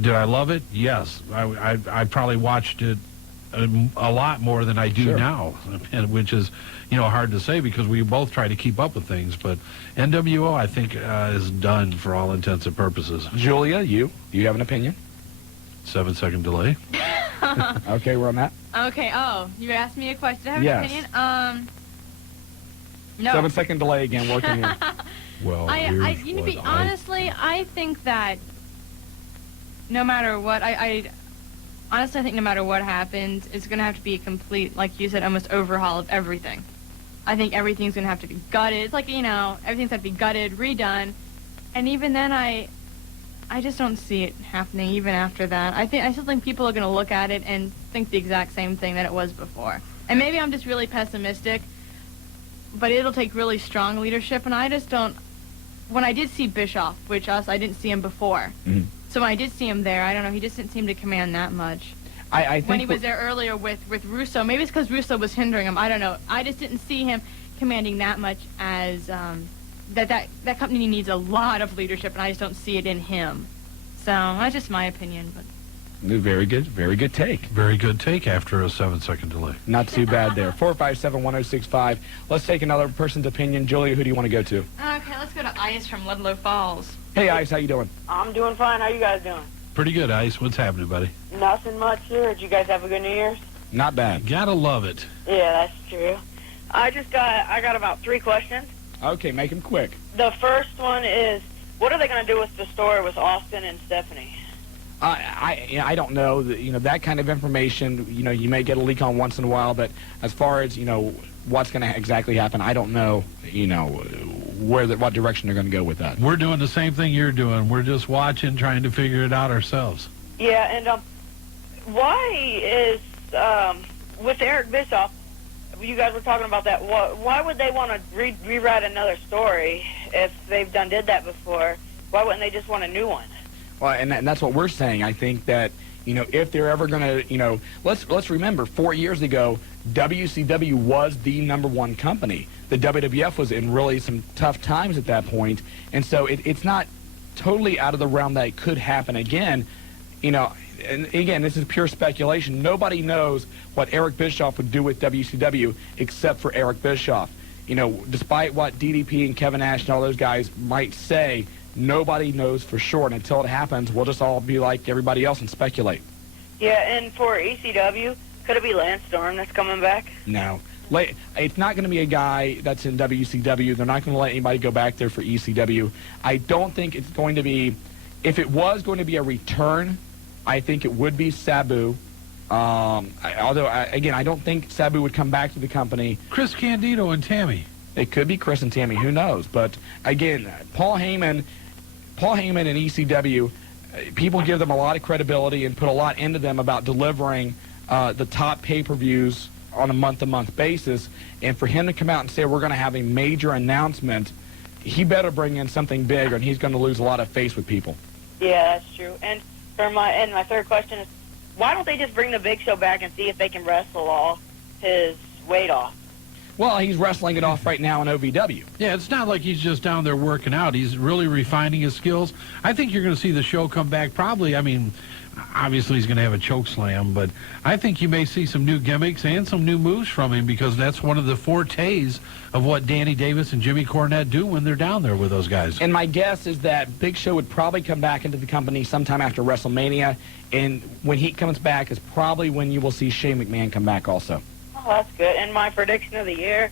did I love it? Yes. I probably watched it a lot more than I do now, which is, hard to say because we both try to keep up with things. But NWO, I think, is done for all intents and purposes. Julia, do you have an opinion? 7-second delay. Okay, where I'm at. Okay. Oh, you asked me a question. I have an opinion. No. 7-second delay again. Working here. Well, honestly, I think that no matter what, honestly, I think no matter what happens, it's going to have to be a complete, like you said, almost overhaul of everything. I think everything's going to have to be gutted. It's like, you know, everything's have to be gutted, redone. And even then, I just don't see it happening even after that. I still think people are going to look at it and think the exact same thing that it was before. And maybe I'm just really pessimistic, but it'll take really strong leadership, and I just don't... When I did see Bischoff, which I didn't see him before, so when I did see him there, I don't know, he just didn't seem to command that much. I think when he was there earlier with Russo, maybe it's because Russo was hindering him, I don't know. I just didn't see him commanding that much as... That company needs a lot of leadership, and I just don't see it in him. So that's just my opinion. But very good take. Very good take after a 7-second delay. Not too bad there. 457-1065. Let's take another person's opinion. Julia, who do you want to go to? Okay, let's go to Ice from Ludlow Falls. Hey, Ice, how you doing? I'm doing fine. How you guys doing? Pretty good, Ice. What's happening, buddy? Nothing much here. Did you guys have a good New Year's? Not bad. Gotta love it. Yeah, that's true. I got about 3 questions. Okay, make them quick. The first one is, what are they going to do with the story with Austin and Stephanie? I don't know. That kind of information, you may get a leak on once in a while, but as far as, what's going to exactly happen, I don't know, what direction they're going to go with that. We're doing the same thing you're doing. We're just watching, trying to figure it out ourselves. Yeah, and why is, with Eric Bischoff, you guys were talking about that, why would they want to rewrite another story if they've did that before? Why wouldn't they just want a new one? Well, and that's what we're saying. I think that, if they're ever going to, let's remember, 4 years ago, WCW was the #1 company. The WWF was in really some tough times at that point, and so it's not totally out of the realm that it could happen again. And again, this is pure speculation. Nobody knows what Eric Bischoff would do with WCW except for Eric Bischoff. Despite what DDP and Kevin Nash and all those guys might say, nobody knows for sure. And until it happens, we'll just all be like everybody else and speculate. Yeah, and for ECW, could it be Lance Storm that's coming back? No. It's not going to be a guy that's in WCW. They're not going to let anybody go back there for ECW. I don't think it's going to be... If it was going to be a return, I think it would be Sabu. Although, again, I don't think Sabu would come back to the company. Chris Candido and Tammy. It could be Chris and Tammy. Who knows? But, again, Paul Heyman and ECW, people give them a lot of credibility and put a lot into them about delivering the top pay-per-views on a month-to-month basis. And for him to come out and say we're going to have a major announcement, he better bring in something big or he's going to lose a lot of face with people. Yeah, that's true. And my third question is, why don't they just bring the Big Show back and see if they can wrestle all his weight off? Well, he's wrestling it off right now in OVW. Yeah, it's not like he's just down there working out. He's really refining his skills. I think you're going to see the show come back probably. I mean, obviously he's going to have a choke slam, but I think you may see some new gimmicks and some new moves from him because that's one of the fortes of what Danny Davis and Jimmy Cornette do when they're down there with those guys. And my guess is that Big Show would probably come back into the company sometime after WrestleMania, and when he comes back is probably when you will see Shane McMahon come back also. Oh, that's good. And my prediction of the year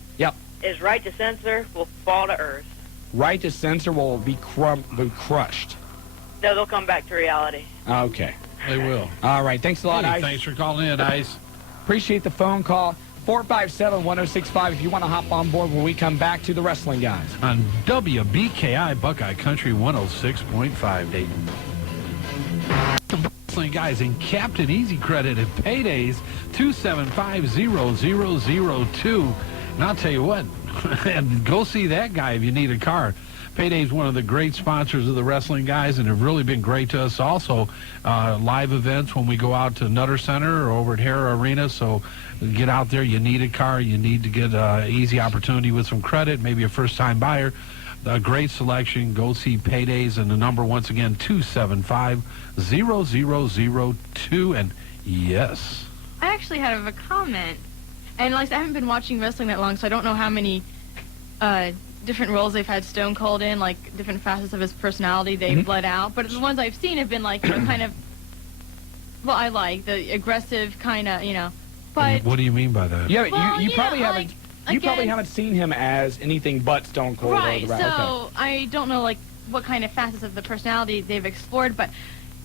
is Right to Censor will fall to earth. Right to Censor will be crushed. No, they'll come back to reality. Okay. They will. All right. Thanks a lot, hey, Ice. Thanks for calling in, Ice. Appreciate the phone call. 457-1065 if you want to hop on board when we come back to the Wrestling Guys. On WBKI Buckeye Country 106.5 Dayton. The Wrestling Guys and Captain Easy Credit at Paydays 275-0002. And I'll tell you what, go see that guy if you need a car. Payday's one of the great sponsors of the Wrestling Guys and have really been great to us. Also, live events when we go out to Nutter Center or over at Hara Arena. So get out there. You need a car. You need to get an easy opportunity with some credit, maybe a first-time buyer. A great selection. Go see Paydays, and the number, once again, 275-0002. And yes. I actually have a comment. And like I haven't been watching wrestling that long, so I don't know how many different roles they've had Stone Cold in, like different facets of his personality they've let out. But the ones I've seen have been like, kind of, well, I like the aggressive kind of, But what do you mean by that? Yeah, well, you probably haven't. You probably haven't seen him as anything but Stone Cold. Right. Or So okay. I don't know like what kind of facets of the personality they've explored, but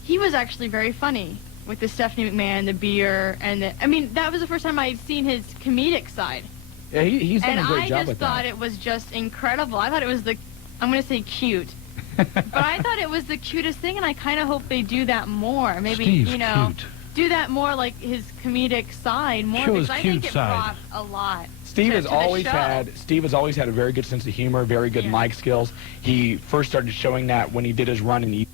he was actually very funny. with the Stephanie McMahon, the beer, and that was the first time I'd seen his comedic side. Yeah, he's done a great job with that. And I just thought it was just incredible. I thought it was I'm going to say cute. But I thought it was the cutest thing, and I kind of hope they do that more. Maybe, Steve's cute. Do that more, like his comedic side more, because I think it brought a lot. Steve has always had a very good sense of humor, very good mic skills. He first started showing that when he did his run in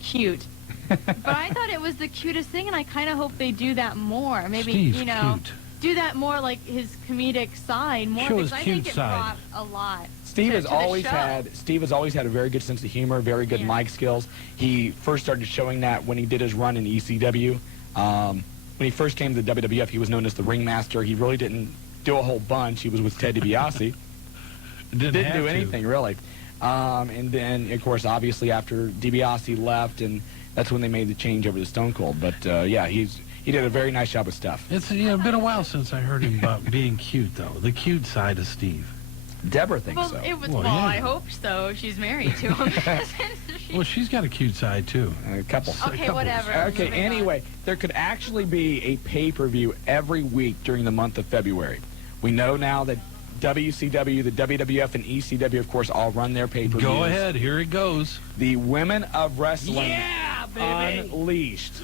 cute. But I thought it was the cutest thing, and I kind of hope they do that more. Maybe, Steve's cute. Do that more, like his comedic side more, because I think it brought a lot. Steve has always had a very good sense of humor, very good mic skills. He first started showing that when he did his run in ECW. When he first came to the WWF, he was known as the ringmaster. He really didn't do a whole bunch. He was with Ted DiBiase. didn't do anything really. And then, of course, obviously after DiBiase left, and that's when they made the change over to Stone Cold. But yeah, he did a very nice job with Steph. It's been a while since I heard him about being cute, though. The cute side of Steve. Deborah thinks so. It was, I hope so. She's married to him. Well, she's got a cute side, too. A couple. Okay, whatever. Okay, anyway, there could actually be a pay-per-view every week during the month of February. We know now that WCW, the WWF, and ECW, of course, all run their pay-per-views. Go ahead. Here it goes. The Women of Wrestling baby. Unleashed.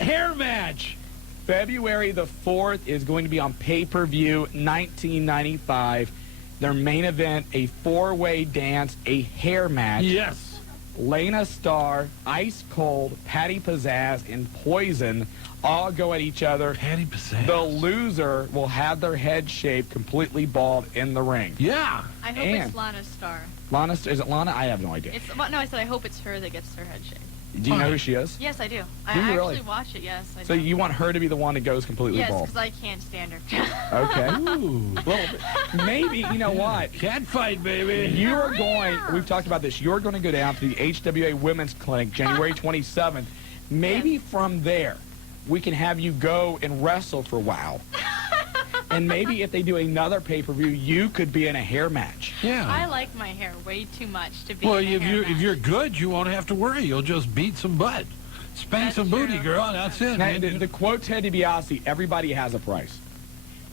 Hair match. February the 4th is going to be on pay-per-view, 1995. Their main event, a four-way dance, a hair match. Yes. Lana Starr, Ice Cold, Patty Pizzazz, and Poison all go at each other. Patty Pizzazz. The loser will have their head shaved completely bald in the ring. Yeah. I hope it's Lana Starr. Is it Lana? I have no idea. No, I said I hope it's her that gets her head shaved. Do you know who she is? Yes, I do. Do I you actually really? watch it, yes. I So do. you want her to be the one that goes completely Yes, bald? because I can't stand her. Okay. Ooh. Well, maybe, you know what? Cat fight, baby. You're going, we've talked about this, you're going to go down to the HWA Women's Clinic January 27th. Maybe from there, we can have you go and wrestle for WOW. And maybe if they do another pay-per-view, you could be in a hair match. Yeah. I like my hair way too much to be Well, in a hair match. if you're good, you won't have to worry. You'll just beat some butt. Spank some booty, girl. That's it. Now, the quote Ted DiBiase, everybody has a price.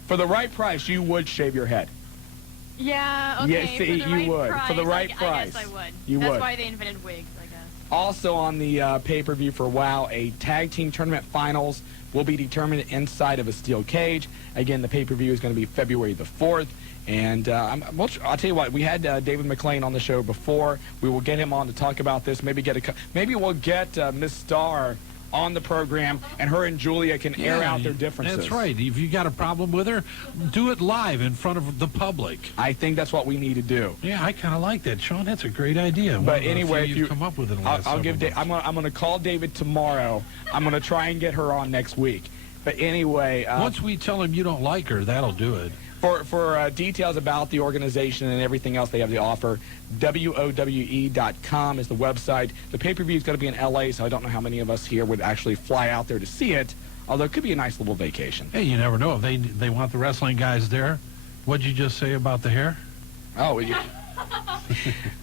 For the right price, you would shave your head. Yeah, okay. Yeah, see, for the right you would. Price, For the right I price. guess I would. You That's would. why they invented wigs, I guess. Also on the pay-per-view for WOW, a tag team tournament finals will be determined inside of a steel cage. Again, the pay-per-view is going to be February the 4th. And I'll tell you what, we had David McLean on the show before. We will get him on to talk about this. Maybe we'll get Miss Starr on the program, and her and Julia can air out their differences. That's right. If you got a problem with her, do it live in front of the public. I think that's what we need to do. Yeah, I kind of like that, Shawn. That's a great idea. But anyway, if you come up with it, I'm going to call David tomorrow. I'm going to try and get her on next week. But anyway, once we tell him you don't like her, that'll do it. For details about the organization and everything else they have to offer, WOWE.com is the website. The pay-per-view is going to be in L.A., so I don't know how many of us here would actually fly out there to see it, although it could be a nice little vacation. Hey, you never know. If they want the wrestling guys there, what'd you just say about the hair? Oh,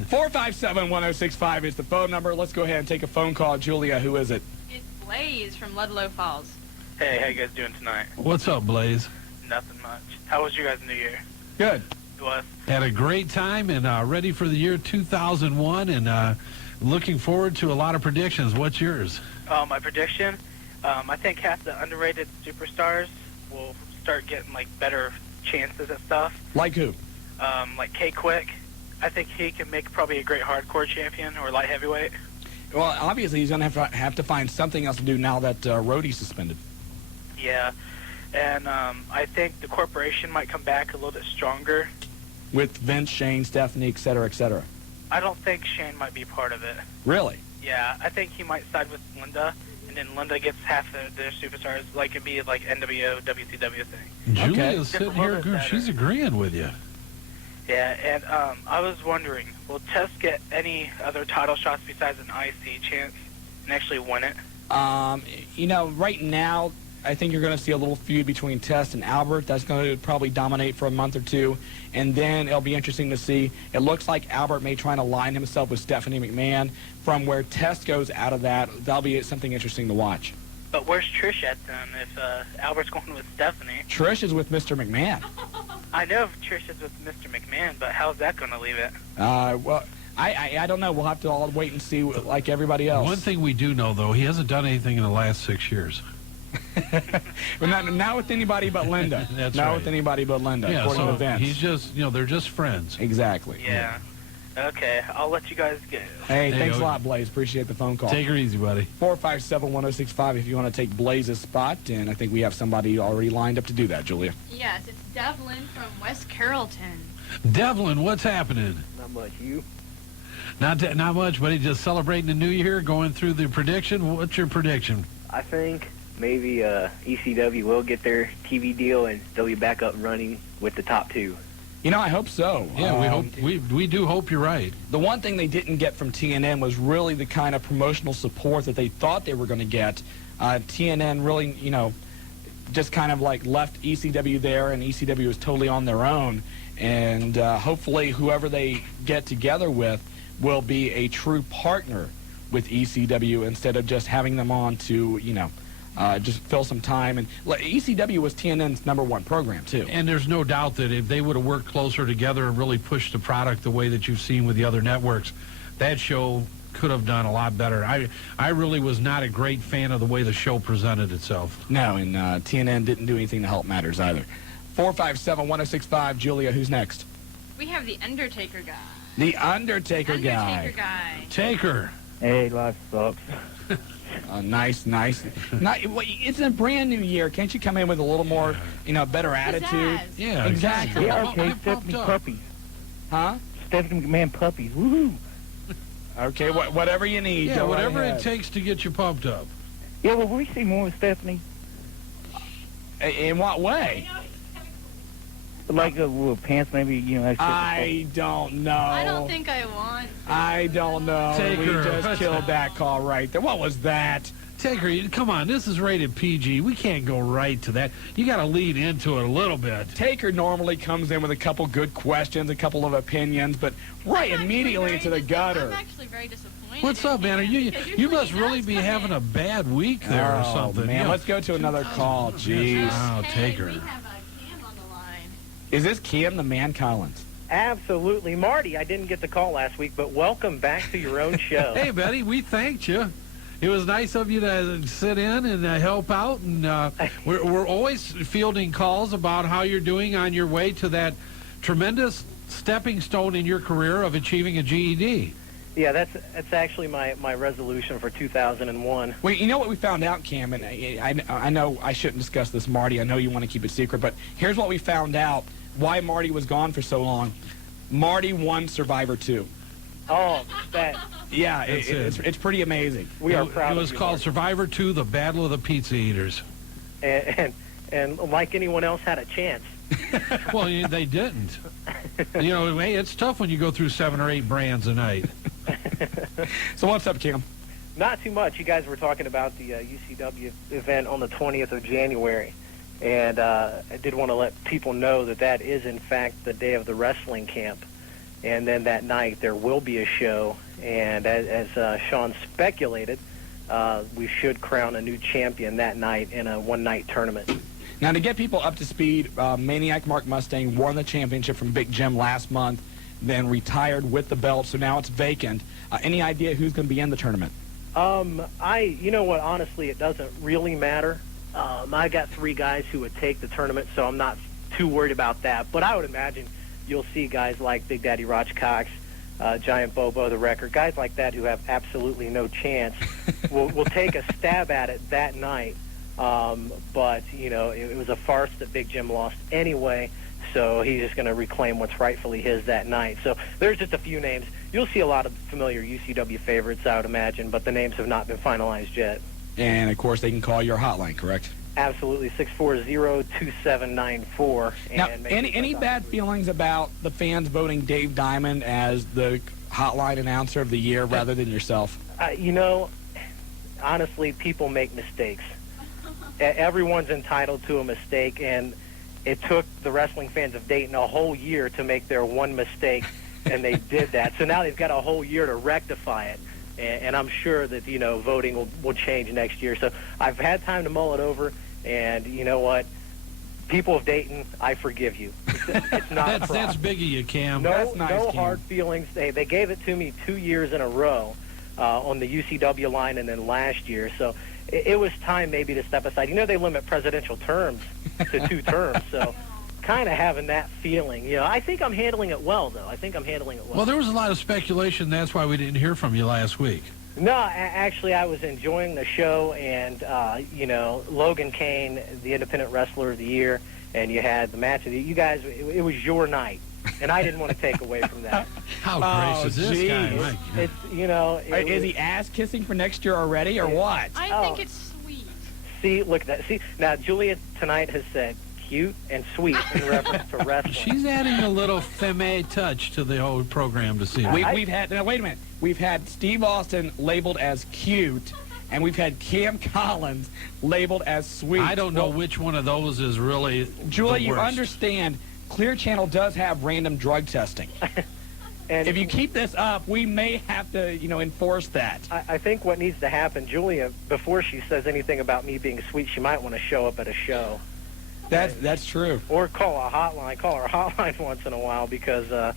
457-1065 is the phone number. Let's go ahead and take a phone call. Julia, who is it? It's Blaze from Ludlow Falls. Hey, how you guys doing tonight? What's up, Blaze? Nothing much. How was your guys' New Year? Good. It was? Had a great time and ready for the year 2001 and looking forward to a lot of predictions. What's yours? My prediction, I think half the underrated superstars will start getting like better chances at stuff. Like who? Like K-Quick. I think he can make probably a great hardcore champion or light heavyweight. Well, obviously he's going to have to find something else to do now that Rhodey's suspended. Yeah. And I think the corporation might come back a little bit stronger. With Vince, Shane, Stephanie, et cetera, et cetera. I don't think Shane might be part of it. Really? Yeah, I think he might side with Linda, and then Linda gets half of their superstars, like it'd be like NWO, WCW thing. Julia's sitting here, she's agreeing with you. Yeah, and I was wondering, will Tess get any other title shots besides an IC chance and actually win it? You know, right now, I think you're going to see a little feud between Test and Albert. That's going to probably dominate for a month or two. And then it'll be interesting to see. It looks like Albert may try and align himself with Stephanie McMahon. From where Test goes out of that, that'll be something interesting to watch. But where's Trish at then if Albert's going with Stephanie? Trish is with Mr. McMahon. I know Trish is with Mr. McMahon, but how's that going to leave it? Well, I don't know. We'll have to all wait and see like everybody else. One thing we do know, though, he hasn't done anything in the last 6 years. But not with anybody but Linda. That's not right. with anybody but Linda, Yeah, according so to Vince. he's just, they're just friends. Exactly. Yeah. Okay, I'll let you guys go. Hey, thanks a lot, Blaze. Appreciate the phone call. Take her easy, buddy. 457-1065 if you want to take Blaze's spot, and I think we have somebody already lined up to do that, Julia. Yes, it's Devlin from West Carrollton. Devlin, what's happening? Not much. You? Not much, buddy. Just celebrating the new year, going through the prediction. What's your prediction? I think maybe ECW will get their TV deal and they'll be back up and running with the top two. You know, I hope so. Yeah, we do hope you're right. The one thing they didn't get from TNN was really the kind of promotional support that they thought they were going to get. TNN really, just kind of like left ECW there, and ECW was totally on their own. And hopefully whoever they get together with will be a true partner with ECW instead of just having them on to, just fill some time. And ECW was TNN's #1 program, too. And there's no doubt that if they would have worked closer together and really pushed the product the way that you've seen with the other networks, that show could have done a lot better. I really was not a great fan of the way the show presented itself. No, and TNN didn't do anything to help matters either. 457-1065, Julia, who's next? We have the Undertaker guy. The Undertaker guy. Taker. Hey, life sucks. Nice. It's a brand new year. Can't you come in with a little more, better attitude? Yeah, exactly. Yeah, okay, Stephanie puppies. Huh? Stephanie McMahon puppies. Woohoo! Okay, whatever you need. Yeah, whatever it takes to get you pumped up. Yeah, well, we see more of Stephanie. In what way? Like little pants, maybe, I don't know. I don't think I want to. I don't know. Taker. We just killed that call right there. What was that? Taker, come on, this is rated PG. We can't go right to that. You got to lead into it a little bit. Taker normally comes in with a couple good questions, a couple of opinions, but immediately into the gutter. I'm actually very disappointed. What's up, man? You must really be having a bad week there or something. Man, let's go to another call. Jeez. Wow, Taker. We have Cam on the line. Is this Cam the Man Collins? Absolutely. Marty, I didn't get the call last week, but welcome back to your own show. Hey, Betty, we thanked you. It was nice of you to sit in and help out, and we're always fielding calls about how you're doing on your way to that tremendous stepping stone in your career of achieving a GED. Yeah, that's actually my resolution for 2001. Well, you know what we found out, Cam, and I know I shouldn't discuss this, Marty. I know you want to keep it secret, but here's what we found out, why Marty was gone for so long. Marty won Survivor 2. Oh, that... Yeah, it's pretty amazing. We are proud of you. It was called Survivor 2, The Battle of the Pizza Eaters. And like anyone else had a chance. Well, they didn't. Hey, it's tough when you go through 7 or 8 brands a night. So what's up, Cam? Not too much. You guys were talking about the UCW event on the 20th of January. And I did want to let people know that is, in fact, the day of the wrestling camp. And then that night there will be a show. And as Shawn speculated, we should crown a new champion that night in a one-night tournament. Now, to get people up to speed, Maniac Mark Mustang won the championship from Big Jim last month, then retired with the belt, so now it's vacant. Any idea who's going to be in the tournament? You know what, honestly, it doesn't really matter. I got 3 guys who would take the tournament, so I'm not too worried about that. But I would imagine you'll see guys like Big Daddy Roach Cox, Giant Bobo the Wrecker, guys like that who have absolutely no chance. We'll take a stab at it that night. But, it was a farce that Big Jim lost anyway, so he's just going to reclaim what's rightfully his that night. So there's just a few names. You'll see a lot of familiar UCW favorites, I would imagine, but the names have not been finalized yet. And, of course, they can call your hotline, correct? Absolutely, 640-2794. Now, any bad feelings about the fans voting Dave Diamond as the hotline announcer of the year rather than yourself? Honestly, people make mistakes. everyone's entitled to a mistake, and it took the wrestling fans of Dayton a whole year to make their one mistake, and they did that. So now they've got a whole year to rectify it, and I'm sure that, voting will change next year. So I've had time to mull it over, and you know what? People of Dayton, I forgive you. It's not a problem. That's big of you, Cam. No, That's no hard feelings. They gave it to me 2 years in a row on the UCW line, and then last year. So it was time maybe to step aside. They limit presidential terms to 2 terms, so kind of having that feeling. I think I'm handling it well, though. Well, there was a lot of speculation. That's why we didn't hear from you last week. No, actually, I was enjoying the show, and, Logan Kane, the Independent Wrestler of the Year, and you had the match of the you guys, it was your night, and I didn't want to take away from that. How gracious is this guy? It's, is he ass-kissing for next year already, or what? I think it's sweet. See, look at that. See, now, Julia tonight has said cute and sweet in reference to wrestling. She's adding a little femme touch to the whole program to see. We've had, now wait a minute, we've had Steve Austin labeled as cute, and we've had Cam Collins labeled as sweet. I don't know which one of those is really Julia, the you worst. understand, Clear Channel does have random drug testing. And if you keep this up, we may have to, enforce that. I think what needs to happen, Julia, before she says anything about me being sweet, she might want to show up at a show. That's true. Or call our hotline once in a while, because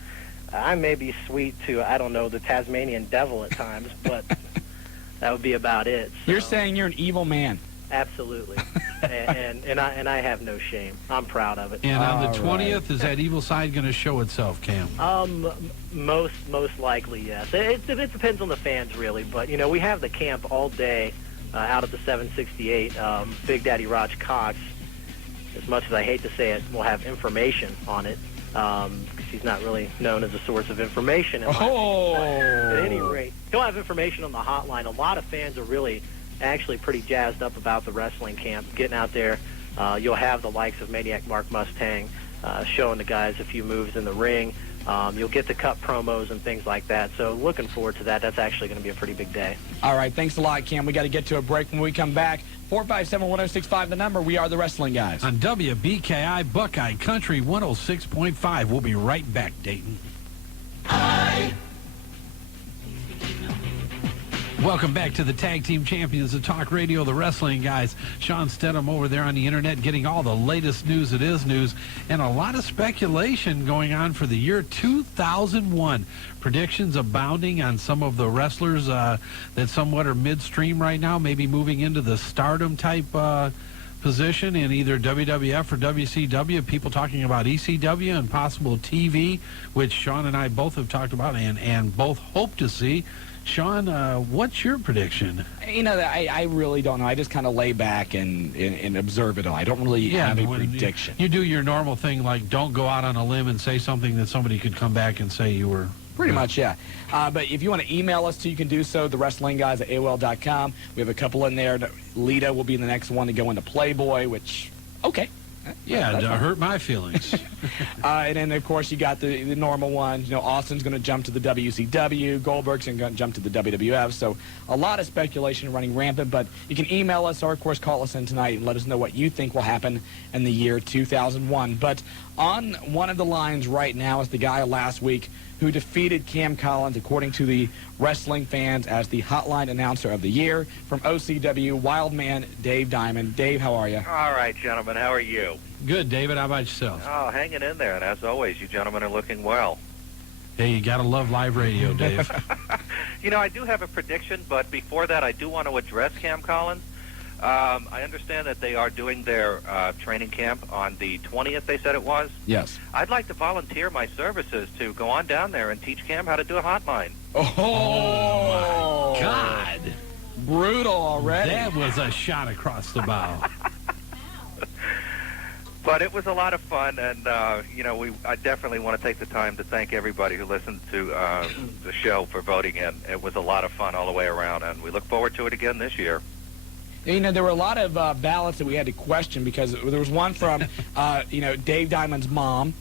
I may be sweet to, I don't know, the Tasmanian devil at times, but that would be about it. So. You're saying you're an evil man. Absolutely. and I have no shame. I'm proud of it. And on the 20th, is that evil side going to show itself, Cam? Most likely, yes. It depends on the fans, really. But, we have the camp all day out at the 768. Big Daddy Raj Cox, as much as I hate to say it, will have information on it. Because he's not really known as a source of information. At any rate, he'll have information on the hotline. A lot of fans are really actually pretty jazzed up about the wrestling camp, getting out there. You'll have the likes of Maniac Mark Mustang showing the guys a few moves in the ring. You'll get the cut promos and things like that. So looking forward to that. That's actually going to be a pretty big day. All right, thanks a lot, Cam. We got to get to a break. When we come back, 457-1065, the number. We are the Wrestling Guys. On WBKI Buckeye Country 106.5. We'll be right back, Dayton. Welcome back to the Tag Team Champions of Talk Radio, the Wrestling Guys. Shawn Stedham over there on the internet getting all the latest news. It is news. And a lot of speculation going on for the year 2001. Predictions abounding on some of the wrestlers that somewhat are midstream right now, maybe moving into the stardom type position in either WWF or WCW. People talking about ECW and possible TV, which Shawn and I both have talked about and both hope to see. Shawn, what's your prediction? I really don't know. I just kind of lay back and observe it all. I don't really have a prediction. You do your normal thing, like don't go out on a limb and say something that somebody could come back and say you were... Pretty much, yeah. But if you want to email us too, you can do so, thewrestlingguys@AOL.com. We have a couple in there. Lita will be the next one to go into Playboy, which, okay. Yeah, it hurt my feelings. And then, of course, you got the normal ones. Austin's going to jump to the WCW. Goldberg's going to jump to the WWF. So a lot of speculation running rampant. But you can email us or, of course, call us in tonight and let us know what you think will happen in the year 2001. But on one of the lines right now is the guy last week who defeated Cam Collins, according to the wrestling fans, as the Hotline Announcer of the Year from OCW, Wildman Dave Diamond. Dave, how are you? All right, gentlemen. How are you? Good, David. How about yourself? Oh, hanging in there. And as always, you gentlemen are looking well. Hey, you got to love live radio, Dave. I do have a prediction, but before that, I do want to address Cam Collins. I understand that they are doing their training camp on the 20th, they said it was. Yes. I'd like to volunteer my services to go on down there and teach Cam how to do a hotline. Oh my God. Brutal already. That was a shot across the bow. But it was a lot of fun, and, I definitely want to take the time to thank everybody who listened to the show for voting in. It was a lot of fun all the way around, and we look forward to it again this year. There were a lot of ballots that we had to question because there was one from, Dave Diamond's mom,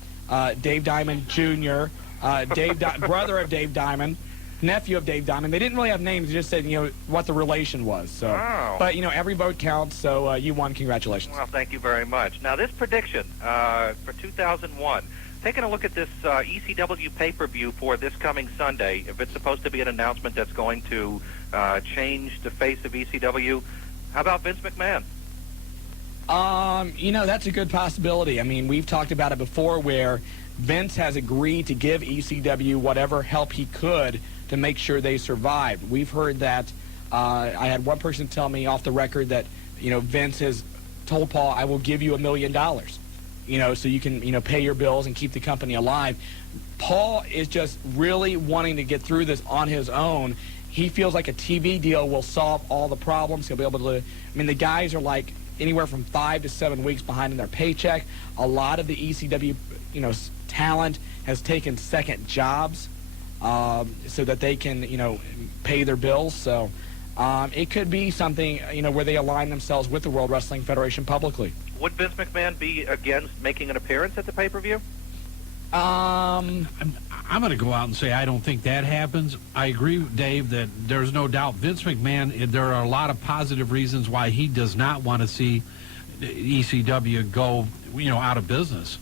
Dave Diamond Jr., brother of Dave Diamond, nephew of Dave Diamond. They didn't really have names. They just said, what the relation was. So, Oh. But, every vote counts, so you won. Congratulations. Well, thank you very much. Now, this prediction for 2001, taking a look at this ECW pay-per-view for this coming Sunday, if it's supposed to be an announcement that's going to change the face of ECW, how about Vince McMahon? That's a good possibility. I mean, we've talked about it before where Vince has agreed to give ECW whatever help he could to make sure they survived. We've heard that. I had one person tell me off the record that, Vince has told Paul, I will give you $1 million, so you can, pay your bills and keep the company alive. Paul is just really wanting to get through this on his own. He feels like a TV deal will solve all the problems. He'll be able to, the guys are like anywhere from 5 to 7 weeks behind in their paycheck. A lot of the ECW, talent has taken second jobs so that they can, pay their bills. So it could be something, where they align themselves with the World Wrestling Federation publicly. Would Vince McMahon be against making an appearance at the pay-per-view? I'm going to go out and say I don't think that happens. I agree with Dave that there's no doubt Vince McMahon, there are a lot of positive reasons why he does not want to see ECW go, out of business.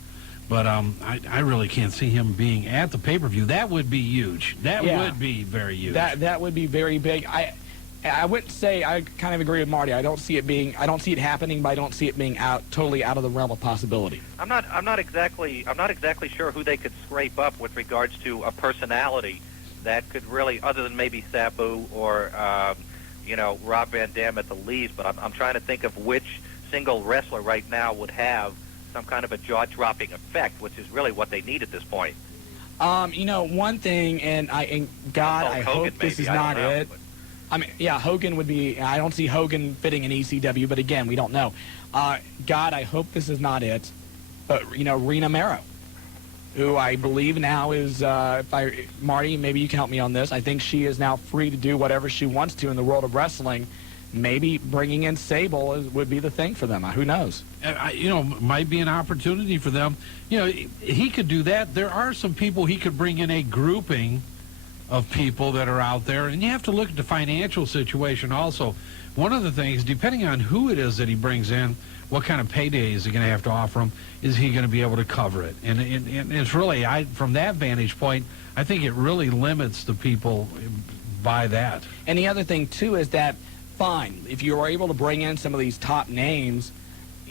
But I really can't see him being at the pay-per-view. That would be huge. That would be very huge. That would be very big. I wouldn't say, I kind of agree with Marty. I don't see it happening, but I don't see it being totally out of the realm of possibility. I'm not exactly sure who they could scrape up with regards to a personality that could really, other than maybe Sabu or Rob Van Dam at the least. But I'm trying to think of which single wrestler right now would have some kind of a jaw-dropping effect, which is really what they need at this point. One thing, and God, I hope this is not it. Hogan would be. I don't see Hogan fitting in ECW, but again, we don't know. God, I hope this is not it. But Rena Mero, who I believe now is, Marty, maybe you can help me on this. I think she is now free to do whatever she wants to in the world of wrestling. Maybe bringing in Sable would be the thing for them. Who knows? Might be an opportunity for them. He could do that. There are some people he could bring in a grouping of people that are out there, and you have to look at the financial situation also. One of the things, depending on who it is that he brings in, what kind of payday is he going to have to offer him, is he going to be able to cover it? And it's really, from that vantage point, I think it really limits the people by that. And the other thing, too, is that, fine, if you are able to bring in some of these top names,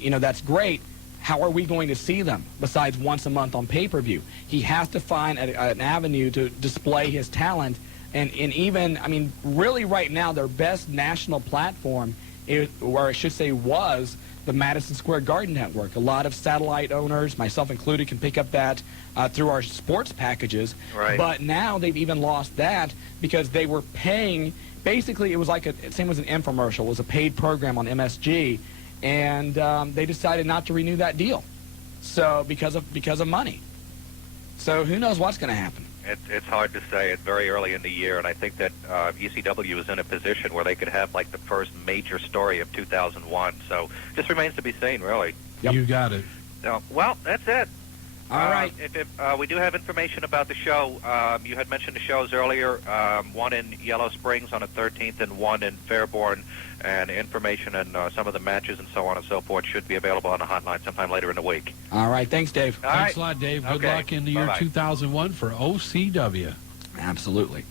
that's great. How are we going to see them besides once a month on pay-per-view? He has to find an avenue to display his talent. And even, really right now, their best national platform, was the Madison Square Garden Network. A lot of satellite owners, myself included, can pick up that through our sports packages. Right. But now they've even lost that because they were paying, basically it was like same as an infomercial. It was a paid program on MSG. And they decided not to renew that deal, so because of money. So who knows what's going to happen? It's hard to say. It's very early in the year, and I think that ECW is in a position where they could have like the first major story of 2001. So just remains to be seen, really. Yep. You got it. Well, that's it. All right. We do have information about the show. You had mentioned the shows earlier, one in Yellow Springs on the 13th and one in Fairborn, and information and some of the matches and so on and so forth should be available on the hotline sometime later in the week. All right. Thanks, Dave. Thanks a lot, Dave. Good luck in the year 2001 for OCW. Absolutely.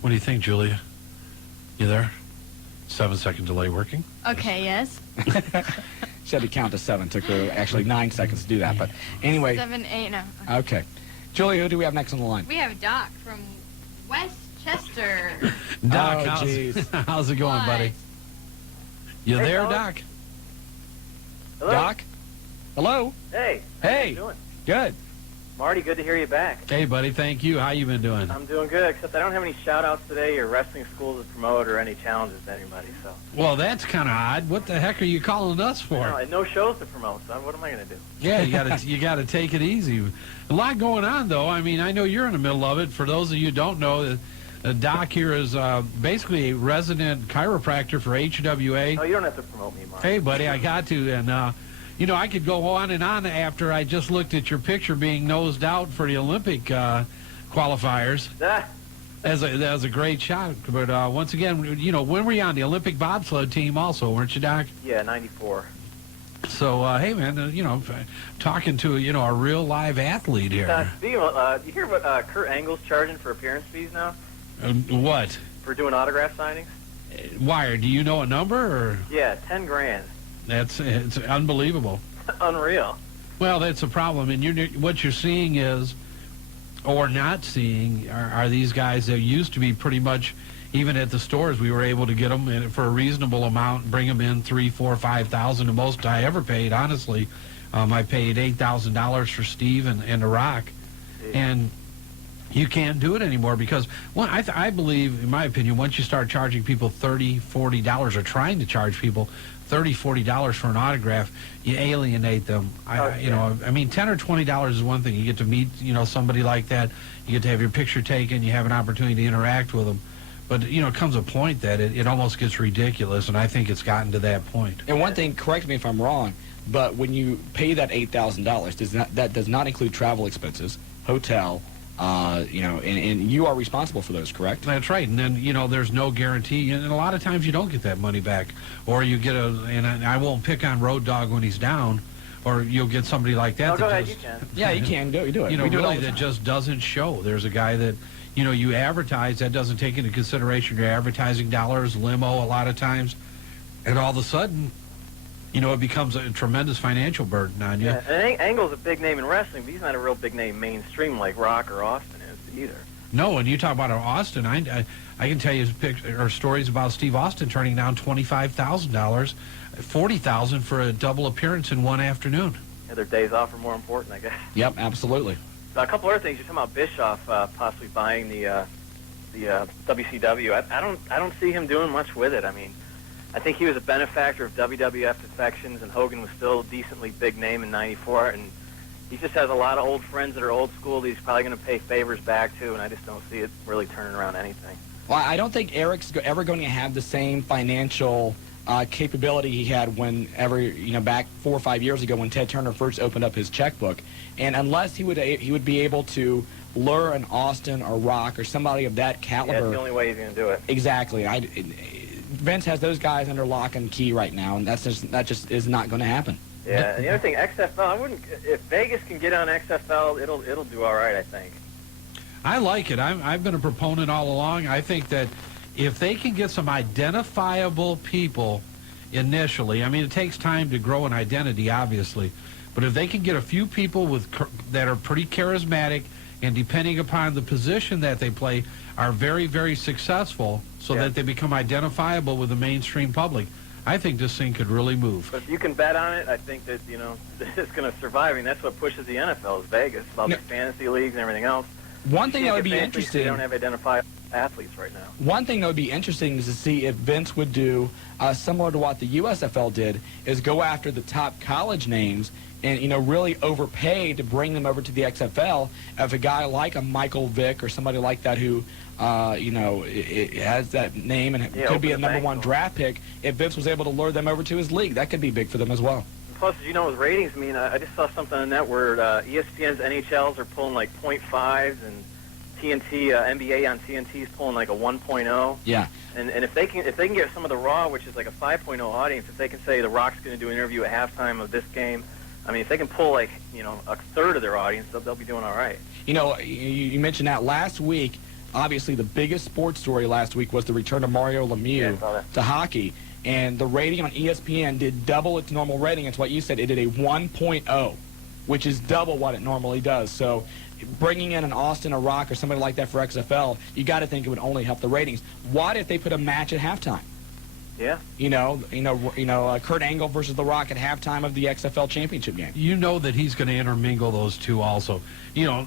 What do you think, Julia? You there? 7-second delay working? Okay, yes. She had to count to 7. Took her actually 9 seconds to do that. But anyway. 7, 8, no. Okay. Julia, who do we have next on the line? We have Doc from Westchester. Doc, oh, how's it going, buddy? You hey, there, fellas. Doc? Hello? Doc? Hello? Hey. Hey. How you doing? Good. Marty, good to hear you back. Hey, buddy. Thank you. How you been doing? I'm doing good, except I don't have any shout-outs today or wrestling schools to promote or any challenges to anybody, so. Well, that's kind of odd. What the heck are you calling us for? No shows to promote, so what am I going to do? Yeah, you got to take it easy. A lot going on, though. I mean, I know you're in the middle of it. For those of you who don't know, Doc here is basically a resident chiropractor for HWA. No, you don't have to promote me, Marty. Hey, buddy, I got to. And, I could go on and on after I just looked at your picture being nosed out for the Olympic qualifiers. That was a great shot. But once again, you know, when were you on the Olympic bobsled team also, weren't you, Doc? Yeah, 94. So, hey, man, you know, talking to, you know, a real live athlete here. Speaking of, you hear what Kurt Angle's charging for appearance fees now? What? For doing autograph signings? Why? Do you know a number? Or? Yeah, 10 grand. It's unbelievable. Unreal. Well, that's a problem. And what you're seeing is, or not seeing, are these guys that used to be pretty much, even at the stores, we were able to get them for a reasonable amount, bring them in $3,000, $4,000, $5,000. The most I ever paid, honestly, I paid $8,000 for Steve and The Rock. And you can't do it anymore because, well, I believe, in my opinion, once you start charging people $30, $40, or trying to charge people $30, $40 for an autograph, you alienate them. You know, I mean, $10 or $20 is one thing. You get to meet, you know, somebody like that. You get to have your picture taken. You have an opportunity to interact with them. But, you know, it comes a point that it almost gets ridiculous, and I think it's gotten to that point. And one thing, correct me if I'm wrong, but when you pay that $8,000, that does not include travel expenses, hotel, you know, and you are responsible for those, correct? That's right. And then, you know, there's no guarantee. And a lot of times you don't get that money back. Or you get and I won't pick on Road Dogg when he's down, or you'll get somebody like that. No, go ahead, you can. Yeah, you can do it. You know, we do really, it that just doesn't show. There's a guy that, you know, you advertise, that doesn't take into consideration your advertising dollars, limo a lot of times, and all of a sudden, you know, it becomes a tremendous financial burden on you. Yeah, and Angle's a big name in wrestling, but he's not a real big name mainstream like Rock or Austin is either. No, and you talk about Austin, I can tell you stories about Steve Austin turning down $25,000, $40,000 for a double appearance in one afternoon. Yeah, their days off are more important, I guess. Yep, absolutely. A couple other things. You're talking about Bischoff possibly buying the WCW. I don't see him doing much with it. I mean, I think he was a benefactor of WWF defections, and Hogan was still a decently big name in '94. And he just has a lot of old friends that are old school that he's probably going to pay favors back to, and I just don't see it really turning around anything. Well, I don't think Eric's ever going to have the same financial capability he had whenever, you know, back 4 or 5 years ago when Ted Turner first opened up his checkbook. And unless he would be able to lure an Austin or Rock or somebody of that caliber. Yeah, that's the only way he's going to do it. Exactly. Vince has those guys under lock and key right now, and that just is not going to happen. Yeah, and the other thing, XFL. If Vegas can get on XFL, it'll do all right, I think. I like it. I've been a proponent all along. I think that if they can get some identifiable people initially, I mean, it takes time to grow an identity, obviously, but if they can get a few people that are pretty charismatic and depending upon the position that they play are very, very successful so that they become identifiable with the mainstream public, I think this thing could really move. But if you can bet on it, I think that, you know, it's going to survive. I mean, that's what pushes the NFL is Vegas, all the fantasy leagues and everything else. One thing that would be interesting. They don't have identifiable athletes right now. One thing that would be interesting is to see if Vince would do similar to what the USFL did, is go after the top college names and, you know, really overpay to bring them over to the XFL. If a guy like a Michael Vick or somebody like that who, you know, it has that name and could be a #1 draft pick, if Vince was able to lure them over to his league, that could be big for them as well. Plus, as you know, with ratings, I mean, I just saw something on that where ESPN's NHLs are pulling like 0.5s and TNT, NBA on TNT is pulling like a 1.0. Yeah. And if they can get some of the Raw, which is like a 5.0 audience, if they can say The Rock's going to do an interview at halftime of this game, I mean, if they can pull like, you know, a third of their audience, they'll be doing all right. You know, you mentioned that last week. Obviously, the biggest sports story last week was the return of Mario Lemieux to hockey. And the rating on ESPN did double its normal rating. It's what you said. It did a 1.0, which is double what it normally does. So bringing in an Austin, a Rock, or somebody like that for XFL, you got to think it would only help the ratings. What if they put a match at halftime? Yeah. You know, Kurt Angle versus The Rock at halftime of the XFL championship game. You know that he's going to intermingle those two also. You know,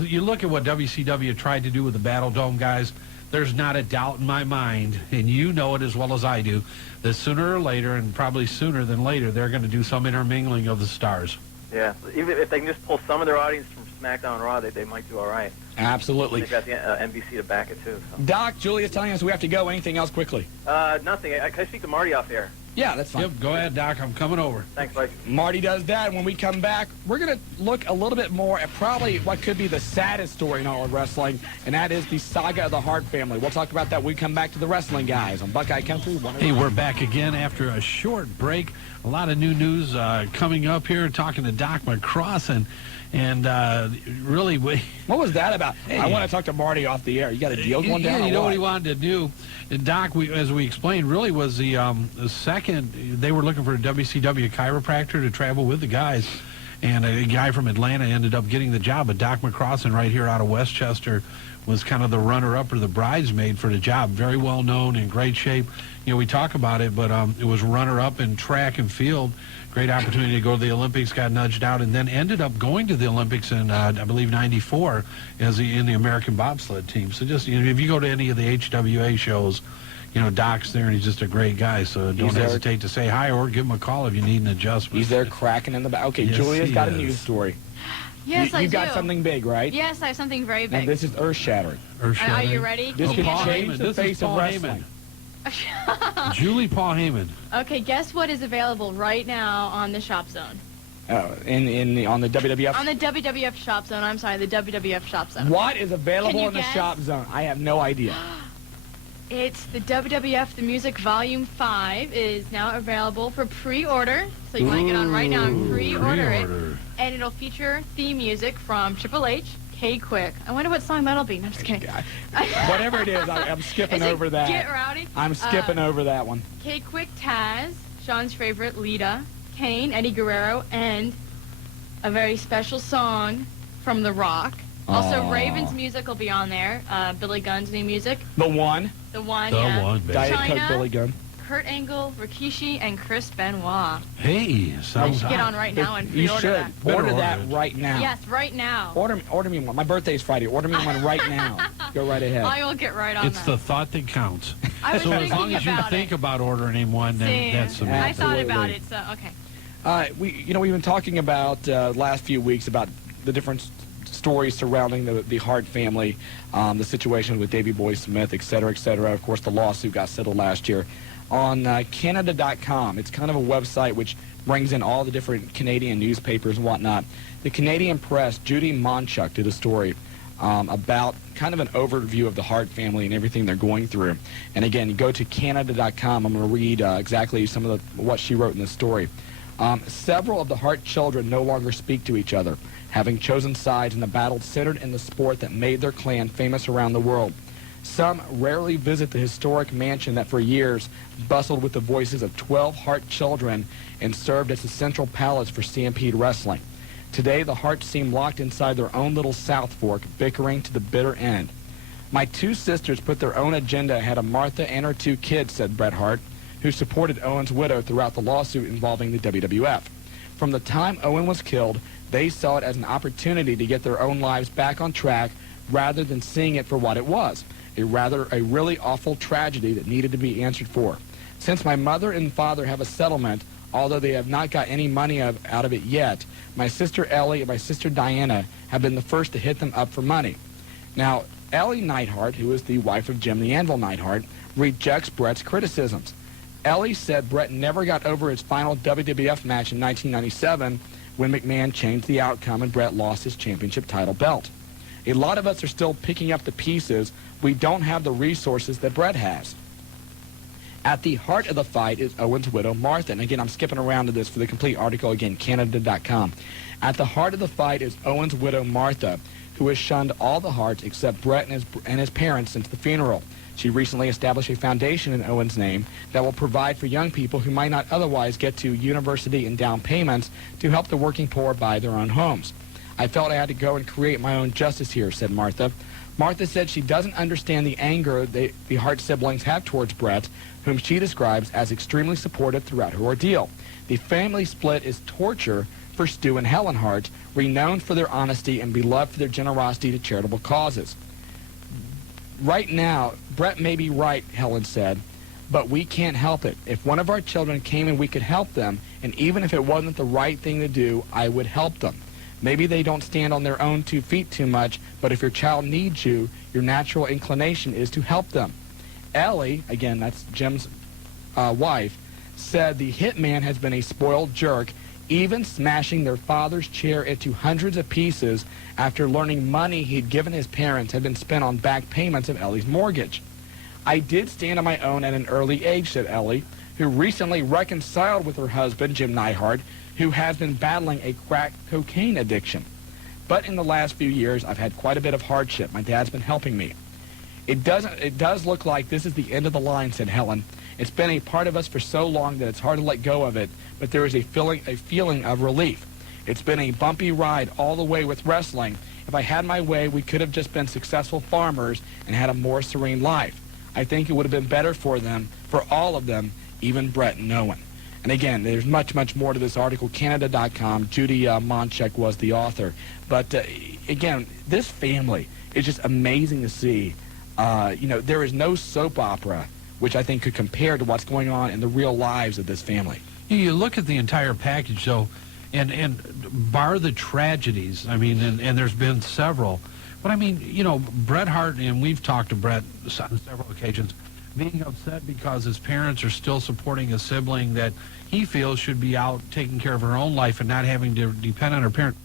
you look at what WCW tried to do with the Battle Dome guys. There's not a doubt in my mind, and you know it as well as I do, that sooner or later, and probably sooner than later, they're going to do some intermingling of the stars. Yeah, even if they can just pull some of their audience from SmackDown and Raw, they might do all right. Absolutely. They've got the NBC to back it, too. So. Doc, Julia's telling us we have to go. Anything else quickly? Nothing. Can I speak to Marty off air? Yeah, that's fine. Yep, go ahead, Doc. I'm coming over. Thanks, Mike. Marty does that, and when we come back, we're going to look a little bit more at probably what could be the saddest story in all of wrestling, and that is the saga of the Hart family. We'll talk about that when we come back to the Wrestling Guys on Buckeye Country. Hey, we're back again after a short break. A lot of new news coming up here, talking to Doc McCrossan. And really, what was that about? Hey, I want to talk to Marty off the air. You got a deal going down? Yeah, you know what he wanted to do? And Doc, as we explained, really was the second. They were looking for a WCW chiropractor to travel with the guys, and a guy from Atlanta ended up getting the job. But Doc McCrossan, right here out of Westchester, was kind of the runner-up or the bridesmaid for the job. Very well known, in great shape. You know, we talk about it, but it was runner-up in track and field. Great opportunity to go to the Olympics, got nudged out, and then ended up going to the Olympics in, I believe, '94 in the American bobsled team. So just, you know, if you go to any of the HWA shows, you know, Doc's there, and he's just a great guy. So don't hesitate to say hi or give him a call if you need an adjustment. He's there cracking in the back. Okay, yes, Julia's got a news story. Yes, I do. You got something big, right? Yes, I have something very big. And this is earth-shattering. Are you ready? This could change the face of wrestling. Julie Paul Heyman. Okay, guess what is available right now on the Shop Zone? Oh, on the WWF? On the WWF Shop Zone. I'm sorry, the WWF Shop Zone. What is available in the Shop Zone? I have no idea. It's the WWF The Music Volume 5 is now available for pre-order. So you want to get on right now and pre-order it. And it'll feature theme music from Triple H, K-Quick. I wonder what song that'll be. No, I'm just kidding. Whatever it is, I'm skipping over that. Get Rowdy? I'm skipping over that one. K-Quick, Taz, Shawn's favorite, Lita, Kane, Eddie Guerrero, and a very special song from The Rock. Also, Raven's music will be on there. Billy Gunn's new music. The one. The one, Diet Coke Billy Gunn. Kurt Angle, Rikishi, and Chris Benoit. Hey, sounds get on right now and pre-order that. You should. Order that right now. Yes, right now. Order me one. My birthday is Friday. Order me one right now. Go right ahead. I will get right on that. It's the thought that counts. I was so as long as you think about ordering him one, then that's the matter. I thought about it, so okay. We've been talking about last few weeks about the different stories surrounding the Hart family, the situation with Davey Boy Smith, et cetera, et cetera. Of course, the lawsuit got settled last year. On Canada.com, it's kind of a website which brings in all the different Canadian newspapers and whatnot. The Canadian Press, Judy Monchuk, did a story about kind of an overview of the Hart family and everything they're going through. And again, you go to Canada.com. I'm going to read exactly some of what she wrote in the story. Several of the Hart children no longer speak to each other, having chosen sides in a battle centered in the sport that made their clan famous around the world. Some rarely visit the historic mansion that for years bustled with the voices of 12 Hart children and served as the central palace for Stampede Wrestling. Today, the Harts seem locked inside their own little South Fork, bickering to the bitter end. My two sisters put their own agenda ahead of Martha and her two kids, said Bret Hart, who supported Owen's widow throughout the lawsuit involving the WWF. From the time Owen was killed, they saw it as an opportunity to get their own lives back on track rather than seeing it for what it was, a really awful tragedy that needed to be answered for. Since my mother and father have a settlement, although they have not got any money out of it yet, my sister Ellie and my sister Diana have been the first to hit them up for money. Now, Ellie Neidhart, who is the wife of Jim the Anvil Neidhart, rejects Bret's criticisms. Ellie said Bret never got over his final WWF match in 1997 when McMahon changed the outcome and Bret lost his championship title belt. A lot of us are still picking up the pieces. We don't have the resources that Bret has. At the heart of the fight is Owen's widow, Martha. And again, I'm skipping around to this for the complete article. Again, Canada.com. At the heart of the fight is Owen's widow, Martha, who has shunned all the Harts except Bret and his parents since the funeral. She recently established a foundation in Owen's name that will provide for young people who might not otherwise get to university and down payments to help the working poor buy their own homes. I felt I had to go and create my own justice here, said Martha. Martha said she doesn't understand the anger the Hart siblings have towards Bret, whom she describes as extremely supportive throughout her ordeal. The family split is torture for Stu and Helen Hart, renowned for their honesty and beloved for their generosity to charitable causes. Right now, Bret may be right, Helen said, but we can't help it. If one of our children came and we could help them, and even if it wasn't the right thing to do, I would help them. Maybe they don't stand on their own 2 feet too much, but if your child needs you, your natural inclination is to help them. Ellie, again, that's Jim's wife, said the hitman has been a spoiled jerk, even smashing their father's chair into hundreds of pieces after learning money he'd given his parents had been spent on back payments of Ellie's mortgage. I did stand on my own at an early age, said Ellie, who recently reconciled with her husband, Jim Neihard, who has been battling a crack cocaine addiction. But in the last few years, I've had quite a bit of hardship. My dad's been helping me. It does look like this is the end of the line, said Helen. It's been a part of us for so long that it's hard to let go of it, but there is a feeling of relief. It's been a bumpy ride all the way with wrestling. If I had my way, we could have just been successful farmers and had a more serene life. I think it would have been better for them, for all of them, even Brett and Owen. And again, there's much, much more to this article. Canada.com. Judy Monchek was the author. But again, this family is just amazing to see. There is no soap opera which I think could compare to what's going on in the real lives of this family. You look at the entire package, though, and bar the tragedies, I mean, and there's been several. But, I mean, Bret Hart, and we've talked to Bret on several occasions, being upset because his parents are still supporting a sibling that he feels should be out taking care of her own life and not having to depend on her parents.